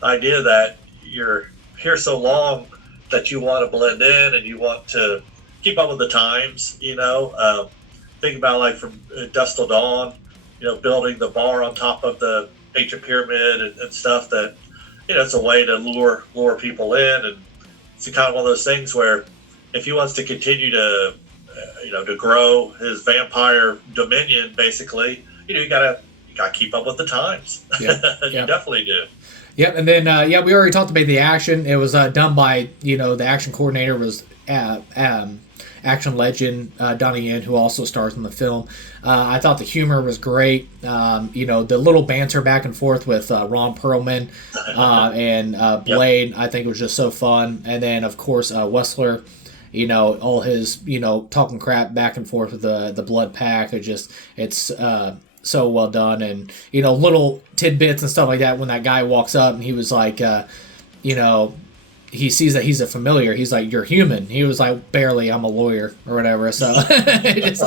the idea that you're here so long that you want to blend in and you want to keep up with the times, you know. Think about like from Dusk Till Dawn, you know, building the bar on top of the ancient pyramid and stuff, that, you know, it's a way to lure people in. And it's kind of one of those things where if he wants to continue to, you know, to grow his vampire dominion, basically, you know, you gotta keep up with the times. You definitely do. Yep, and then we already talked about the action. It was done by, you know, the action coordinator was action legend Donnie Yen, who also stars in the film. I thought the humor was great. You know, the little banter back and forth with Ron Perlman and Blade, I think was just so fun. And then of course Wessler, you know, all his, you know, talking crap back and forth with the Blood Pack. It's so well done. And, you know, little tidbits and stuff like that when that guy walks up and he was like, you know, he sees that he's a familiar. He's like, "You're human." He was like, "Barely, I'm a lawyer," or whatever. So it's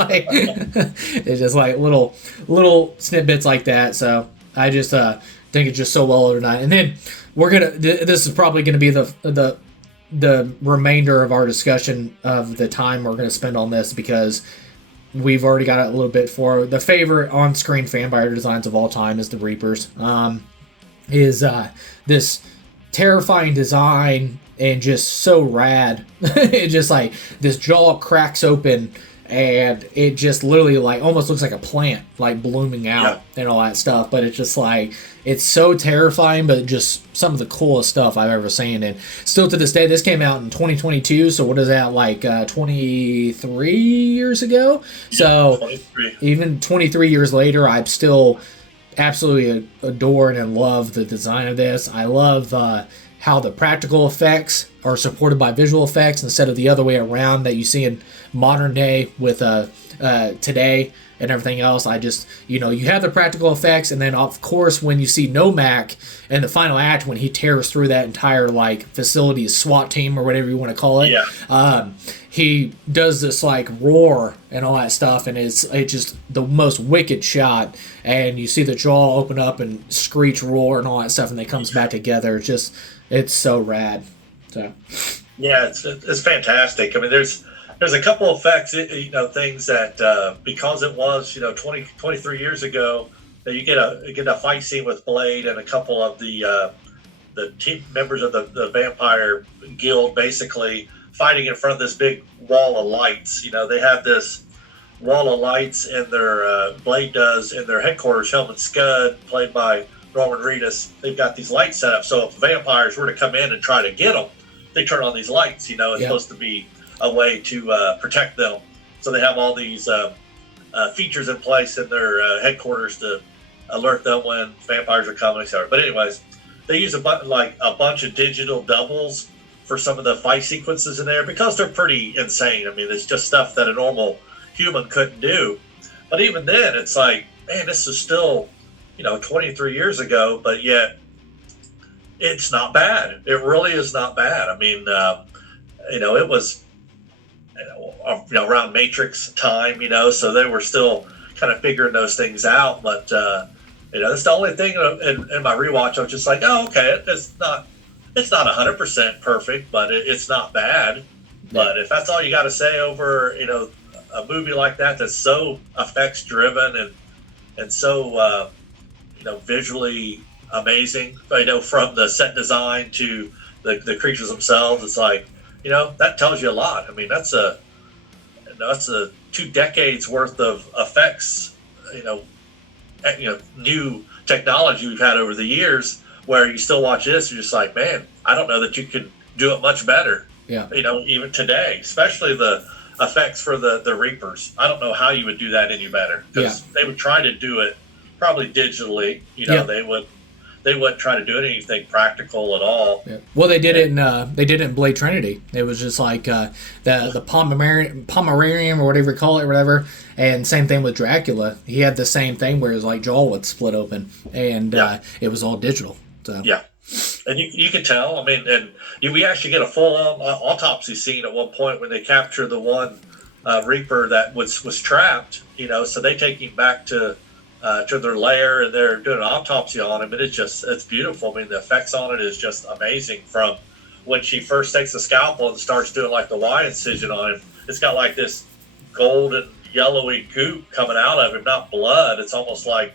just like little snippets like that. So I just think it's just so well organized. And then this is probably gonna be the remainder of our discussion of the time we're gonna spend on this, because we've already got a little bit for the favorite on-screen vampire designs of all time is the Reapers. Is this terrifying design and just so rad. It just like this jaw cracks open and it just literally like almost looks like a plant like blooming out and all that stuff. But it's just like, it's so terrifying, but just some of the coolest stuff I've ever seen. And still to this day, this came out in 2022. So what is that, like 23 years ago? Yeah, so 23. Even 23 years later, I'm still absolutely adore and love the design of this. I love how the practical effects are supported by visual effects instead of the other way around that you see in modern day with today and everything else. I just, you have the practical effects, and then of course when you see Nomak in the final act when he tears through that entire facility, SWAT team or whatever you want to call it, he does this roar and all that stuff, and it's just the most wicked shot, and you see the jaw open up and screech roar and all that stuff, and it comes back together. It's so rad. So yeah, it's fantastic. I mean, there's a couple effects, things that because it was 23 years ago, that you get a fight scene with Blade and a couple of the team members of the vampire guild basically fighting in front of this big wall of lights. They have this wall of lights in their Blade does in their headquarters. Helmut Scud, played by Norman Reedus, they've got these lights set up, so if vampires were to come in and try to get them, they turn on these lights. It's supposed to be a way to protect them. So they have all these features in place in their headquarters to alert them when vampires are coming, etc. But anyways, they use a bunch of digital doubles for some of the fight sequences in there because they're pretty insane. I mean, it's just stuff that a normal human couldn't do. But even then, it's man, this is still 23 years ago, but yet it's not bad. It really is not bad. I mean, it was around Matrix time, so they were still kind of figuring those things out. But that's the only thing in my rewatch. I was just oh, okay, it's not 100% perfect, but it's not bad. Yeah. But if that's all you got to say over a movie like that's so effects driven and so visually amazing, from the set design to the creatures themselves, it's that tells you a lot. I mean, that's a 2 decades worth of effects, new technology we've had over the years, where you still watch this, you're just man, I don't know that you could do it much better. Yeah. Even today, especially the effects for the Reapers. I don't know how you would do that any better, because they would try to do it probably digitally. They wouldn't try to do anything practical at all. Yeah. Well, they did it in Blade Trinity. It was just the Pomeranian or whatever you call it, or whatever. And same thing with Dracula. He had the same thing where his jaw would split open, and it was all digital. So. Yeah, and you can tell. I mean, and we actually get a full-on autopsy scene at one point when they capture the one Reaper that was trapped. So they take him back to their lair, and they're doing an autopsy on him, and it's beautiful. I mean, the effects on it is just amazing. From when she first takes the scalpel and starts doing the Y incision on him, it's got this golden yellowy goop coming out of him, not blood. It's almost like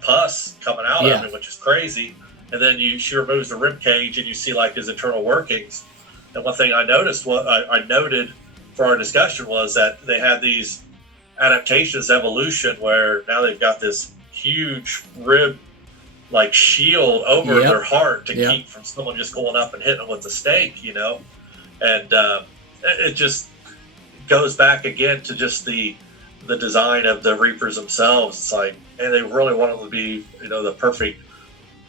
pus coming out of him, which is crazy. And then she removes the rib cage, and you see his internal workings. And one thing I noticed, I noted for our discussion, was that they had these adaptations, evolution, where now they've got this huge rib shield over their heart to keep from someone just going up and hitting them with the stake, and it just goes back again to just the design of the Reapers themselves. It's and they really want them to be the perfect,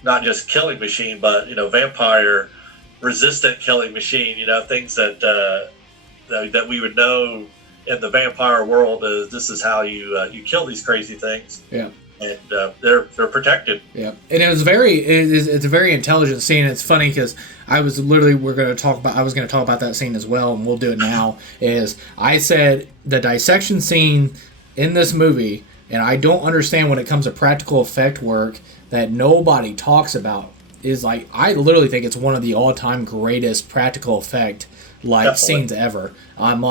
not just killing machine, but vampire resistant killing machine, things that we would know in the vampire world. This is how you kill these crazy things. Yeah. And they're protected. Yeah, and it's a very intelligent scene. It's funny because I was going to talk about that scene as well, and we'll do it now. I said the dissection scene in this movie, and I don't understand when it comes to practical effect work that nobody talks about, is I literally think it's one of the all-time greatest practical effect scenes ever. I'm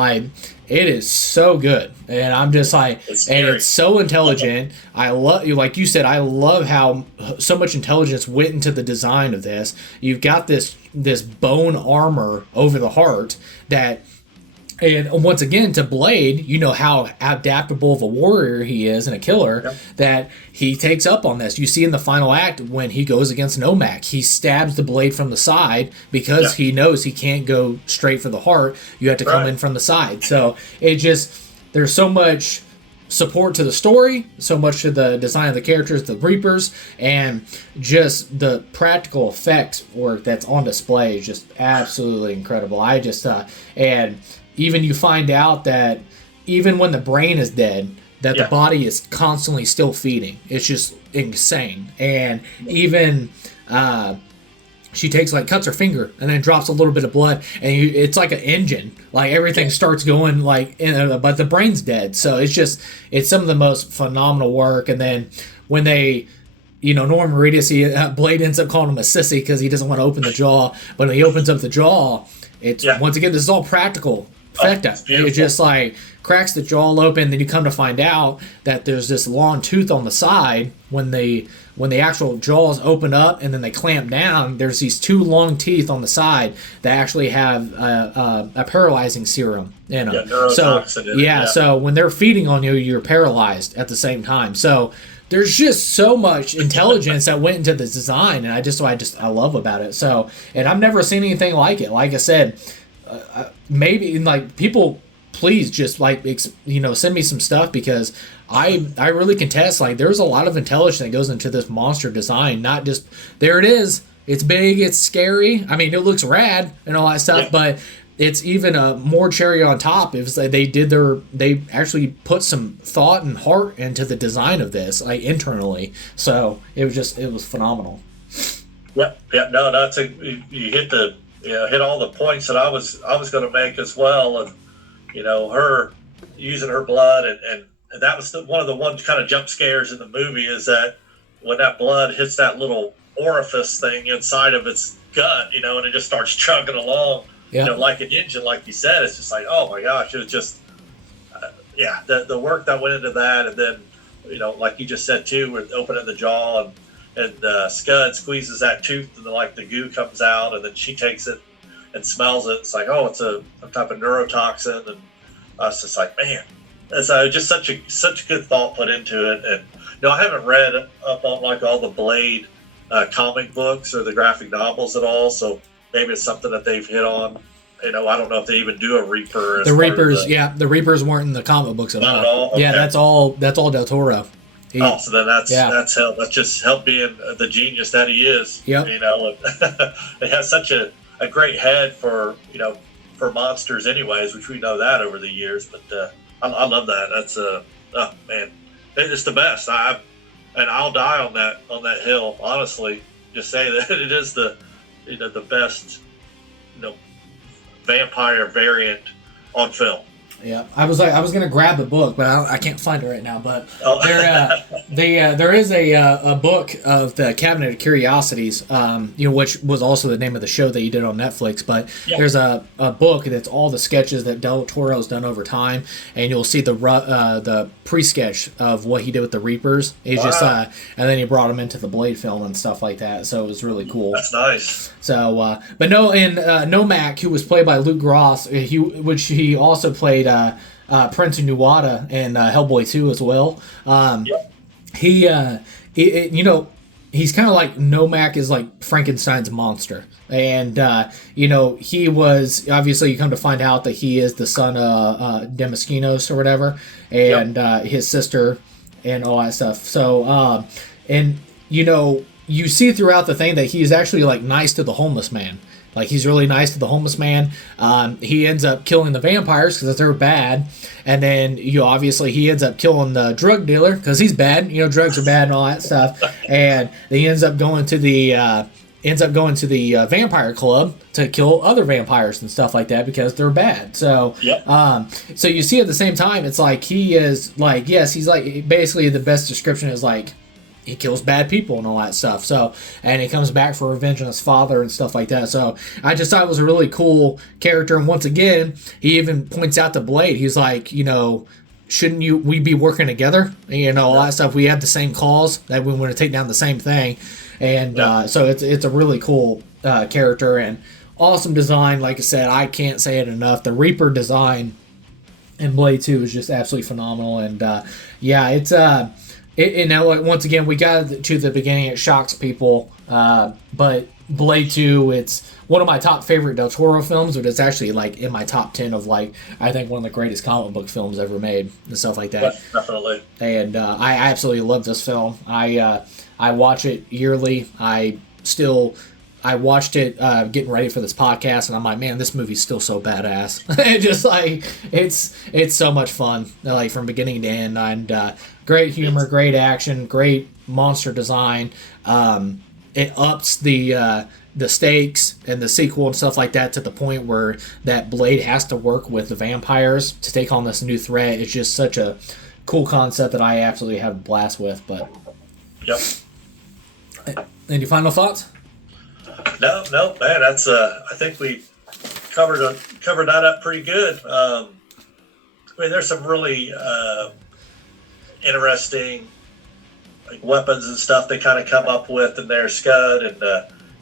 it is so good, and I'm just and it's so intelligent. I love, like you said, I love how so much intelligence went into the design of this. You've got this bone armor over the heart that, and once again, to Blade, how adaptable of a warrior he is and a killer, that he takes up on this. You see in the final act when he goes against Nomak, he stabs the Blade from the side because he knows he can't go straight for the heart. You have to come in from the side. So there's so much support to the story, so much to the design of the characters, the Reapers, and just the practical effects work that's on display is just absolutely incredible. I just and even you find out that even when the brain is dead, that the body is constantly still feeding. It's just insane. And even she takes cuts her finger and then drops a little bit of blood, and it's like an engine. Like everything starts going but the brain's dead. So it's some of the most phenomenal work. And then when they, Norman Reedus, Blade ends up calling him a sissy because he doesn't want to open the jaw. But when he opens up the jaw, it's once again, this is all practical effect. It just cracks the jaw open. Then you come to find out that there's this long tooth on the side when the actual jaws open up and then they clamp down. There's these two long teeth on the side that actually have a paralyzing serum in them. So when they're feeding on you, you're paralyzed at the same time. So there's just so much intelligence that went into the design, and I love about it. So, and I've never seen anything like it. Like I said, maybe people, please just send me some stuff, because I really contest. There's a lot of intelligence that goes into this monster design. Not just there it is. It's big. It's scary. I mean, it looks rad and all that stuff, but it's even a more cherry on top. If they actually put some thought and heart into the design of this, internally. So it was phenomenal. Yeah. No, you hit all the points that I was going to make as well, and her using her blood, and that was one of the kind of jump scares in the movie, is that when that blood hits that little orifice thing inside of its gut, and it just starts chugging along, like an engine, like you said. It's just oh my gosh, it was just the work that went into that. And then like you just said too, with opening the jaw, and Scud squeezes that tooth, and the goo comes out, and then she takes it and smells it. It's it's some type of neurotoxin, and I was just man, it's just such a good thought put into it. And I haven't read up on all the Blade comic books or the graphic novels at all, so maybe it's something that they've hit on. I don't know if they even do a Reaper. The Reapers, the Reapers weren't in the comic books at all. Okay. Yeah, that's all Del Toro. So then that's help. That's just help being the genius that he is. Yep. It has such a great head for monsters, anyways, which we know that over the years. But I love that. That's man, it's the best. I'll die on that hill. Honestly, just say that it is the best vampire variant on film. Yeah, I was gonna grab the book, but I can't find it right now. But there is a book of the Cabinet of Curiosities, which was also the name of the show that you did on Netflix. But there's a book that's all the sketches that Del Toro's done over time, and you'll see the pre-sketch of what he did with the Reapers. He's and then he brought them into the Blade film and stuff like that. So it was really cool. That's nice. So, but Nomak, who was played by Luke Gross, which he also played Prince of Nuwata in Hellboy 2 as well. He's kind of like Nomak is like Frankenstein's monster. And, he was, obviously you come to find out that he is the son of Demaskinos or whatever, and his sister and all that stuff. So, you see throughout the thing that he's actually nice to the homeless man. He's really nice to the homeless man. He ends up killing the vampires because they're bad, and then obviously he ends up killing the drug dealer because he's bad. Drugs are bad and all that stuff. And then he ends up going to the vampire club to kill other vampires and stuff like that because they're bad. So so you see at the same time, it's he is yes, he's basically the best description is he kills bad people and all that stuff. So, and he comes back for revenge on his father and stuff like that. So I just thought it was a really cool character. And once again, he even points out to Blade. He's shouldn't we be working together? All that stuff. We have the same cause that we want to take down the same thing. And so it's a really cool character and awesome design. Like I said, I can't say it enough. The Reaper design in Blade 2 is just absolutely phenomenal. And it's once again, we got to the beginning. It shocks people, but Blade 2, it's one of my top favorite Del Toro films, but it's actually like in my top 10 of like I think one of the greatest comic book films ever made and stuff like that. Definitely. And I absolutely love this film. I watch it yearly. I watched it getting ready for this podcast, and I'm like, man, this movie's still so badass. It just like it's so much fun, like from beginning to end, and great humor, great action, great monster design. It ups the stakes and the sequel and stuff like that to the point where that Blade has to work with the vampires to take on this new threat. It's just such a cool concept that I absolutely have a blast with. But yep. Any final thoughts? No, man. That's I think we covered that up pretty good. I mean, there's some really interesting like weapons and stuff they kind of come up with in there. Scud and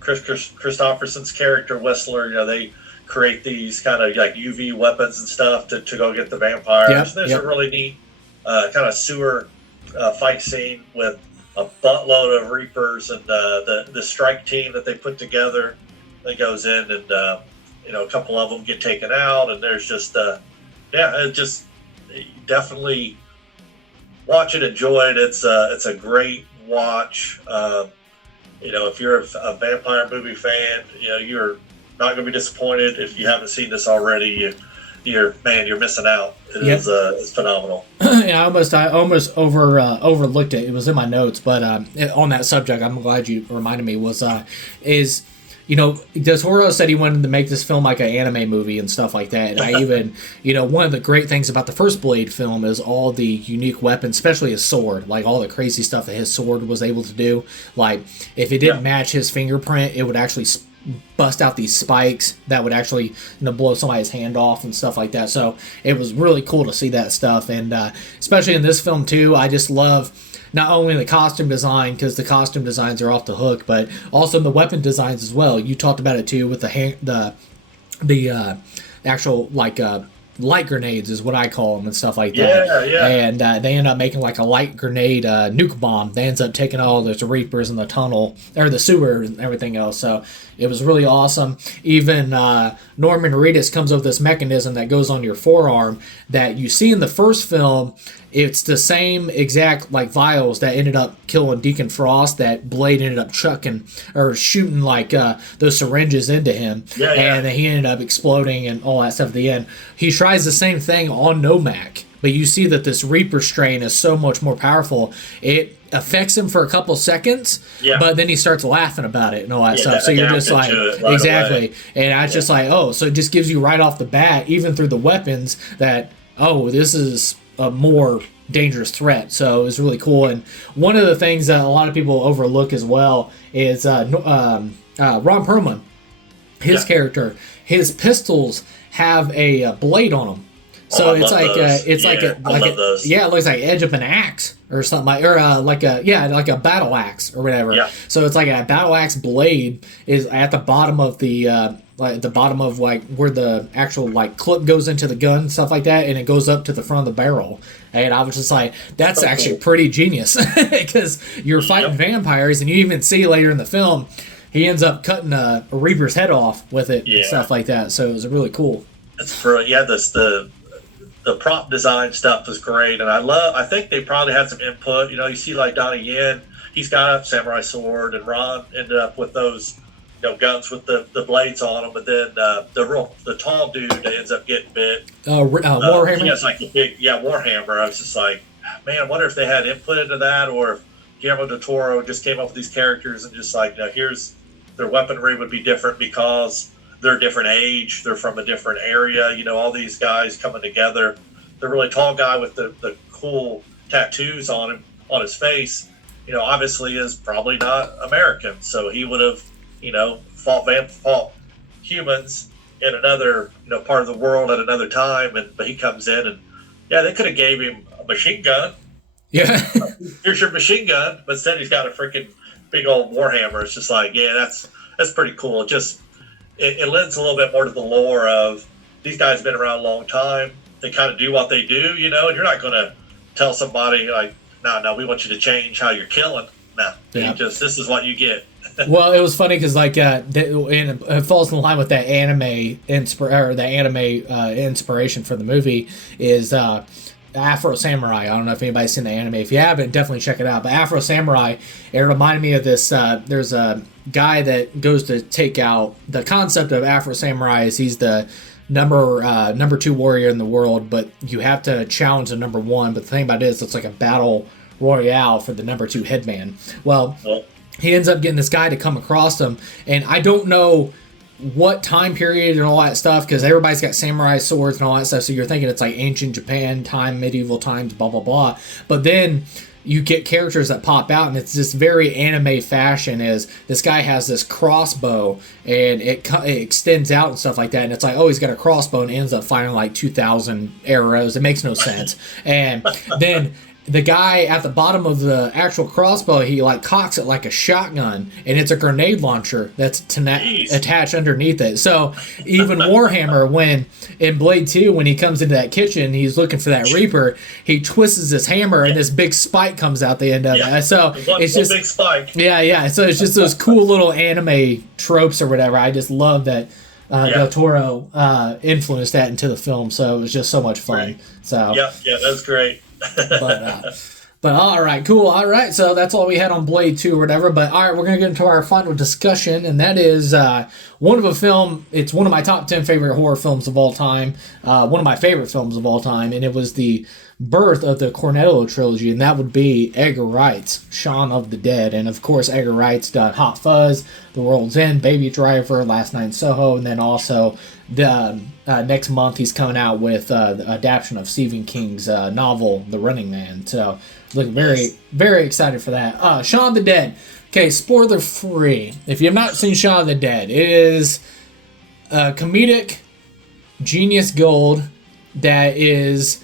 Christopherson's character Whistler, they create these kind of like UV weapons and stuff to go get the vampires. Yep, There's a really neat kind of sewer fight scene with a buttload of Reapers and the strike team that they put together that goes in, and a couple of them get taken out, and there's just definitely watch it, enjoy it. It's a great watch. If you're a vampire movie fan, you're not going to be disappointed if you haven't seen this already. You're missing out. It's phenomenal. Yeah, I almost overlooked it. It was in my notes, but on that subject, I'm glad you reminded me. Del Toro said he wanted to make this film like an anime movie and stuff like that. And I even, one of the great things about the first Blade film is all the unique weapons, especially his sword, like all the crazy stuff that his sword was able to do. Like, if it didn't match his fingerprint, it would actually bust out these spikes that would actually blow somebody's hand off and stuff like that. So it was really cool to see that stuff. And especially in this film, too, I just love not only the costume design, because the costume designs are off the hook, but also the weapon designs as well. You talked about it too with the actual light grenades is what I call them and stuff like that. Yeah. And they end up making like a light grenade nuke bomb. They ends up taking all those Reapers in the tunnel or the sewer and everything else. So it was really awesome. Even Norman Reedus comes up with this mechanism that goes on your forearm that you see in the first film. It's the same exact like vials that ended up killing Deacon Frost that Blade ended up chucking or shooting like those syringes into him. Yeah. And he ended up exploding and all that stuff at the end. He tries the same thing on Nomak, but you see that this Reaper strain is so much more powerful. It affects him for a couple seconds, but then he starts laughing about it and all that stuff. So you're just like, exactly. Away. And I just like, so it just gives you right off the bat, even through the weapons, that, this is a more dangerous threat. So it was really cool. And one of the things that a lot of people overlook as well is Ron Perlman, his character, his pistols have a blade on them. So it looks like edge of an axe or something, or like a battle axe or whatever. Yeah. So it's like a battle axe blade is at the bottom of the where the actual like clip goes into the gun, stuff like that, and it goes up to the front of the barrel. And I was just like, that's actually pretty genius, because you're fighting vampires, and you even see later in the film he ends up cutting a Reaper's head off with it and stuff like that. So it was really cool. It's the prop design stuff is great, and I think they probably had some input. You see like Donnie Yen, he's got a samurai sword, and Ron ended up with those guns with the blades on them, but then the tall dude that ends up getting bit. Warhammer? He has like the big, Warhammer. I was just like, man, I wonder if they had input into that, or if Guillermo del Toro just came up with these characters and just like, here's their weaponry would be different because they're a different age, they're from a different area. All these guys coming together. The really tall guy with the cool tattoos on his face, obviously is probably not American. So he would have, fought humans in another, part of the world at another time. But he comes in and, they could have gave him a machine gun. Yeah. Here's your machine gun. But instead he's got a freaking big old Warhammer. It's just like, that's pretty cool. It lends a little bit more to the lore of these guys have been around a long time. They kind of do what they do, and you're not going to tell somebody like, no, we want you to change how you're killing. No, this is what you get. Well, it was funny because and it falls in line with that inspiration for the movie is Afro Samurai. I don't know if anybody's seen the anime. If you haven't, definitely check it out. But Afro Samurai, it reminded me of this. There's a guy that goes to take out the concept of Afro Samurai. Is he's the number two warrior in the world, but you have to challenge the number one. But the thing about it is, it's like a battle royale for the number two headman. Well, he ends up getting this guy to come across him, and I don't know what time period and all that stuff, because everybody's got samurai swords and all that stuff, so you're thinking it's like ancient Japan time, medieval times, blah blah blah. But then you get characters that pop out, and it's this very anime fashion. Is this guy has this crossbow, and it extends out and stuff like that, and it's like, oh, he's got a crossbow, and ends up firing like 2,000 arrows. It makes no sense. And then the guy at the bottom of the actual crossbow, he like cocks it like a shotgun, and it's a grenade launcher that's attached underneath it. So even Warhammer, when in Blade 2, when he comes into that kitchen, he's looking for that Reaper, he twists his hammer, and this big spike comes out the end of it. So it's just big spike. Yeah. So it's just those cool little anime tropes or whatever. I just love that Del Toro influenced that into the film. So it was just so much fun. Right. So yeah, that's great. But all right, cool. All right, so that's all we had on Blade 2 or whatever. But all right, we're going to get into our final discussion, and that is one of a film. It's one of my top 10 favorite horror films of all time, one of my favorite films of all time, and it was the birth of the Cornetto trilogy, and that would be Edgar Wright's Shaun of the Dead. And of course, Edgar Wright's done Hot Fuzz, The World's End, Baby Driver, Last Night in Soho, and then also the next month he's coming out with the adaptation of Stephen King's novel The Running Man. So looking very excited for that. Shaun of the Dead. Okay, spoiler free. If you have not seen Shaun of the Dead, it is comedic genius gold that is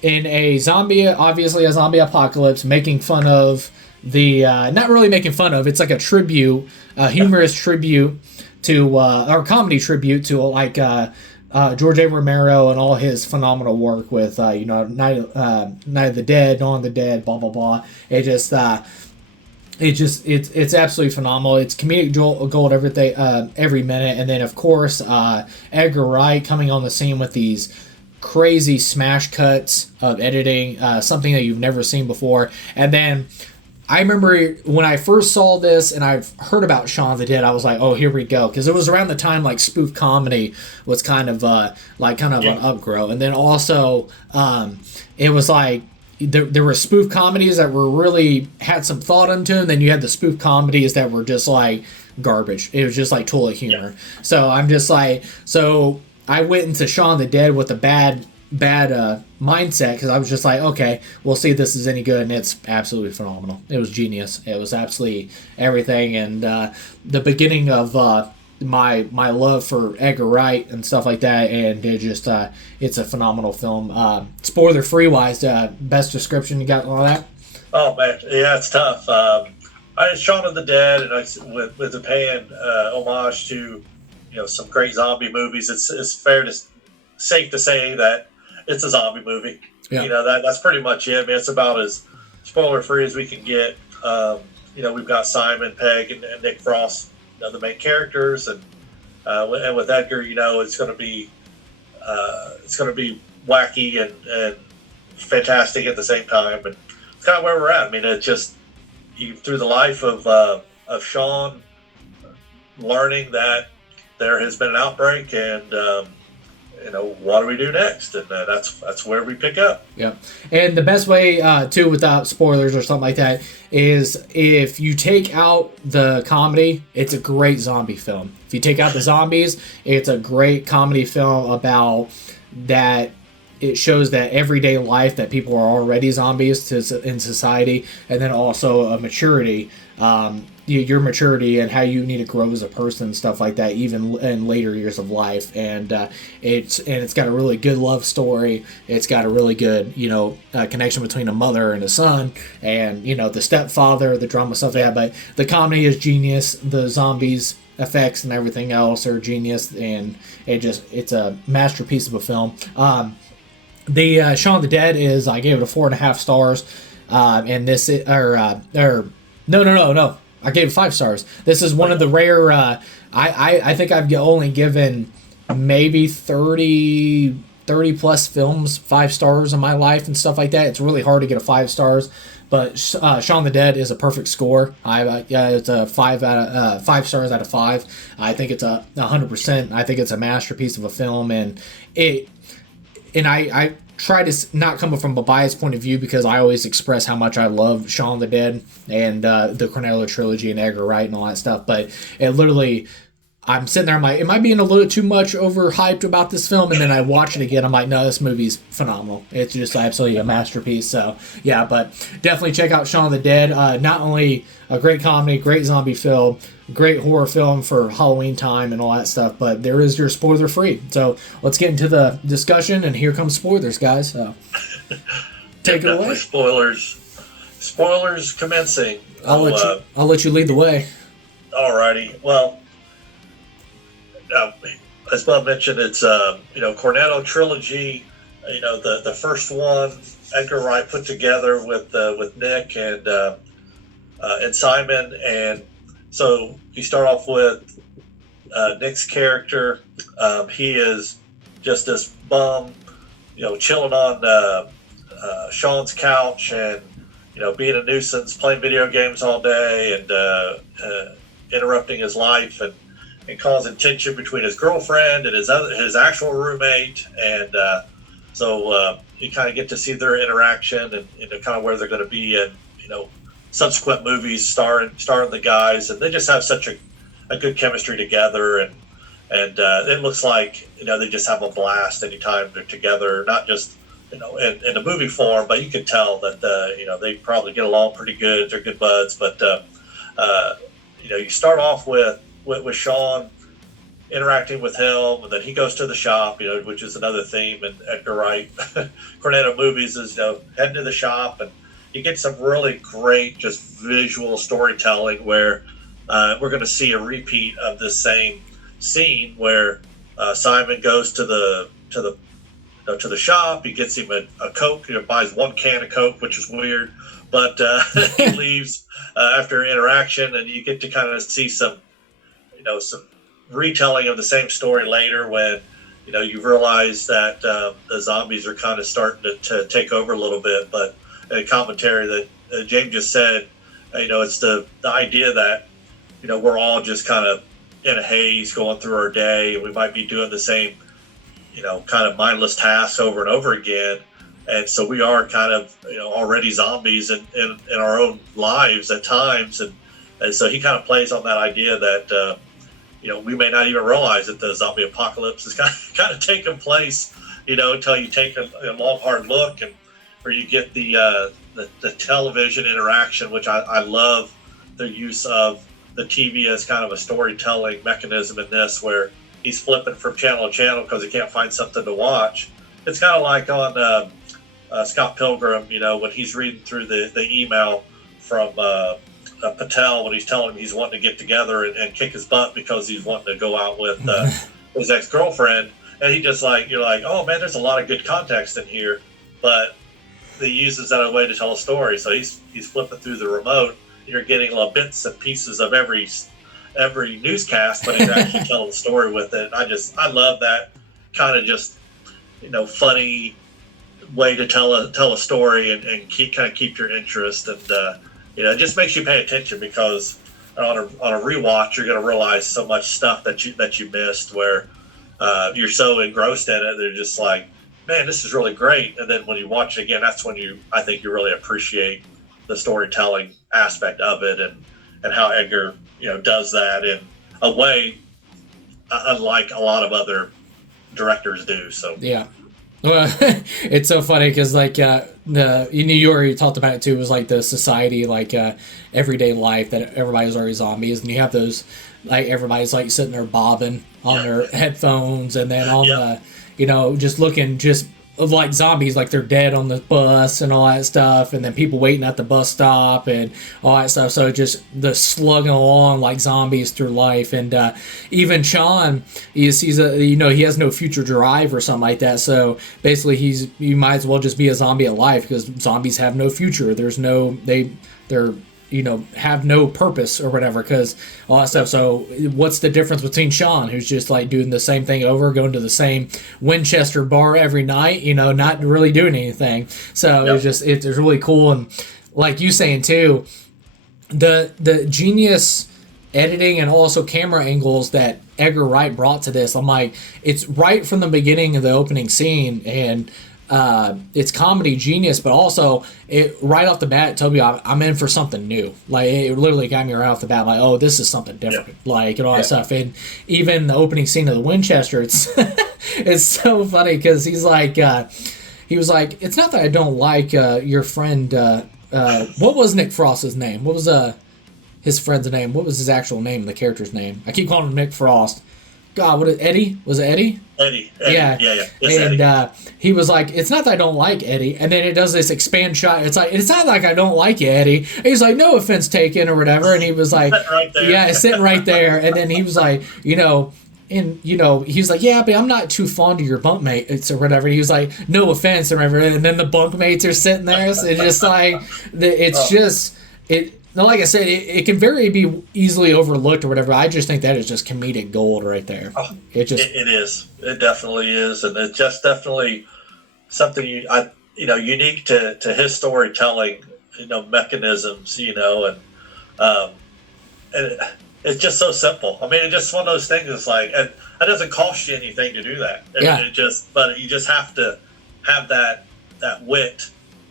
in a zombie apocalypse, making fun of the not really making fun of, it's like a tribute, a humorous tribute to or comedy tribute to like George A. Romero and all his phenomenal work with Night of the Dead, Dawn of the Dead, blah blah blah. It's absolutely phenomenal. It's comedic gold every minute. And then of course Edgar Wright coming on the scene with these crazy smash cuts of editing, something that you've never seen before. And then I remember when I first saw this and I've heard about Shaun of the Dead, I was like, oh, here we go. Because it was around the time like spoof comedy was kind of an upgrow. And then also it was like there were spoof comedies that were really had some thought into them. And then you had the spoof comedies that were just like garbage. It was just like toilet humor. So I'm just like, so I went into Shaun of the Dead with a bad mindset, because I was just like, okay, we'll see if this is any good, and it's absolutely phenomenal. It was genius. It was absolutely everything, and the beginning of my love for Edgar Wright and stuff like that, and it just it's a phenomenal film. Spoiler free wise, best description you got on all that? Oh man, yeah, it's tough. I had Shaun of the Dead, and with the paying homage to some great zombie movies. It's safe to say that it's a zombie movie. Yeah. That's pretty much it. I mean, it's about as spoiler free as we can get. We've got Simon Pegg and Nick Frost, the main characters, and with Edgar, it's going to be wacky and fantastic at the same time, and it's kind of where we're at. I mean, it's just through the life of Shaun, learning that there has been an outbreak, and what do we do next? And that's where we pick up. Yeah, and the best way too, without spoilers or something like that, is if you take out the comedy, it's a great zombie film. If you take out the zombies, it's a great comedy film about that. It shows that everyday life, that people are already zombies in society, and then also a maturity, your maturity and how you need to grow as a person and stuff like that, even in later years of life. And it's got a really good love story. It's got a really good connection between a mother and a son, and the stepfather, the drama stuff like that. But the comedy is genius. The zombies effects and everything else are genius, and it's a masterpiece of a film. The Shaun of the Dead I gave it a 4.5 stars, and this no. I gave it 5 stars. This is one of the rare. I think I've only given maybe 30 plus films 5 stars in my life and stuff like that. It's really hard to get a 5 stars, but Shaun the Dead is a perfect score. It's a 5 stars out of 5. I think it's 100%. I think it's a masterpiece of a film, and I try to not come from a biased point of view because I always express how much I love Shaun the Dead and the Cornetto trilogy and Edgar Wright and all that stuff. But it literally, I'm sitting there, I'm like, am I being a little too much overhyped about this film? And then I watch it again, I'm like, no, this movie's phenomenal. It's just absolutely a masterpiece. So, yeah, but definitely check out Shaun the Dead. Not only a great comedy, great zombie film, great horror film for Halloween time and all that stuff, but there is your spoiler free. So let's get into the discussion, and here comes spoilers, guys. So take it away. Spoilers commencing. I'll let you lead the way. Alrighty. Well, as Bob mentioned, it's Cornetto trilogy. The first one Edgar Wright put together with Nick and Simon, and so you start off with Nick's character. He is just this bum, chilling on Sean's couch and being a nuisance, playing video games all day and interrupting his life and causing tension between his girlfriend and his actual roommate, and so you kind of get to see their interaction and kind of where they're going to be in subsequent movies starring the guys, and they just have such a good chemistry together, and it looks like they just have a blast anytime they're together, not just in a movie form, but you can tell that they probably get along pretty good. They're good buds, but you start off with Sean interacting with him, and then he goes to the shop, which is another theme in Edgar Wright Cornetto movies, is heading to the shop, and you get some really great just visual storytelling where we're going to see a repeat of this same scene where Simon goes to the shop. He gets him a Coke. Buys 1 can of Coke, which is weird, but he leaves after interaction, and you get to kind of see some retelling of the same story later when you realize that the zombies are kind of starting to take over a little bit. But a commentary that James just said, it's the idea that we're all just kind of in a haze going through our day, and we might be doing the same kind of mindless tasks over and over again, and so we are kind of already zombies in our own lives at times, and so he kind of plays on that idea that we may not even realize that the zombie apocalypse is kind of taking place, until you take a long hard look, and where you get the television interaction, which I love the use of the TV as kind of a storytelling mechanism in this, where he's flipping from channel to channel because he can't find something to watch. It's kind of like on Scott Pilgrim, when he's reading through the email from Patel when he's telling him he's wanting to get together and kick his butt because he's wanting to go out with his ex-girlfriend, and he just you're like, oh man, there's a lot of good context in here, but he uses that as a way to tell a story. So he's flipping through the remote, and you're getting little bits and pieces of every newscast, but he's actually telling a story with it. I love that kind of just funny way to tell a story and keep your interest, and it just makes you pay attention, because on a rewatch you're going to realize so much stuff that you missed, where you're so engrossed in it, they're just like, man, this is really great. And then when you watch it again, that's when I think you really appreciate the storytelling aspect of it, and how Edgar does that in a way unlike a lot of other directors do. So yeah. Well, it's so funny because in New York, you talked about it too, was the society, everyday life, that everybody's already zombies, and you have those everybody's sitting there bobbing on their headphones, and then on the just looking like zombies, they're dead on the bus and all that stuff, and then people waiting at the bus stop and all that stuff. So just the slugging along like zombies through life, and even Sean, he has no future drive or something like that. So basically, you might as well just be a zombie at life, because zombies have no future. There's no they're have no purpose or whatever, because all that stuff. So what's the difference between Sean, who's just like doing the same thing over, going to the same Winchester bar every night, not really doing anything. So it's really cool. And like you saying too, the genius editing and also camera angles that Edgar Wright brought to this, I'm like, it's right from the beginning of the opening scene, and it's comedy genius, but also it right off the bat told me I'm in for something new. Like, it literally got me right off the bat, like, oh, this is something different, like, and all that stuff. And even the opening scene of the Winchester, it's it's so funny because he was like, it's not that I don't like your friend. What was Nick Frost's name? What was his friend's name? What was his actual name? The character's name? I keep calling him Nick Frost. God, what is Eddie? Was it Eddie? Eddie. Yeah. It's and he was like, it's not that I don't like Eddie. And then it does this expand shot. It's like, it's not like I don't like you, Eddie. And he's like, no offense taken or whatever. And he was like, right there. yeah, it's sitting right there. And then he was like, and he's like, yeah, but I'm not too fond of your bunkmates or whatever. He was like, no offense or whatever. And then the bunkmates are sitting there. So it's just like, it's just, it. Now, like I said, it can be easily overlooked or whatever. I just think that is just comedic gold right there. It is. It definitely is, and it's just definitely something unique to his storytelling, mechanisms, and it's just so simple. I mean, it's just one of those things. It's like, and it doesn't cost you anything to do that. But you just have to have that wit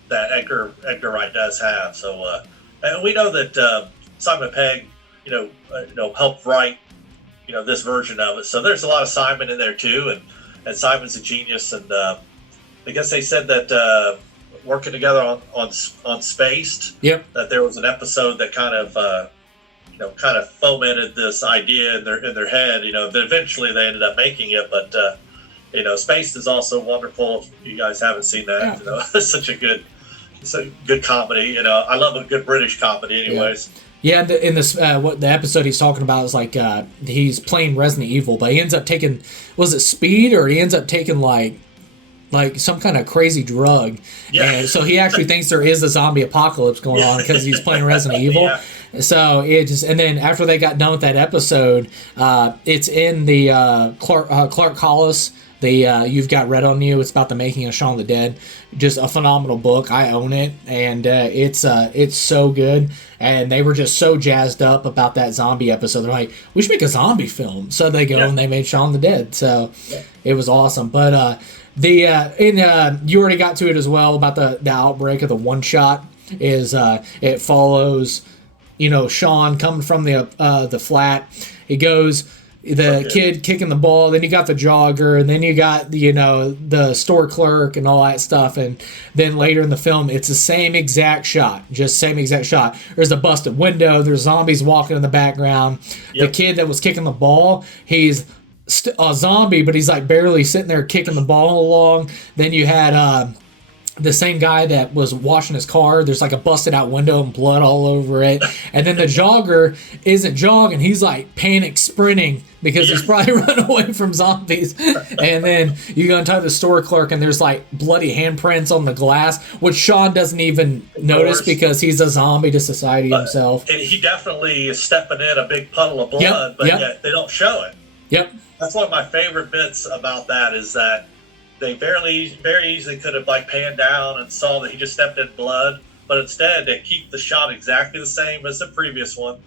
that Edgar Wright does have. So. And we know that Simon Pegg, helped write, this version of it. So there's a lot of Simon in there too, and Simon's a genius. And I guess they said that working together on Spaced, that there was an episode that kind of fomented this idea in their head. That eventually they ended up making it, but Spaced is also wonderful. If you guys haven't seen that, it's such a good. It's a good comedy, I love a good British comedy, anyways. Yeah, in this what the episode he's talking about is like he's playing Resident Evil, but he ends up taking, was it speed, or he ends up taking like some kind of crazy drug, and so he actually thinks there is a zombie apocalypse going on because he's playing Resident Evil. So it just, and then after they got done with that episode, it's in the Clark Collis. You've Got Red on You. It's about the making of Shaun of the Dead. Just a phenomenal book. I own it, and it's so good. And they were just so jazzed up about that zombie episode. They're like, we should make a zombie film. So they go and they made Shaun of the Dead. So it was awesome. But you already got to it as well about the outbreak of the one shot. Is it follows, Sean coming from the flat. He goes. The kid kicking the ball, then you got the jogger, and then you got the store clerk and all that stuff, and then later in the film it's the same exact shot. There's a busted window, there's zombies walking in the background. The kid that was kicking the ball, he's a zombie, but he's like barely sitting there kicking the ball along. Then you had the same guy that was washing his car, there's like a busted out window and blood all over it. And then the jogger isn't jogging, he's like panic sprinting because he's probably run away from zombies. And then you go and talk to the store clerk and there's like bloody handprints on the glass, which Sean doesn't even notice because he's a zombie to society himself. And he definitely is stepping in a big puddle of blood, but yet they don't show it. That's one of my favorite bits about that, is that they very easily could have panned down and saw that he just stepped in blood, but instead they keep the shot exactly the same as the previous one.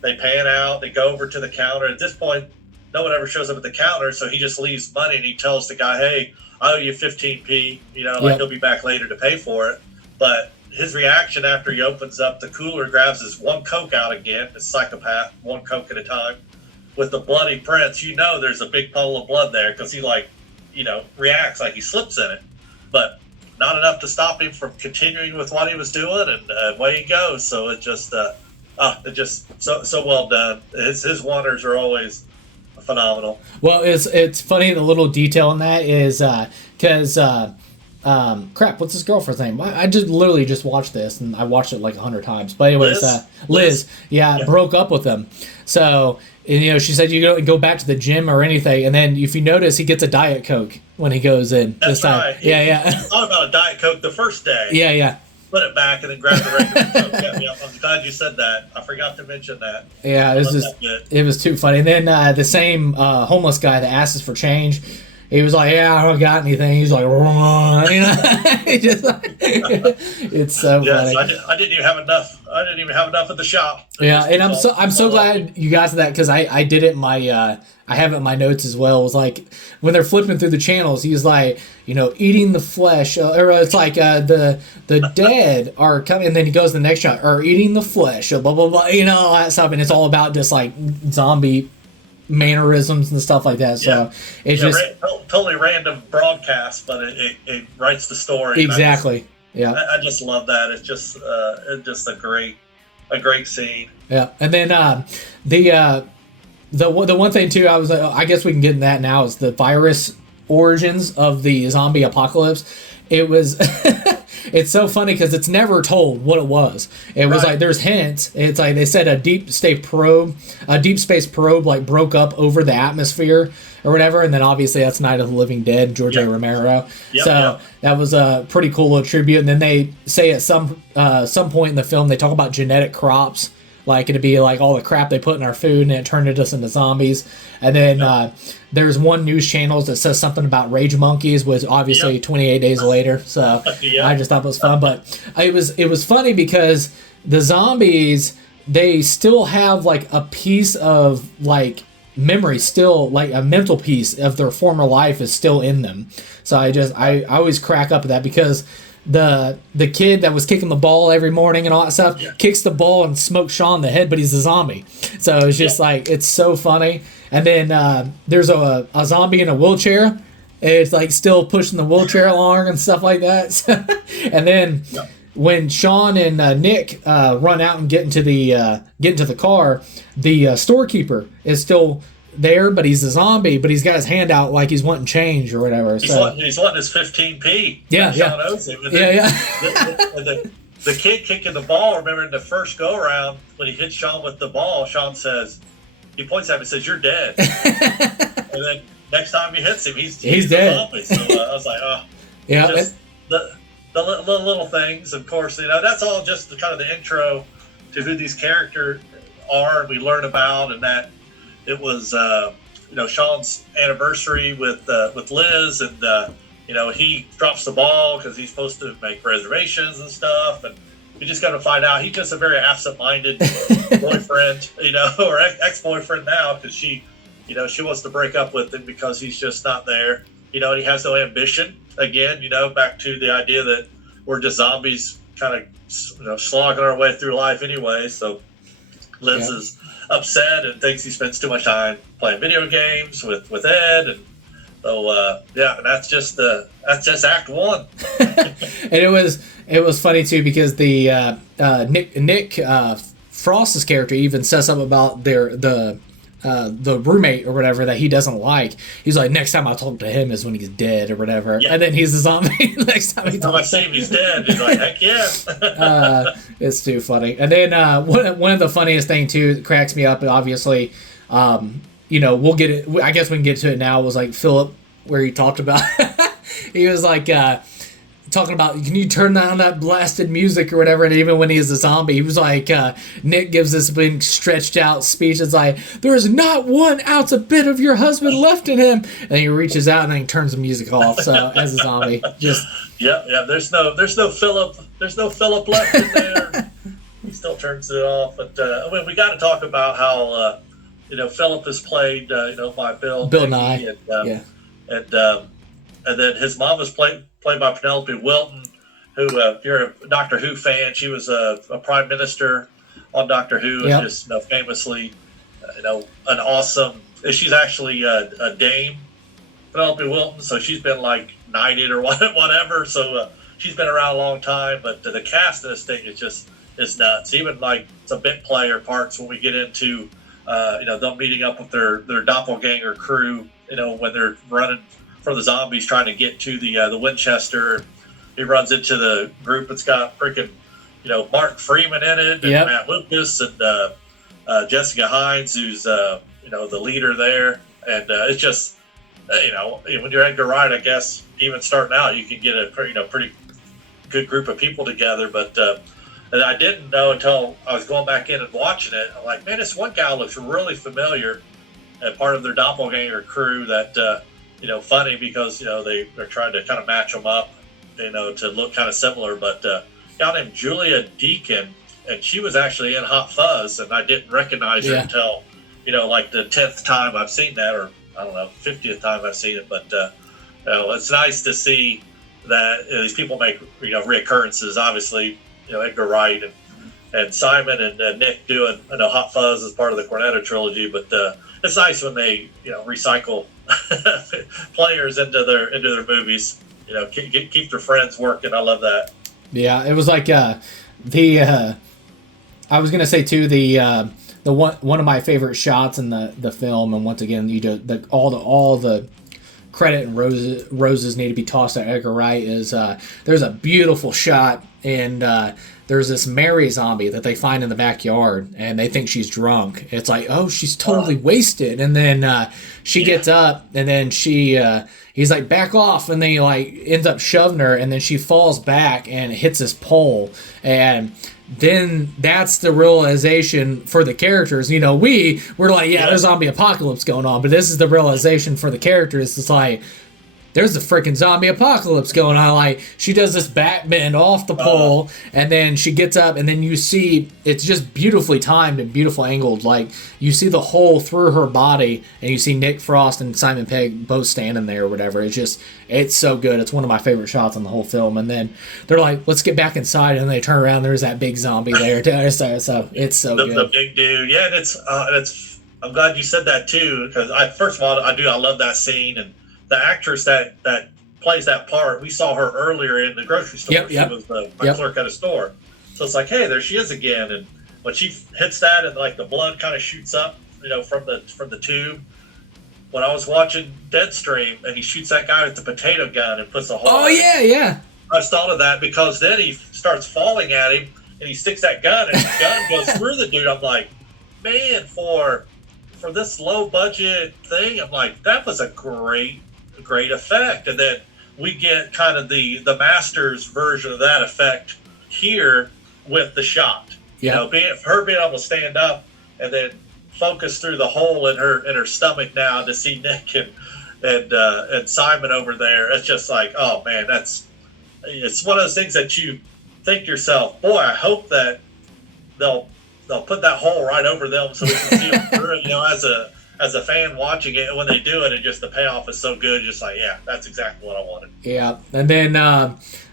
They pan out, they go over to the counter. At this point, no one ever shows up at the counter, so he just leaves money and he tells the guy, hey, I owe you 15p, he'll be back later to pay for it. But his reaction after he opens up the cooler, grabs his one Coke out again, a psychopath, one Coke at a time, with the bloody prints, there's a big puddle of blood there because he reacts like he slips in it, but not enough to stop him from continuing with what he was doing, and away he goes. So it just so well done. His wonders are always phenomenal. Well, it's funny, the little detail in that is because crap, what's this girlfriend's name? I literally just watched this, and I watched it like 100 times. But anyways, Liz, broke up with him. So, she said you go back to the gym or anything, and then if you notice, he gets a Diet Coke when he goes in. That's this time. Right. He thought about a Diet Coke the first day. put it back and then grab the regular Coke. Yeah, I'm glad you said that. I forgot to mention that. Yeah, it was too funny. And then the same homeless guy that asked us for change, he was like, "Yeah, I don't got anything." He's like, he just it's so funny. I didn't even have enough. I didn't even have enough at the shop. Yeah, and I'm so glad you got to that, because I did it in my I have it in my notes as well. It was like when they're flipping through the channels, he's like, eating the flesh, or it's like the dead are coming, and then he goes to the next shot, or eating the flesh, blah blah blah, all that stuff, and it's all about just like zombie mannerisms and stuff like that. So it's just totally random broadcast, but it writes the story. Exactly. I just love that. It's just a great scene. Yeah, and then the one thing too, I guess we can get in that now, is the virus origins of the zombie apocalypse. It was it's so funny because it's never told what it was. It was like there's hints. It's like they said a deep space probe like broke up over the atmosphere or whatever, and then obviously that's Night of the Living Dead, George A. Romero. That was a pretty cool little tribute. And then they say at some point in the film they talk about genetic crops. Like, it'd be like all the crap they put in our food and it turned us into zombies. And then there's one news channel that says something about rage monkeys, was obviously 28 days later. So I just thought it was fun. But it was funny because the zombies, they still have like a piece of like memory, still like a mental piece of their former life is still in them. So I always crack up at that, because the kid that was kicking the ball every morning and all that stuff kicks the ball and smokes Shaun in the head, but he's a zombie. So it's just like, it's so funny. And then there's a zombie in a wheelchair. It's like still pushing the wheelchair along and stuff like that. And then when Shaun and Nick run out and get into the car, the storekeeper is still there, but he's a zombie, but he's got his hand out like he's wanting change or whatever. He's wanting his 15p. Shaun owes him. The kid kicking the ball, remember in the first go around when he hits Shaun with the ball, Shaun says, he points at him and says, "You're dead." And then next time he hits him, he's dead. Zombie. So I was like, just the little things. Of course, that's all just kind of the intro to who these characters are. We learn about, and that it was Shaun's anniversary with Liz, and he drops the ball because he's supposed to make reservations and stuff, and you just got to find out he's just a very absent-minded boyfriend, or ex-boyfriend now, because she wants to break up with him because he's just not there. He has no ambition. Again, back to the idea that we're just zombies, kind of slogging our way through life anyway. So Liz is upset and thinks he spends too much time playing video games with Ed, and so and that's just Act 1. And it was funny too, because the Nick Frost's character even says something about the roommate or whatever that he doesn't like. He's like, next time I talk to him is when he's dead or whatever. And then he's a zombie next time I see him, he's dead. He's like, heck yeah. It's too funny. And then one of the funniest thing too that cracks me up, obviously, we'll get it. I guess we can get to it now. Was like Philip, where he talked about he was like talking about, can you turn down that blasted music or whatever, and even when he is a zombie, he was like, Nick gives this big stretched out speech. It's like, there's not 1 ounce of bit of your husband left in him, and he reaches out and then he turns the music off. So as a zombie, just there's no Philip left in there. He still turns it off. But we got to talk about how Philip is played by Bill Nye, and then his mom was played by Penelope Wilton, who, if you're a Doctor Who fan, she was a prime minister on Doctor Who, and just famously, an awesome. She's actually a dame, Penelope Wilton, so she's been like knighted or whatever. So she's been around a long time. But the cast of this thing is nuts. Even like some bit player parts when we get into them meeting up with their doppelganger crew. When they're running for the zombies, trying to get to the Winchester. He runs into the group that's got freaking, Mark Freeman in it, and Matt Lucas, and Jessica Hines, who's the leader there. And it's just when you're Edgar Wright, I guess even starting out, you can get a pretty good group of people together. But and I didn't know until I was going back in and watching it. I'm like, man, this one guy looks really familiar, and part of their doppelganger crew. That funny because they're trying to kind of match them up, to look kind of similar. But a gal named Julia Deacon, and she was actually in Hot Fuzz, and I didn't recognize her until like the 10th time I've seen that, or I don't know, 50th time I've seen it. But it's nice to see that these people make reoccurrences. Obviously, Edgar Wright and Simon and Nick doing Hot Fuzz as part of the Cornetto trilogy. But it's nice when they recycle players into their movies. Keep their friends working. I love that. Yeah, it was like I was gonna say too, the one of my favorite shots in the film, and once again, all the credit and roses need to be tossed at Edgar Wright, is there's a beautiful shot, and there's this Mary zombie that they find in the backyard, and they think she's drunk. It's like, oh, she's totally wasted, and then she gets up, and then he's like, back off, and then he like ends up shoving her, and then she falls back and hits this pole, and then that's the realization for the characters. We're like, yeah, there's zombie apocalypse going on, but this is the realization for the characters. It's like, there's a freaking zombie apocalypse going on. Like, she does this back bend off the pole, and then she gets up, and then you see, it's just beautifully timed and beautiful angled. Like, you see the hole through her body, and you see Nick Frost and Simon Pegg both standing there or whatever. It's so good. It's one of my favorite shots in the whole film. And then they're like, let's get back inside, and they turn around, there's that big zombie there too. So it's so good. The big dude. Yeah, and it's I'm glad you said that too, because first of all, I love that scene, and the actress that plays that part, we saw her earlier in the grocery store. She was the clerk at a store. So it's like, hey, there she is again. And when she hits that, and like the blood kind of shoots up, from the tube. When I was watching Deadstream, and he shoots that guy with the potato gun and puts a hole. Oh yeah. I just thought of that because then he starts falling at him, and he sticks that gun, and the gun goes through the dude. I'm like, man, for this low budget thing, I'm like, that was a great effect. And then we get kind of the master's version of that effect here with the shot. Yeah. Her being able to stand up and then focus through the hole in her stomach now to see Nick and Simon over there. It's just like, oh man, it's one of those things that you think to yourself, boy, I hope that they'll put that hole right over them so we can see them through. As a fan watching it, and when they do it, the payoff is so good. Just like, yeah, that's exactly what I wanted. Yeah, and then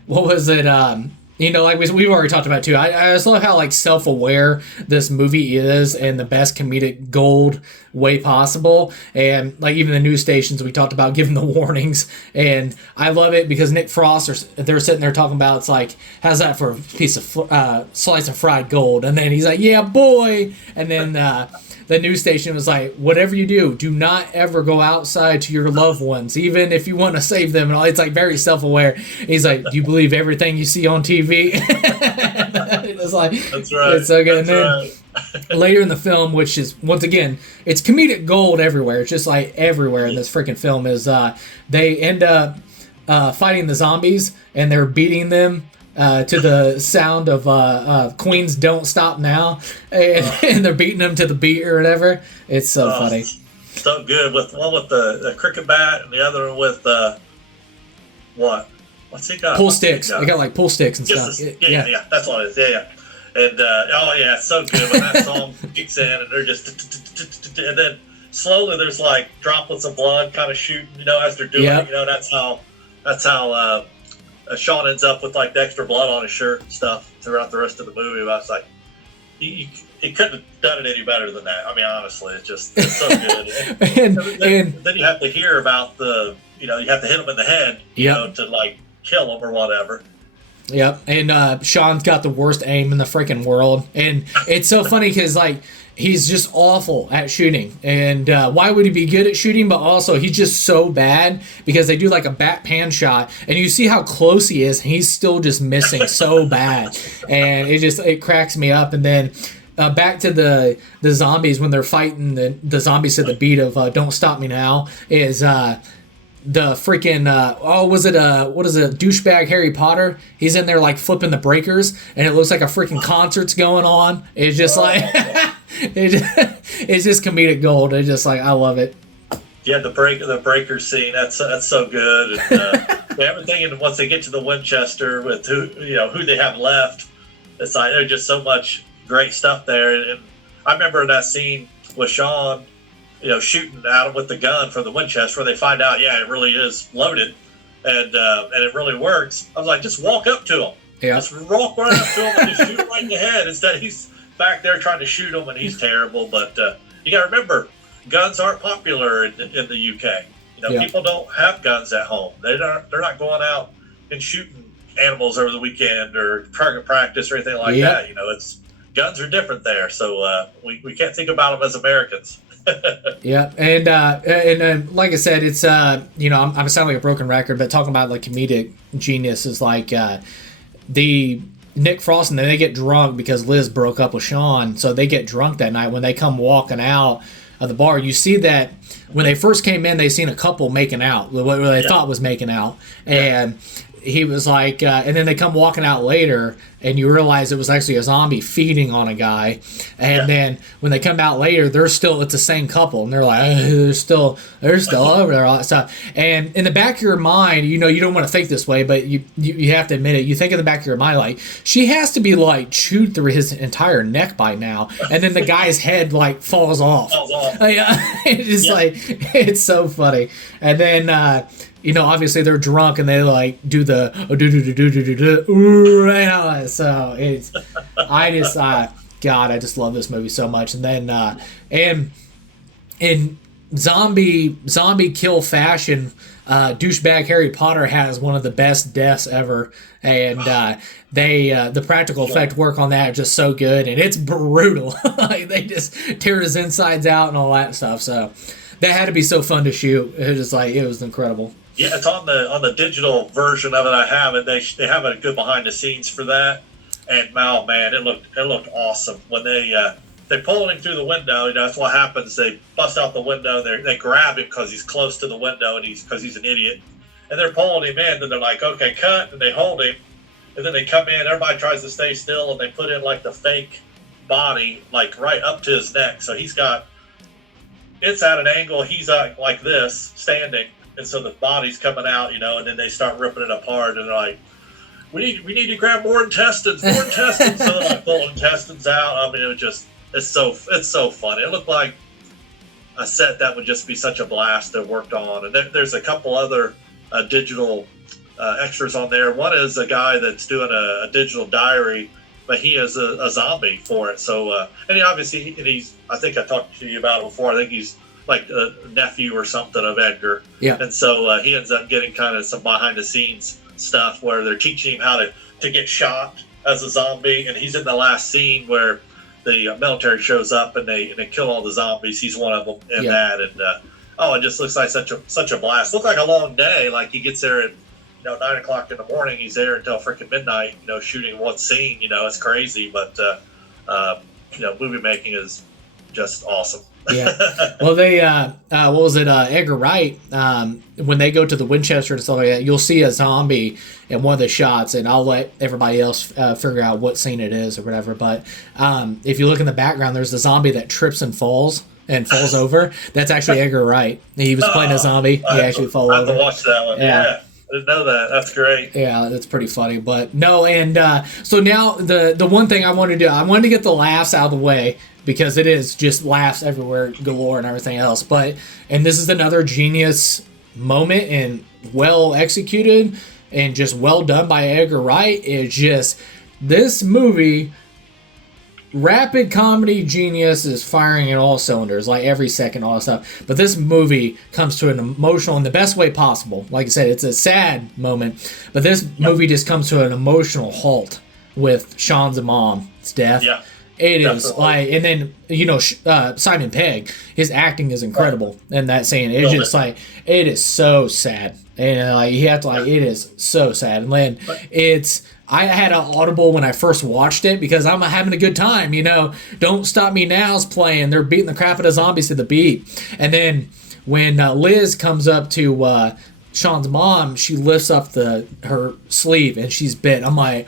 what was it? Like we've already talked about too. I just love how like self-aware this movie is in the best comedic gold way possible. And like even the news stations we talked about giving the warnings, and I love it because Nick Frost, they're sitting there talking about, it's like, how's that for a piece of slice of fried gold? And then he's like, yeah, boy. And then the news station was like, whatever you do not ever go outside to your loved ones, even if you want to save them. And all. It's like very self-aware. He's like, do you believe everything you see on TV? It's like, that's right. It's so good. And then later in the film, which is, once again, it's comedic gold everywhere. It's just like everywhere in this freaking film is they end up fighting the zombies, and they're beating them to the sound of Queen's Don't Stop Now, and they're beating them to the beat or whatever. It's so funny. So good. With one with the cricket bat, and the other one with what? What's he got? Pull sticks. They got like pull sticks and stuff. Yeah. That's what it is. Yeah. And it's so good when that song kicks in, and they're just, and then slowly there's like droplets of blood kind of shooting, as they're doing it. That's how Shaun ends up with like the extra blood on his shirt and stuff throughout the rest of the movie. But I was like, he couldn't have done it any better than that. I mean, honestly, it's so good. and then you have to hear about you have to hit him in the head, to like kill him or whatever. Yep, and Shaun's got the worst aim in the freaking world, and it's so funny because like he's just awful at shooting, and why would he be good at shooting? But also he's just so bad because they do like a bat pan shot, and you see how close he is, and he's still just missing so bad, and it cracks me up. And then back to the zombies when they're fighting the zombies to the beat of "Don't Stop Me Now" is. the freaking was it what is it, douchebag Harry Potter? He's in there like flipping the breakers, and it looks like a freaking concert's going on. It's just like it's just comedic gold. It's just like, I love it. Yeah, the breaker scene, that's so good. And everything, and once they get to the Winchester with who they have left, it's like there's just so much great stuff there. And I remember that scene with Shaun, shooting out with the gun from the Winchester, where they find out, it really is loaded, and it really works. I was like, just walk up to him. Yeah. Just walk right up to him and just shoot him right in the head. Instead, he's back there trying to shoot him, and he's terrible. But you got to remember, guns aren't popular in the UK. People don't have guns at home. They're not going out and shooting animals over the weekend or target practice or anything like that. Guns are different there. So we can't think about them as Americans. Yeah, and like I said, it's I'm sounding like a broken record, but talking about like comedic genius is like the Nick Frost, and then they get drunk because Liz broke up with Shaun, so they get drunk that night. When they come walking out of the bar, you see that when they first came in, they seen a couple making out, what they thought was making out, and he was like, and then they come walking out later, and you realize it was actually a zombie feeding on a guy. And then when they come out later, it's the same couple, and they're like, they're still over there, all that stuff. And in the back of your mind, you don't want to think this way, but you have to admit it. You think in the back of your mind, like, she has to be like chewed through his entire neck by now, and then the guy's head like falls off. It's like, it's so funny. And then obviously they're drunk and they like do the so it's I just love this movie so much. And then and in zombie kill fashion, douchebag Harry Potter has one of the best deaths ever, and the practical effect work on that is just so good, and it's brutal. Like, they just tear his insides out and all that stuff. So that had to be so fun to shoot. It was just like, it was incredible. Yeah, it's on the digital version of it. I have it. They have a good behind the scenes for that, and man, it looked awesome when they pull him through the window. That's what happens. They bust out the window. They grab him because he's close to the window, and because he's an idiot, and they're pulling him in. And they're like, okay, cut, and they hold him, and then they come in. Everybody tries to stay still, and they put in like the fake body, like right up to his neck. So it's at an angle. He's like this, standing. And so the body's coming out, and then they start ripping it apart, and they're like, we need to grab more intestines. So they're like pulling intestines out. I mean, it's so funny. It looked like a set that would just be such a blast to work on. And there's a couple other digital extras on there. One is a guy that's doing a digital diary, but he is a zombie for it. So, and he's, I think I talked to you about it before. I think he's like a nephew or something of Edgar. Yeah. And so he ends up getting kind of some behind the scenes stuff where they're teaching him how to get shot as a zombie. And he's in the last scene where the military shows up and they kill all the zombies. He's one of them in that. And it just looks like such a blast. Looks like a long day. Like, he gets there at 9 o'clock in the morning. He's there until freaking midnight, shooting one scene. It's crazy, but movie making is just awesome. Yeah. Well, they what was it? Edgar Wright. When they go to the Winchester and stuff like that, you'll see a zombie in one of the shots, and I'll let everybody else figure out what scene it is or whatever. But if you look in the background, there's the zombie that trips and falls over. That's actually Edgar Wright. He was playing a zombie. He actually fell over. I have to watch that one. Yeah. I didn't know that. That's great. Yeah, that's pretty funny. But no, and so now the one thing I wanted to get the laughs out of the way, because it is just laughs everywhere galore and everything else. And this is another genius moment and well executed and just well done by Edgar Wright. It's just, this movie, rapid comedy genius is firing in all cylinders, like every second, all that stuff. But this movie comes to an emotional in the best way possible. Like I said, it's a sad moment, but this movie just comes to an emotional halt with Shaun's mom's death. Yeah. It is like, and then Simon Pegg, his acting is incredible in that scene. It's just like, it is so sad, and like you have to it is so sad. And then I had an audible when I first watched it because I'm having a good time. Don't Stop Me Now's playing. They're beating the crap out of zombies to the beat, and then when Liz comes up to Sean's mom, she lifts up her sleeve and she's bit. I'm like,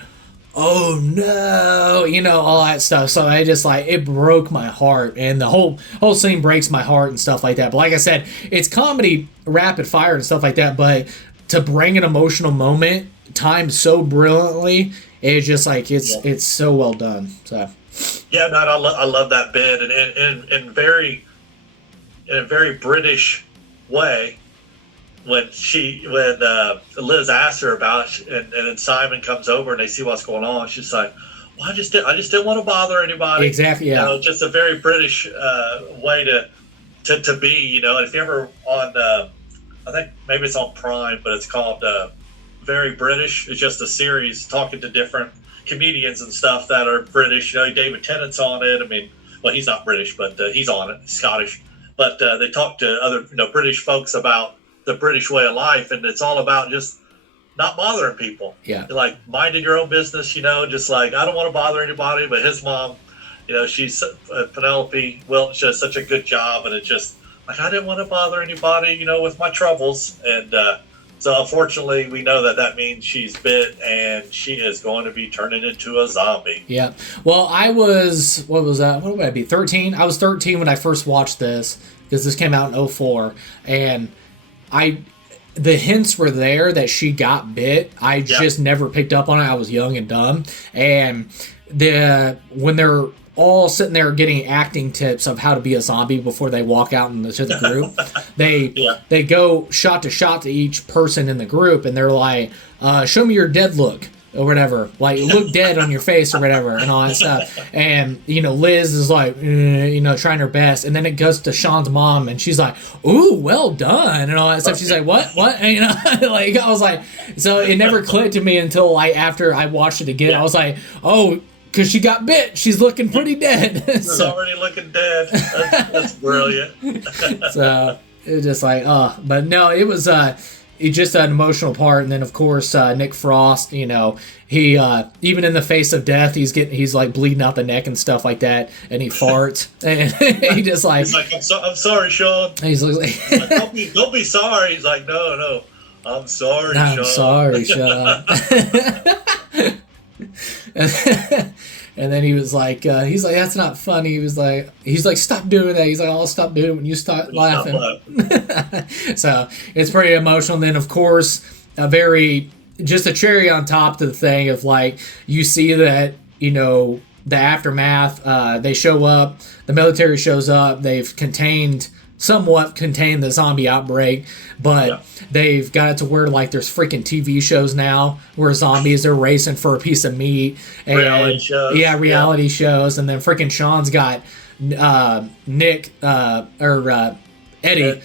oh no, all that stuff. So I just it broke my heart, and the whole scene breaks my heart and stuff like that. But like I said, it's comedy, rapid fire and stuff like that. But to bring an emotional moment timed so brilliantly, it's just it's so well done. So yeah, no, I love that bit, and in a very British way. When Liz asks her about it, and then Simon comes over and they see what's going on, she's like, "Well, I just didn't want to bother anybody." Exactly. Yeah. Just a very British way to be. And if you're ever on, I think maybe it's on Prime, but it's called Very British. It's just a series talking to different comedians and stuff that are British. David Tennant's on it. I mean, well, he's not British, but he's on it. He's Scottish. But they talk to other British folks about the British way of life, and it's all about just not bothering people. Yeah. Like minding your own business, just I don't want to bother anybody. But his mom, she's Penelope Welch does such a good job, and it's just I didn't want to bother anybody, with my troubles. And so unfortunately we know that means she's bit and she is going to be turning into a zombie. Yeah. Well, I was, what was that? What would I be? 13? I was 13 when I first watched this, because this came out in 2004, and the hints were there that she got bit. I just never picked up on it. I was young and dumb. And when they're all sitting there getting acting tips of how to be a zombie before they walk out into the group, they go shot to each person in the group, and they're like, show me your dead look, or whatever, look dead on your face or whatever, and all that stuff. And Liz is trying her best, and then it goes to Sean's mom, and she's like, ooh, well done, and all that stuff. She's like, what and, I was like, so it never clicked to me until after I watched it again. I was like, oh, because she got bit, she's looking pretty dead. She's already looking dead. That's brilliant. So it was just but no, it was it's just an emotional part. And then of course Nick Frost, he even in the face of death, he's bleeding out the neck and stuff like that, and he farts, and he just he's like, I'm sorry, Sean. He's like, don't be sorry. He's like, no, I'm sorry, Sean. I'm sorry, Sean. And then he was like, that's not funny. He's like, stop doing that. He's like, I'll stop doing it when you stop laughing. So it's pretty emotional. And then of course, just a cherry on top to the thing of you see that, the aftermath, they show up, the military shows up, they've somewhat contained the zombie outbreak, but they've got it to where there's freaking TV shows now where zombies are racing for a piece of meat, and reality shows, and then freaking Sean's got Nick Eddie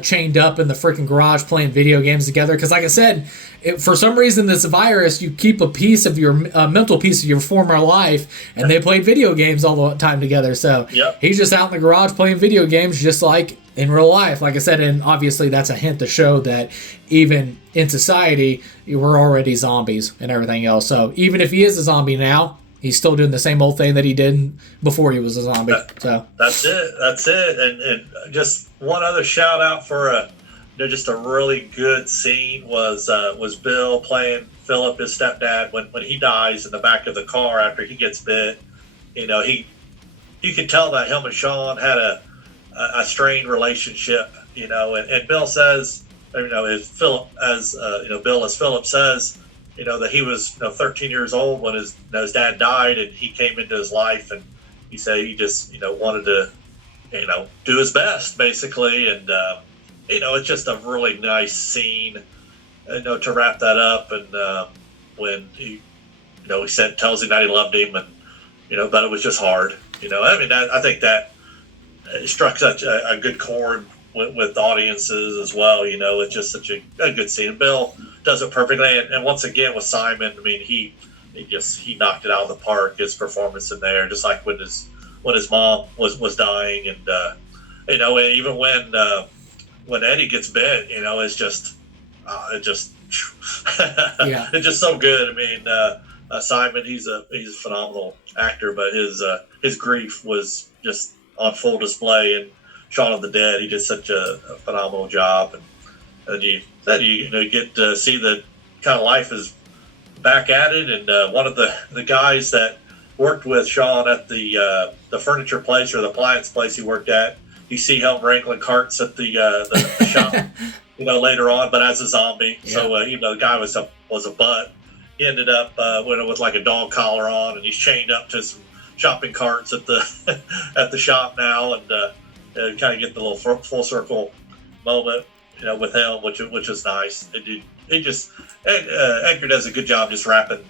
chained up in the freaking garage playing video games together, because like I said, for some reason this virus, you keep a piece of your mental piece of your former life, and they played video games all the time together. So he's just out in the garage playing video games just like in real life, like I said. And obviously that's a hint to show that even in society we're already zombies and everything else. So even if he is a zombie now, he's still doing the same old thing that he did before he was a zombie. So that's it. And just one other shout out for just a really good scene was Bill playing Philip, his stepdad, when he dies in the back of the car after he gets bit. You can tell that him and Sean had a strained relationship. And Bill says, as Philip, Bill as Philip says, that he was 13 years old when his dad died, and he came into his life, and he said he just wanted to do his best basically. And it's just a really nice scene to wrap that up. And when he tells him that he loved him, and but it was just hard. I think that struck such a good chord with audiences as well. It's just such a good scene. And Bill does it perfectly, and once again with Simon, he knocked it out of the park. His performance in there, just like when his mom was dying, and even when Eddie gets bit, it's just it's just so good. Simon, he's a phenomenal actor, but his grief was just on full display. And Shaun of the Dead. He did such a phenomenal job, and you get to see the kind of life is back at it. And one of the guys that worked with Shaun at the furniture place or the appliance place he worked at, you see him wrangling carts at the shop, later on, but as a zombie. Yeah. So the guy was a butt. He ended up with like a dog collar on, and he's chained up to some shopping carts at the at the shop now, and kind of get the little full circle moment, with him, which is nice. Edgar does a good job just wrapping,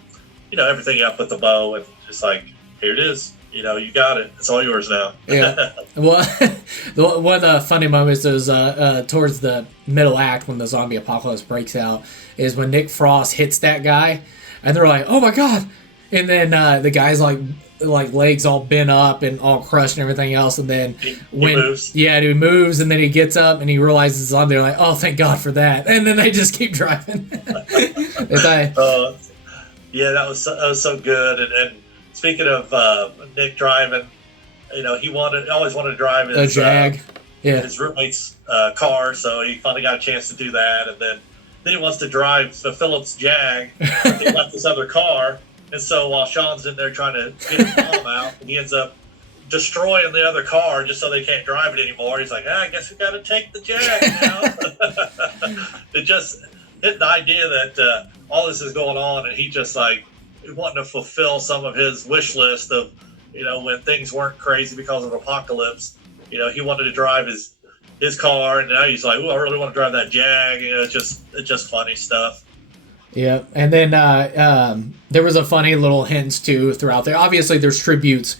everything up with the bow, and just like, here it is. You got it. It's all yours now. Yeah. Well, one of the funny moments is towards the middle act when the zombie apocalypse breaks out is when Nick Frost hits that guy, and they're like, "Oh my god!" And then the guy's like legs all bent up and all crushed and everything else, and then he moves. Yeah, he moves, and then he gets up and he realizes it's on. They're like, "Oh, thank God for that!" And then they just keep driving. Yeah, that was so good. And speaking of Nick driving, he always wanted to drive his Jag. His roommate's car, so he finally got a chance to do that. And then he wants to drive the Phillips Jag. He left this other car, and so while Shaun's in there trying to get his mom out, he ends up destroying the other car just so they can't drive it anymore. He's like, I guess we got to take the Jag now. It just hit the idea that all this is going on, and he just like wanting to fulfill some of his wish list of, when things weren't crazy because of apocalypse. He wanted to drive his car, and now he's like, I really want to drive that Jag. It's just funny stuff. Yeah, and then there was a funny little hints too throughout there. Obviously, there's tributes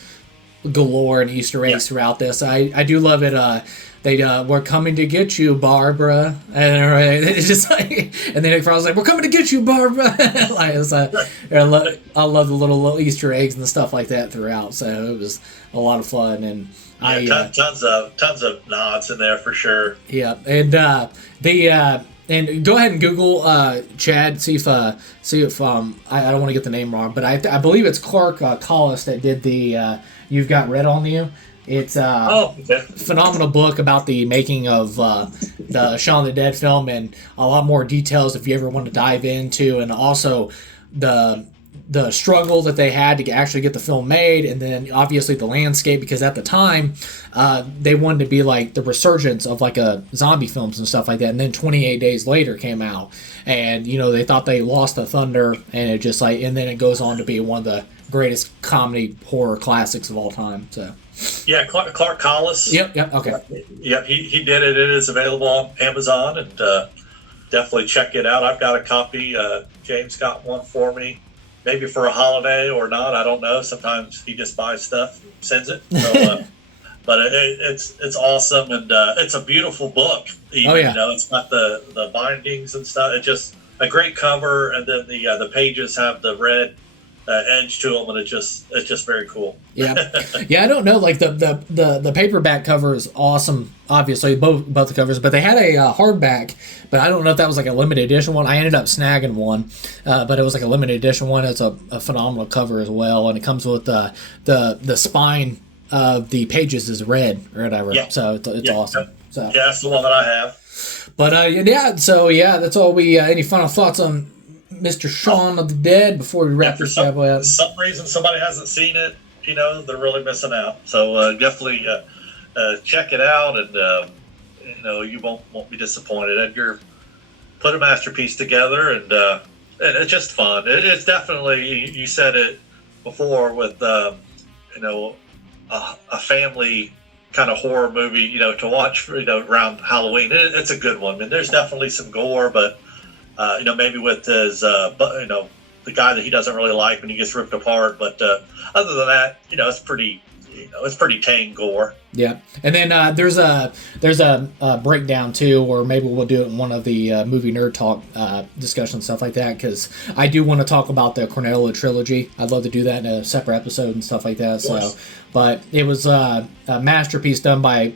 galore and Easter eggs throughout this. I do love it. We're coming to get you, Barbara, and it's just like, and then Nick Frost was like, we're coming to get you, Barbara. I love the little Easter eggs and stuff like that throughout. So it was a lot of fun, and tons of nods in there for sure. Yeah, and and go ahead and Google Chad, see if I don't want to get the name wrong, but I believe it's Clark Collis that did the You've Got Red on You. It's a phenomenal book about the making of the Shaun of the Dead film, and a lot more details if you ever want to dive into, and also the struggle that they had to actually get the film made, and then obviously the landscape, because at the time they wanted to be like the resurgence of like a zombie films and stuff like that, and then 28 Days Later came out, and they thought they lost the thunder, and it just like, and then it goes on to be one of the greatest comedy horror classics of all time. So yeah, Clark Collis. Yep, okay. Yep, he did it. It is available on Amazon, and definitely check it out. I've got a copy. James got one for me. Maybe for a holiday or not, I don't know. Sometimes he just buys stuff and sends it. So, but it's awesome, and it's a beautiful book. Even, it's got the bindings and stuff. It's just a great cover, and then the pages have the red edge to them, and it's just very cool. Yeah. I don't know. Like the paperback cover is awesome. Obviously, both the covers, but they had a hardback. But I don't know if that was like a limited edition one. I ended up snagging one, but it was like a limited edition one. It's a phenomenal cover as well, and it comes with the spine of the pages is red or whatever. Yeah. So it's awesome. So yeah, that's the one that I have. But So that's all we. Any final thoughts on Mr. Shaun of the Dead before we wrap this up? For some reason, somebody hasn't seen it. They're really missing out. So definitely check it out, and you won't be disappointed. Edgar put a masterpiece together, and it's just fun. It's definitely, you said it before, with a family kind of horror movie, to watch around Halloween. It's a good one. I mean, there's definitely some gore, but maybe with his, the guy that he doesn't really like when he gets ripped apart. But other than that, it's pretty tame gore. Yeah, and then there's a breakdown too, or maybe we'll do it in one of the movie nerd talk discussions, stuff like that, because I do want to talk about the Cornetto trilogy. I'd love to do that in a separate episode and stuff like that. So, but it was a masterpiece done by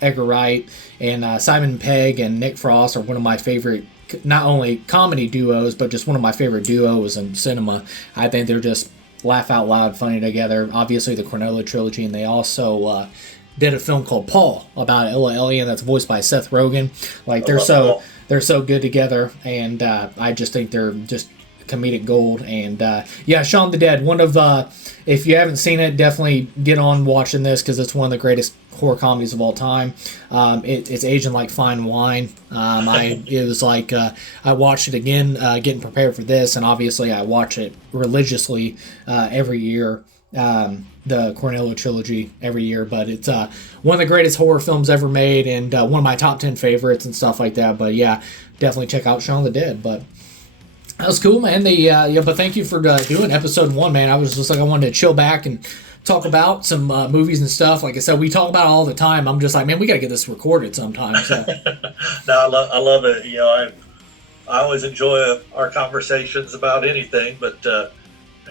Edgar Wright, and Simon Pegg and Nick Frost are one of my favorite, not only comedy duos, but just one of my favorite duos in cinema. I think they're just laugh out loud funny together. Obviously the Cornetto trilogy, and they also did a film called Paul about an alien that's voiced by Seth Rogen. Like they're so good together, and I just think they're just comedic gold. And yeah, Shaun of the Dead, one of if you haven't seen it, definitely get on watching this because it's one of the greatest horror comedies of all time. It's aging like fine wine. It was like I watched it again getting prepared for this, and obviously I watch it religiously every year. The Cornello trilogy every year, but it's one of the greatest horror films ever made, and one of my top 10 favorites and stuff like that. But yeah, definitely check out Shaun of the Dead. But that was cool, man. But thank you for doing episode 1, man. I was just like, I wanted to chill back and talk about some movies and stuff. Like I said, we talk about it all the time. I'm just like, man, we got to get this recorded sometime. So. No, I love it. You know, I always enjoy our conversations about anything, but you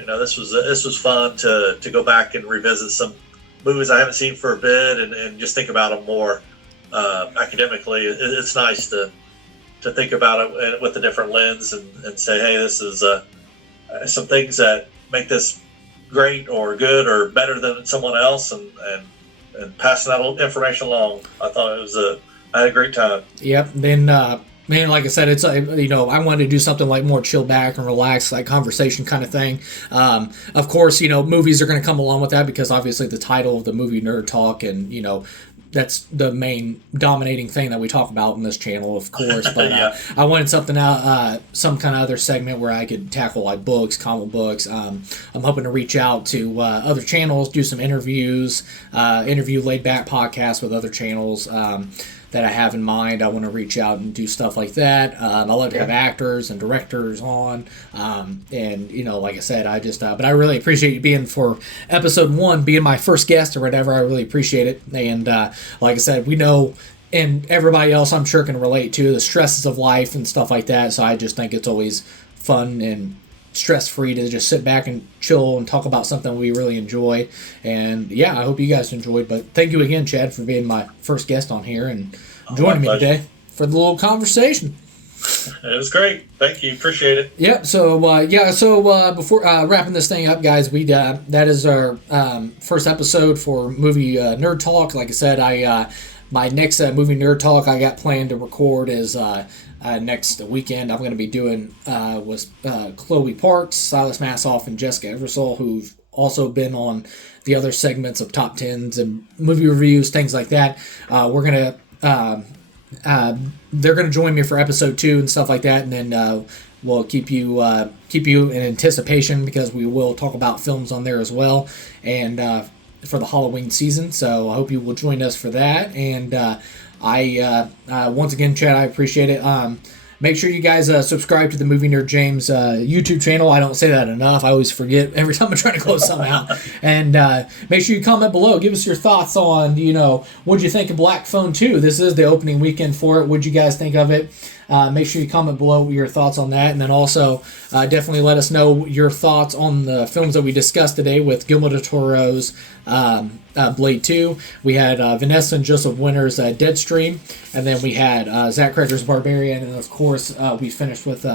know, this was fun to go back and revisit some movies I haven't seen for a bit and just think about them more academically. It's nice to think about it with a different lens and say, hey, this is some things that make this great or good or better than someone else, and passing that information along. I thought I had a great time. Yep. Then man, like I said, it's you know, I wanted to do something like more chill back and relax, like conversation kind of thing. Of course, you know, movies are going to come along with that because obviously the title of the movie Nerd Talk, and you know, that's the main dominating thing that we talk about in this channel, of course. But yeah. I wanted something out, some kind of other segment where I could tackle like books, comic books. I'm hoping to reach out to other channels, do some interviews, interview laid back podcasts with other channels. That I have in mind. I want to reach out and do stuff like that. I love to have actors and directors on. And, you know, like I said, I just, but I really appreciate you being for episode 1, being my first guest or whatever. I really appreciate it. And like I said, we know, and everybody else I'm sure can relate to the stresses of life and stuff like that. So I just think it's always fun and stress-free to just sit back and chill and talk about something we really enjoy. And yeah, I hope you guys enjoyed. But thank you again, Chad, for being my first guest on here and joining me today for the little conversation. It was great. Thank you. Appreciate it. Yep. So before wrapping this thing up, guys, that is our first episode for movie Nerd Talk. Like I said, my next movie Nerd Talk I got planned to record is next weekend. I'm going to be doing with Chloe Parks, Silas Massoff, and Jessica Eversole, who've also been on the other segments of Top 10s and movie reviews, things like that. They're going to join me for episode 2 and stuff like that, and then we'll keep you in anticipation because we will talk about films on there as well, and for the Halloween season. So I hope you will join us for that. And once again, Chad, I appreciate it. Make sure you guys subscribe to the Movie Nerd James YouTube channel. I don't say that enough. I always forget every time I'm trying to close something out. And make sure you comment below. Give us your thoughts on, you know, what'd you think of Black Phone 2? This is the opening weekend for it. What'd you guys think of it? Make sure you comment below your thoughts on that. And then also definitely let us know your thoughts on the films that we discussed today with Guillermo del Toro's Blade 2. We had Vanessa and Joseph Winter's Deadstream. And then we had Zach Cregger's Barbarian. And of course, we finished with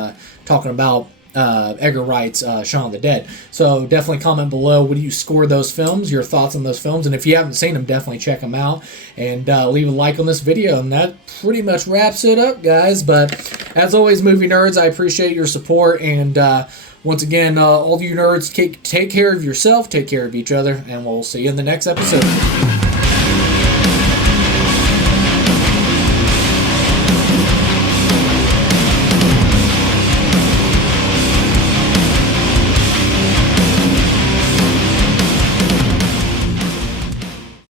talking about Edgar Wright's Shaun of the Dead. So definitely comment below. What do you score those films? Your thoughts on those films? And if you haven't seen them, definitely check them out. And leave a like on this video. And that pretty much wraps it up, guys. But as always, movie nerds, I appreciate your support. And once again, all you nerds, take care of yourself, take care of each other, and we'll see you in the next episode.